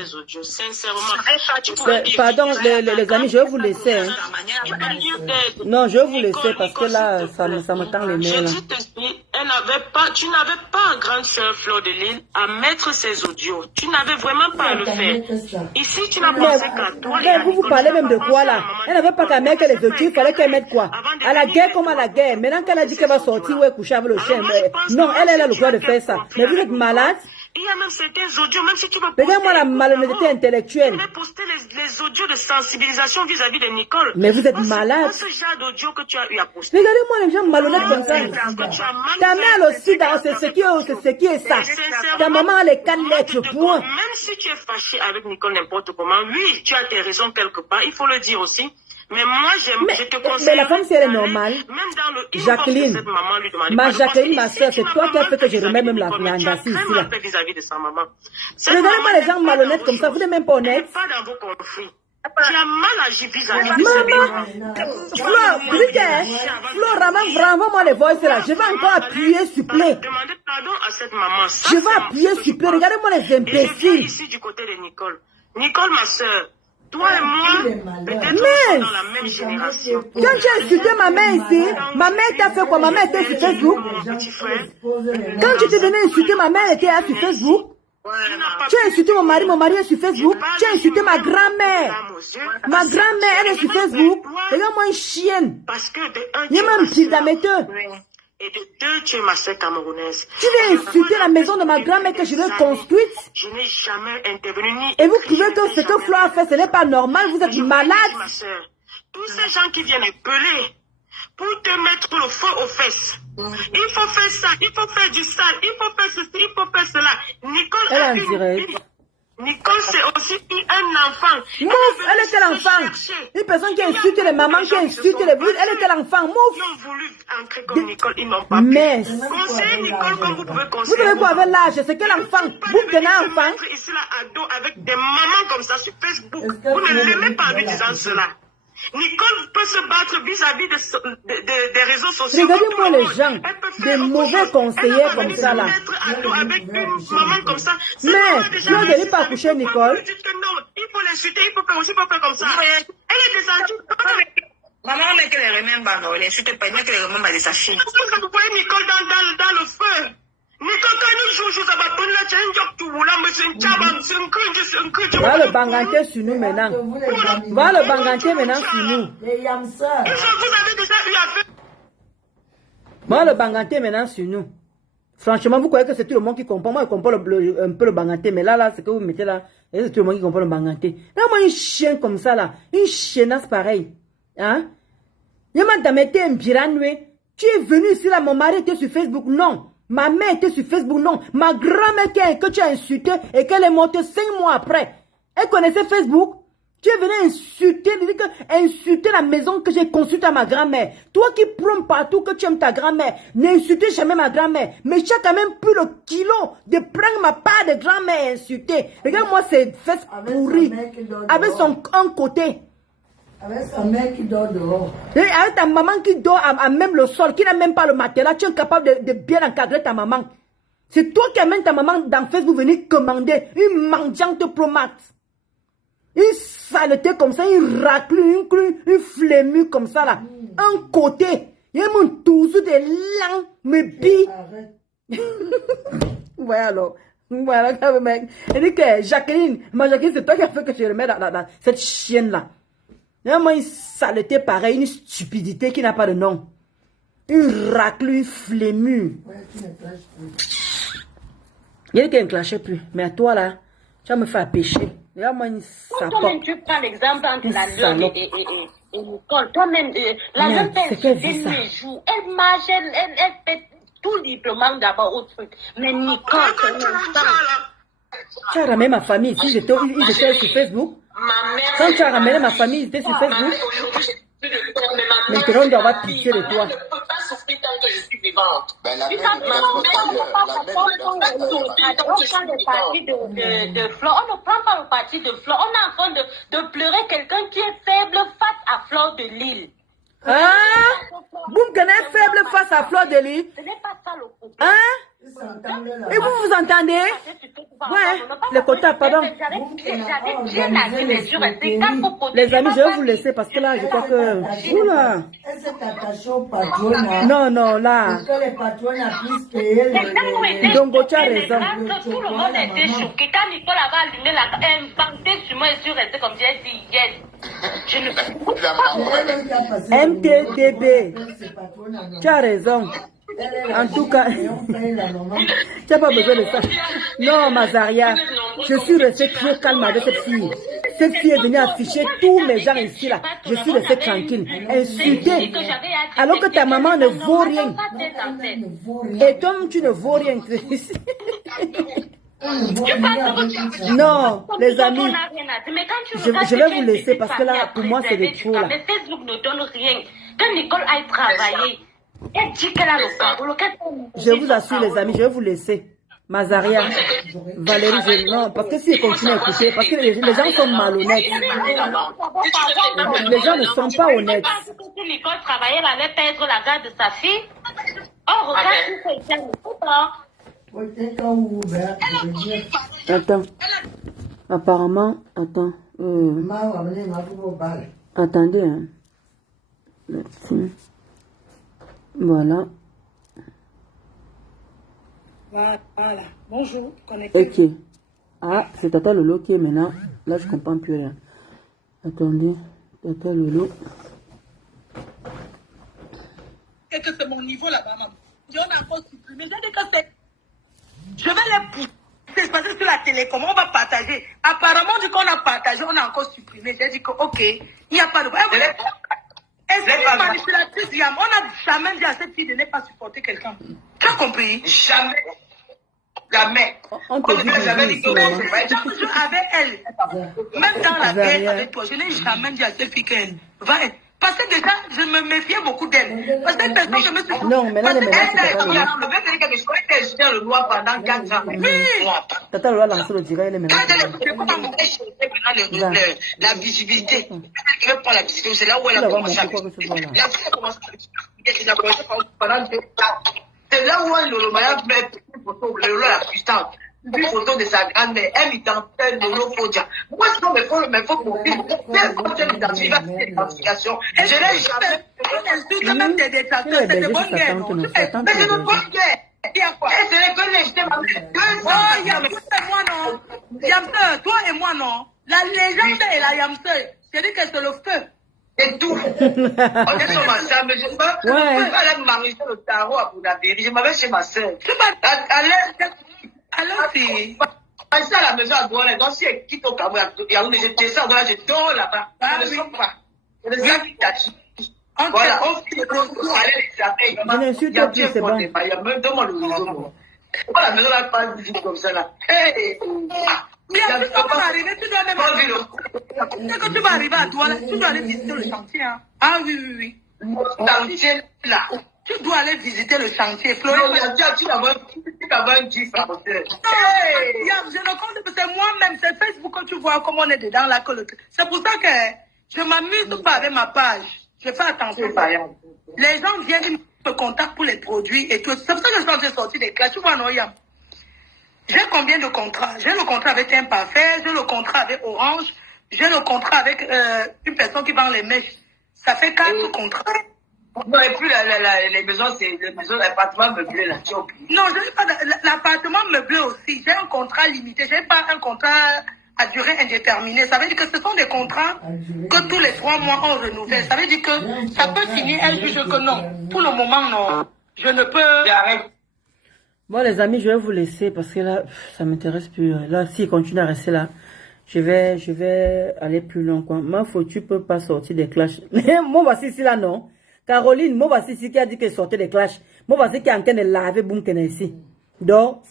Pardon, les amis, je vais vous laisser. Hein. Non, je vais vous laisser parce que là, ça me tend les mains. Tu n'avais pas, grande sœur Fleur de Lille, à mettre ces audios. Tu n'avais vraiment pas à le faire. Ici, tu n'as pensé qu'à toi. Mais vous parlez même de quoi là? Elle n'avait pas qu'à mettre les audios, il fallait qu'elle mette quoi? À la guerre comme à la guerre. Maintenant qu'elle a dit qu'elle va sortir ou coucher avec le chien. Non, elle a le droit de faire ça. Mais vous êtes malade? Il y a même certains audios, même si tu veux... Regarde-moi la malhonnêteté intellectuelle. Tu veux poster les audios de sensibilisation vis-à-vis de Nicole. Mais vous êtes malade. Ce genre d'audio que tu as eu à poster. Regardez-moi les gens malhonnêtes comme ça. Ta mère aussi, c'est ce qui est ça. Ta maman a les 4 lettres, point. Même si tu es fâché avec Nicole n'importe comment, oui, tu as tes raisons quelque part, il faut le dire aussi. Mais moi, je te conseille... Mais la femme, si elle est normale, Jacqueline, ma Jacqueline, ma soeur, c'est toi qui as fait que je remets même la Ndassi ici, là. Vis-à-vis de sa maman. Regardez-moi les gens malhonnêtes comme ça, vous n'êtes même pas honnêtes. Pas dans vos conflits. Tu as mal agi vis-à-vis de Maman, Flo, renvoie-moi les voices là. Je vais encore appuyer, s'il vous plaît. Demandez pardon à cette maman. Je vais appuyer, s'il vous plaît. Regardez-moi les Et je viens imbéciles. ici du côté de Nicole. Nicole, ma soeur, toi et moi, peut-être Mais, dans la même génération. quand tu as insulté ma mère ici, ma mère t'a fait quoi? Ma mère était sur Facebook. Mon petit frère, Quand tu t'es venu insulter ma mère, elle était là sur Facebook. Tu as insulté mon mari est sur Facebook. Tu as insulté ma grand-mère. Ma grand-mère, elle est sur Facebook. Regarde-moi une chienne. parce que de un, Il y a même tu es ma pile sœur. d'amateur. Et de deux, tu es ma sœur camerounaise. Tu viens insulter la maison de ma grand-mère que je l'ai construite. Je n'ai jamais intervenu ni. Et vous trouvez que ce que Flo a fait, ce n'est pas normal. Vous êtes malade. Ma sœur, tous ces gens qui viennent appeler pour te mettre le feu aux fesses. Il faut faire ça, il faut faire du sale, il faut faire ceci, il faut faire cela. Nicole, Elle est en direct. Nicole, c'est aussi un enfant. Mouf, elle est quel enfant? Une personne qui insulte les mamans, qui insulte les vieux, elle est quel enfant? Mouf. Ils ont voulu entrer comme Nicole, ils n'ont pas pu. Mais, Conseillez Nicole comme vous pouvez vous conseiller. savez quoi avec l'âge? C'est quel enfant? Vous tenez un enfant? Ici là, ado, avec des mamans comme ça sur Facebook. Vous ne l'aimez pas en lui disant cela. Nicole peut se battre vis-à-vis des réseaux sociaux. Regardez-moi les gens, des mauvais conseillers comme ça là. Avec une maman comme ça. Mais, Flo ne veut pas coucher Nicole. Il faut l'insulter, il faut faire aussi, il faut faire comme ça. Elle est descendue. Maman, on met que les remèdes, non, elle insulte pas, il met que les remèdes de sa fille. Vous voyez Nicole dans le feu. Nicole, quand nous jouons, ça va prendre la chaîne, tu voulais, mais c'est un tchabam, c'est un cul. Va le banganter sur nous maintenant. Va le banganter maintenant sur nous. Vous avez déjà eu affaire. Va le banganter maintenant sur nous. Franchement, vous croyez que c'est tout le monde qui comprend? Moi, je comprends un peu le banganté, mais là, ce que vous mettez là, c'est tout le monde qui comprend le banganté. Là, moi, une chienne comme ça, là, une chiennasse pareille. Hein? Yama Damete Mbiranwe, tu es venu ici là, mon mari était sur Facebook, non. Ma mère était sur Facebook, non. Ma grand-mère que tu as insultée et qu'elle est montée 5 mois après. Elle connaissait Facebook. Tu es venu insulter la maison que j'ai construite à ma grand-mère. Toi qui prônes partout que tu aimes ta grand-mère, n'insultez jamais ma grand-mère. Mais tu as quand même plus le kilo de prendre ma part de grand-mère et insulter. Regarde-moi ces fesses pourries. Avec son un côté. Avec sa mère qui dort dehors. Et avec ta maman qui dort à même le sol, qui n'a même pas le matelas, tu es incapable de bien encadrer ta maman. C'est toi qui amènes ta maman dans Facebook venir commander une mendiante Promax. Une saleté comme ça, une raclure, une flémue comme ça là. Un côté. Il y a mon toujours des langues, me billes. Ouais alors. Voilà, mec. Elle dit que Jacqueline, c'est toi qui as fait que je remets dans cette chienne là. Il y a une saleté pareille, une stupidité qui n'a pas de nom. Une raclure, une flémue. Il y a qui ne clashait plus. Mais à toi là, tu vas me faire pécher. Il y a une toi-même, tu prends l'exemple entre la Lyon et Nicole. Toi-même, la Lyon, elle se fait les jours. Elle marche, elle fait tout librement d'abord au truc. Mais Nicole, c'est une femme. Tu as ramené ma famille ici, ils étaient sur Facebook. Quand tu as ramené ma famille, ils étaient sur Facebook. Maintenant, on doit avoir pitié de toi. Je ne peux pas souffrir tant que je suis vivante. On prend le parti de Flore. On ne prend pas le parti de Flore. On est en train de pleurer quelqu'un qui est faible face à Flore de Lille. Ah, vous êtes faible face à Flore de Lille. Ce n'est pas ça le problème. Hein? Et vous vous entendez? Ouais, les quotas, pardon. Les amis, je vais vous laisser parce que là, je crois que... Oula. Non, non, là. Donc, tu as raison. Tout le monde était choqué. Quand Nicole avait allumé la inventé sur moi et je suis restée comme j'ai dit yes. Je ne MTDB. Tu as raison. En tout cas, tu n'as pas besoin de ça. Non, Mazaria, je suis restée très calme avec cette fille. Cette fille est venue afficher tous mes gens ici là. Je suis restée tranquille, insultée. Alors que ta maman ne vaut rien. Et toi, tu ne vaux rien. Non, les amis, je vais vous laisser parce que là, pour moi, c'est des trop là. Mais Facebook ne donne rien. Quand Nicole aille travailler, elle dit qu'elle a le parole. Je vous assure, les amis, je vais vous laisser. Mazaria, Valérie, non, parce que si elle continue à écouter, parce que les gens sont malhonnêtes. Les gens ne sont pas honnêtes. Si Nicole travaillait, elle allait perdre la garde de sa fille. Oh, regarde quelqu'un. Attends. Apparemment, attends. Attendez. Hein. Merci. Voilà. Voilà. Bonjour. Connecté. Ok. Ah, c'est Tata Lolo qui est maintenant. Là, je comprends plus rien. Attendez. Tata Lolo. Et que c'est mon niveau là-bas, maman. On a encore supprimé. J'ai dit que c'est. Je vais les pousser. C'est passé sur la télé. Comment on va partager? Apparemment, du coup, on a partagé, on a encore supprimé. J'ai dit que, ok, il n'y a pas de. Est-ce que c'est manipulatrice, Yam? On n'a jamais dit à cette fille de ne pas supporter quelqu'un. Tu as compris? Jamais. Jamais. On te dit que toujours avec elle. Même dans la guerre avec toi, je n'ai jamais dit à cette fille qu'elle va être. Parce que déjà, je me méfiais beaucoup d'elle. Parce que cette personne, je me suis dit. Non, mais là, les médias, c'est pas le loi pendant 4 ans. Oui. Tata Lolo a lancé le direct, les médias. La visibilité. Elle ne pas la visibilité. C'est là où elle a commencé à. C'est là où le mariage met une photo, la puissance. Une photo de sa grand-mère, elle identifie Lolo Fodia. Moi, sinon, mes faux profils, quand j'ai l'identification, je n'ai jamais. Je même des détracteurs, c'est de bonne guerre. Mais c'est de bonne guerre. Il y a quoi? Et c'est que les oh, Yamse, moi non. Yamse, toi et moi non. La légende est la Yamse. C'est dit que c'est le feu. C'est tout. On est sur ma soeur, mais je ne peux pas aller m'enrichir le tarot à Boudapest. Je m'avais chez ma soeur. Alors, c'est. Je à la maison à Douala, donc si elle quitte au Cameroun, je descends, je dors là-bas. Je ne sors pas. Je ne sais pas. Voilà, on fait pour aller les appeler. Je n'insulte plus, c'est bon. Il y a même deux mois de maison. Pourquoi la maison n'a pas visite comme ça là? Hey! Mais après, comment arriver? Tu dois même arriver. Quand tu vas arriver à Douala, tu dois aller visiter le chantier. Hein? Ah oui. Le chantier là. Tu dois aller visiter le chantier. Florent, tu n'as un gif à côté. Je ne compte pas, c'est moi-même, c'est Facebook quand tu vois comment on est dedans là. C'est pour ça que je m'amuse pas avec ma page. Je fais attention. Les gens viennent me contacter pour les produits et tout. C'est pour ça que je suis sorti des classes. Tu vois, non, Yam? J'ai combien de contrats? J'ai le contrat avec un parfait, j'ai le contrat avec Orange, j'ai le contrat avec une personne qui vend les mèches. Ça fait 4 contrats. Non, et puis les maisons, c'est les maisons, l'appartement meublé là, tu as oublié. Non, je n'ai pas l'appartement meublé aussi. J'ai un contrat limité. Je n'ai pas un contrat à durée indéterminée. Ça veut dire que ce sont des contrats que tous les 3 mois on renouvelle. Ça veut dire que ça peut finir un juge que non. Pour le moment, non. Je ne peux. J'arrête. Bon, les amis, je vais vous laisser parce que là, ça m'intéresse plus. Là, s'il continue à rester là, je vais aller plus loin, quoi. Ma faute, tu peux pas sortir des clashs. Moi, voici ici, là, non. Caroline, moi, voici ici qui a dit qu'elle sortait des clashs. Moi, voici qui est en train de laver, boum, qu'elle est ici. Donc,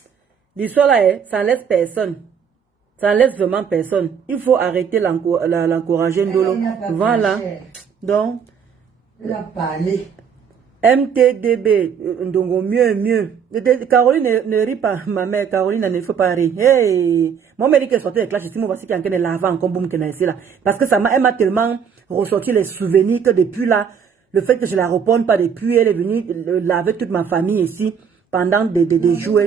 l'histoire là, ça laisse personne. Ça laisse vraiment personne. Il faut arrêter l'encourager, Ndolo. Voilà. Donc, elle a parlé. MTDB, donc mieux. Caroline ne rit pas, ma mère. Caroline ne faut pas rire. Hey, moi, je me dis qu'elle sortait des clashs ici. Moi, voici qui est en train de laver encore, boum, qu'elle est ici là. Parce que elle m'a tellement ressorti les souvenirs que depuis là, le fait que je la réponde pas depuis, elle est venue laver toute ma famille ici pendant des jours.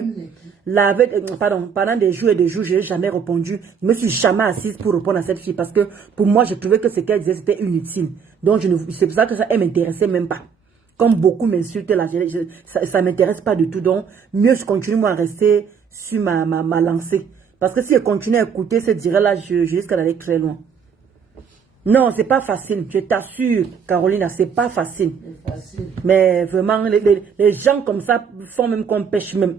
Pendant des jours et des jours, je n'ai jamais répondu. Je me suis jamais assise pour répondre à cette fille parce que pour moi, je trouvais que ce qu'elle disait, c'était inutile. Donc, c'est pour ça que ça, elle m'intéressait même pas. Comme beaucoup m'insultent là, ça ne m'intéresse pas du tout. Donc, mieux je continue moi à rester sur ma lancée. Parce que si je continue à écouter ce direct-là, je risque d'aller très loin. Non, c'est pas facile. Je t'assure, Carolina, c'est pas facile. Mais vraiment, les gens comme ça font même qu'on pêche même.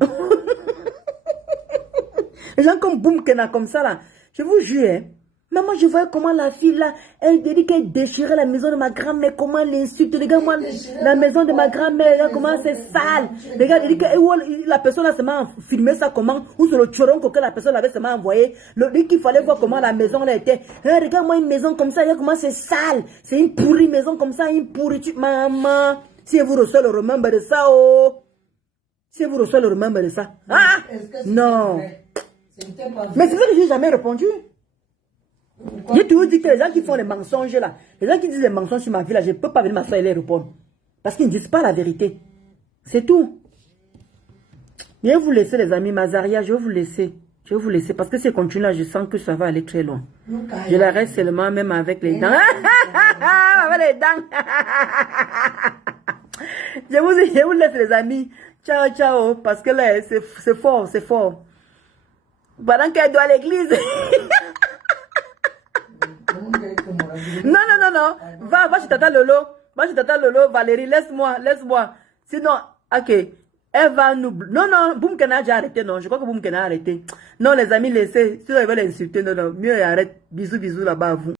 Les gens comme Boumkena comme ça là, je vous jure, hein. Maman, je voyais comment la fille là, elle dit qu'elle déchirait la maison de ma grand-mère, comment elle l'insulte. Regarde moi, la maison de ma grand-mère, regarde comment c'est sale. Regarde, elle dit que la personne là se m'a filmé ça comment, ou sur le turon que la personne avait se m'a envoyé. Il dit qu'il fallait voir comment la maison là était. Regarde moi une maison comme ça, regarde comment c'est sale. C'est une pourrie maison comme ça, une pourriture. Maman, si vous recevez le remember de ça, oh. Si vous recevez le remember de ça. Ah! Non. Mais c'est ça que j'ai jamais répondu. J'ai toujours dit que les gens qui font les mensonges là, les gens qui disent les mensonges sur ma vie là, je ne peux pas venir m'asseoir et les répondre. Parce qu'ils ne disent pas la vérité. C'est tout. Je vais vous laisser les amis, Mazaria, je vais vous laisser. Je vais vous laisser parce que si je continue là, je sens que ça va aller très loin. Je la reste seulement même avec les dents. Avec les dents. Je vous laisse les amis. Ciao, ciao. Parce que là, c'est fort, c'est fort. Pendant qu'elle doit à l'église. Non. Va chez Tata Lolo. Va chez Tata Lolo, Valérie, laisse-moi. Sinon, ok. Elle va nous... Non, Boumkena a déjà arrêté, non. Je crois que Boumkena a arrêté. Non, les amis, laissez. Si vous veulent l'insulter, non. Mieux arrête. Bisous là-bas à vous.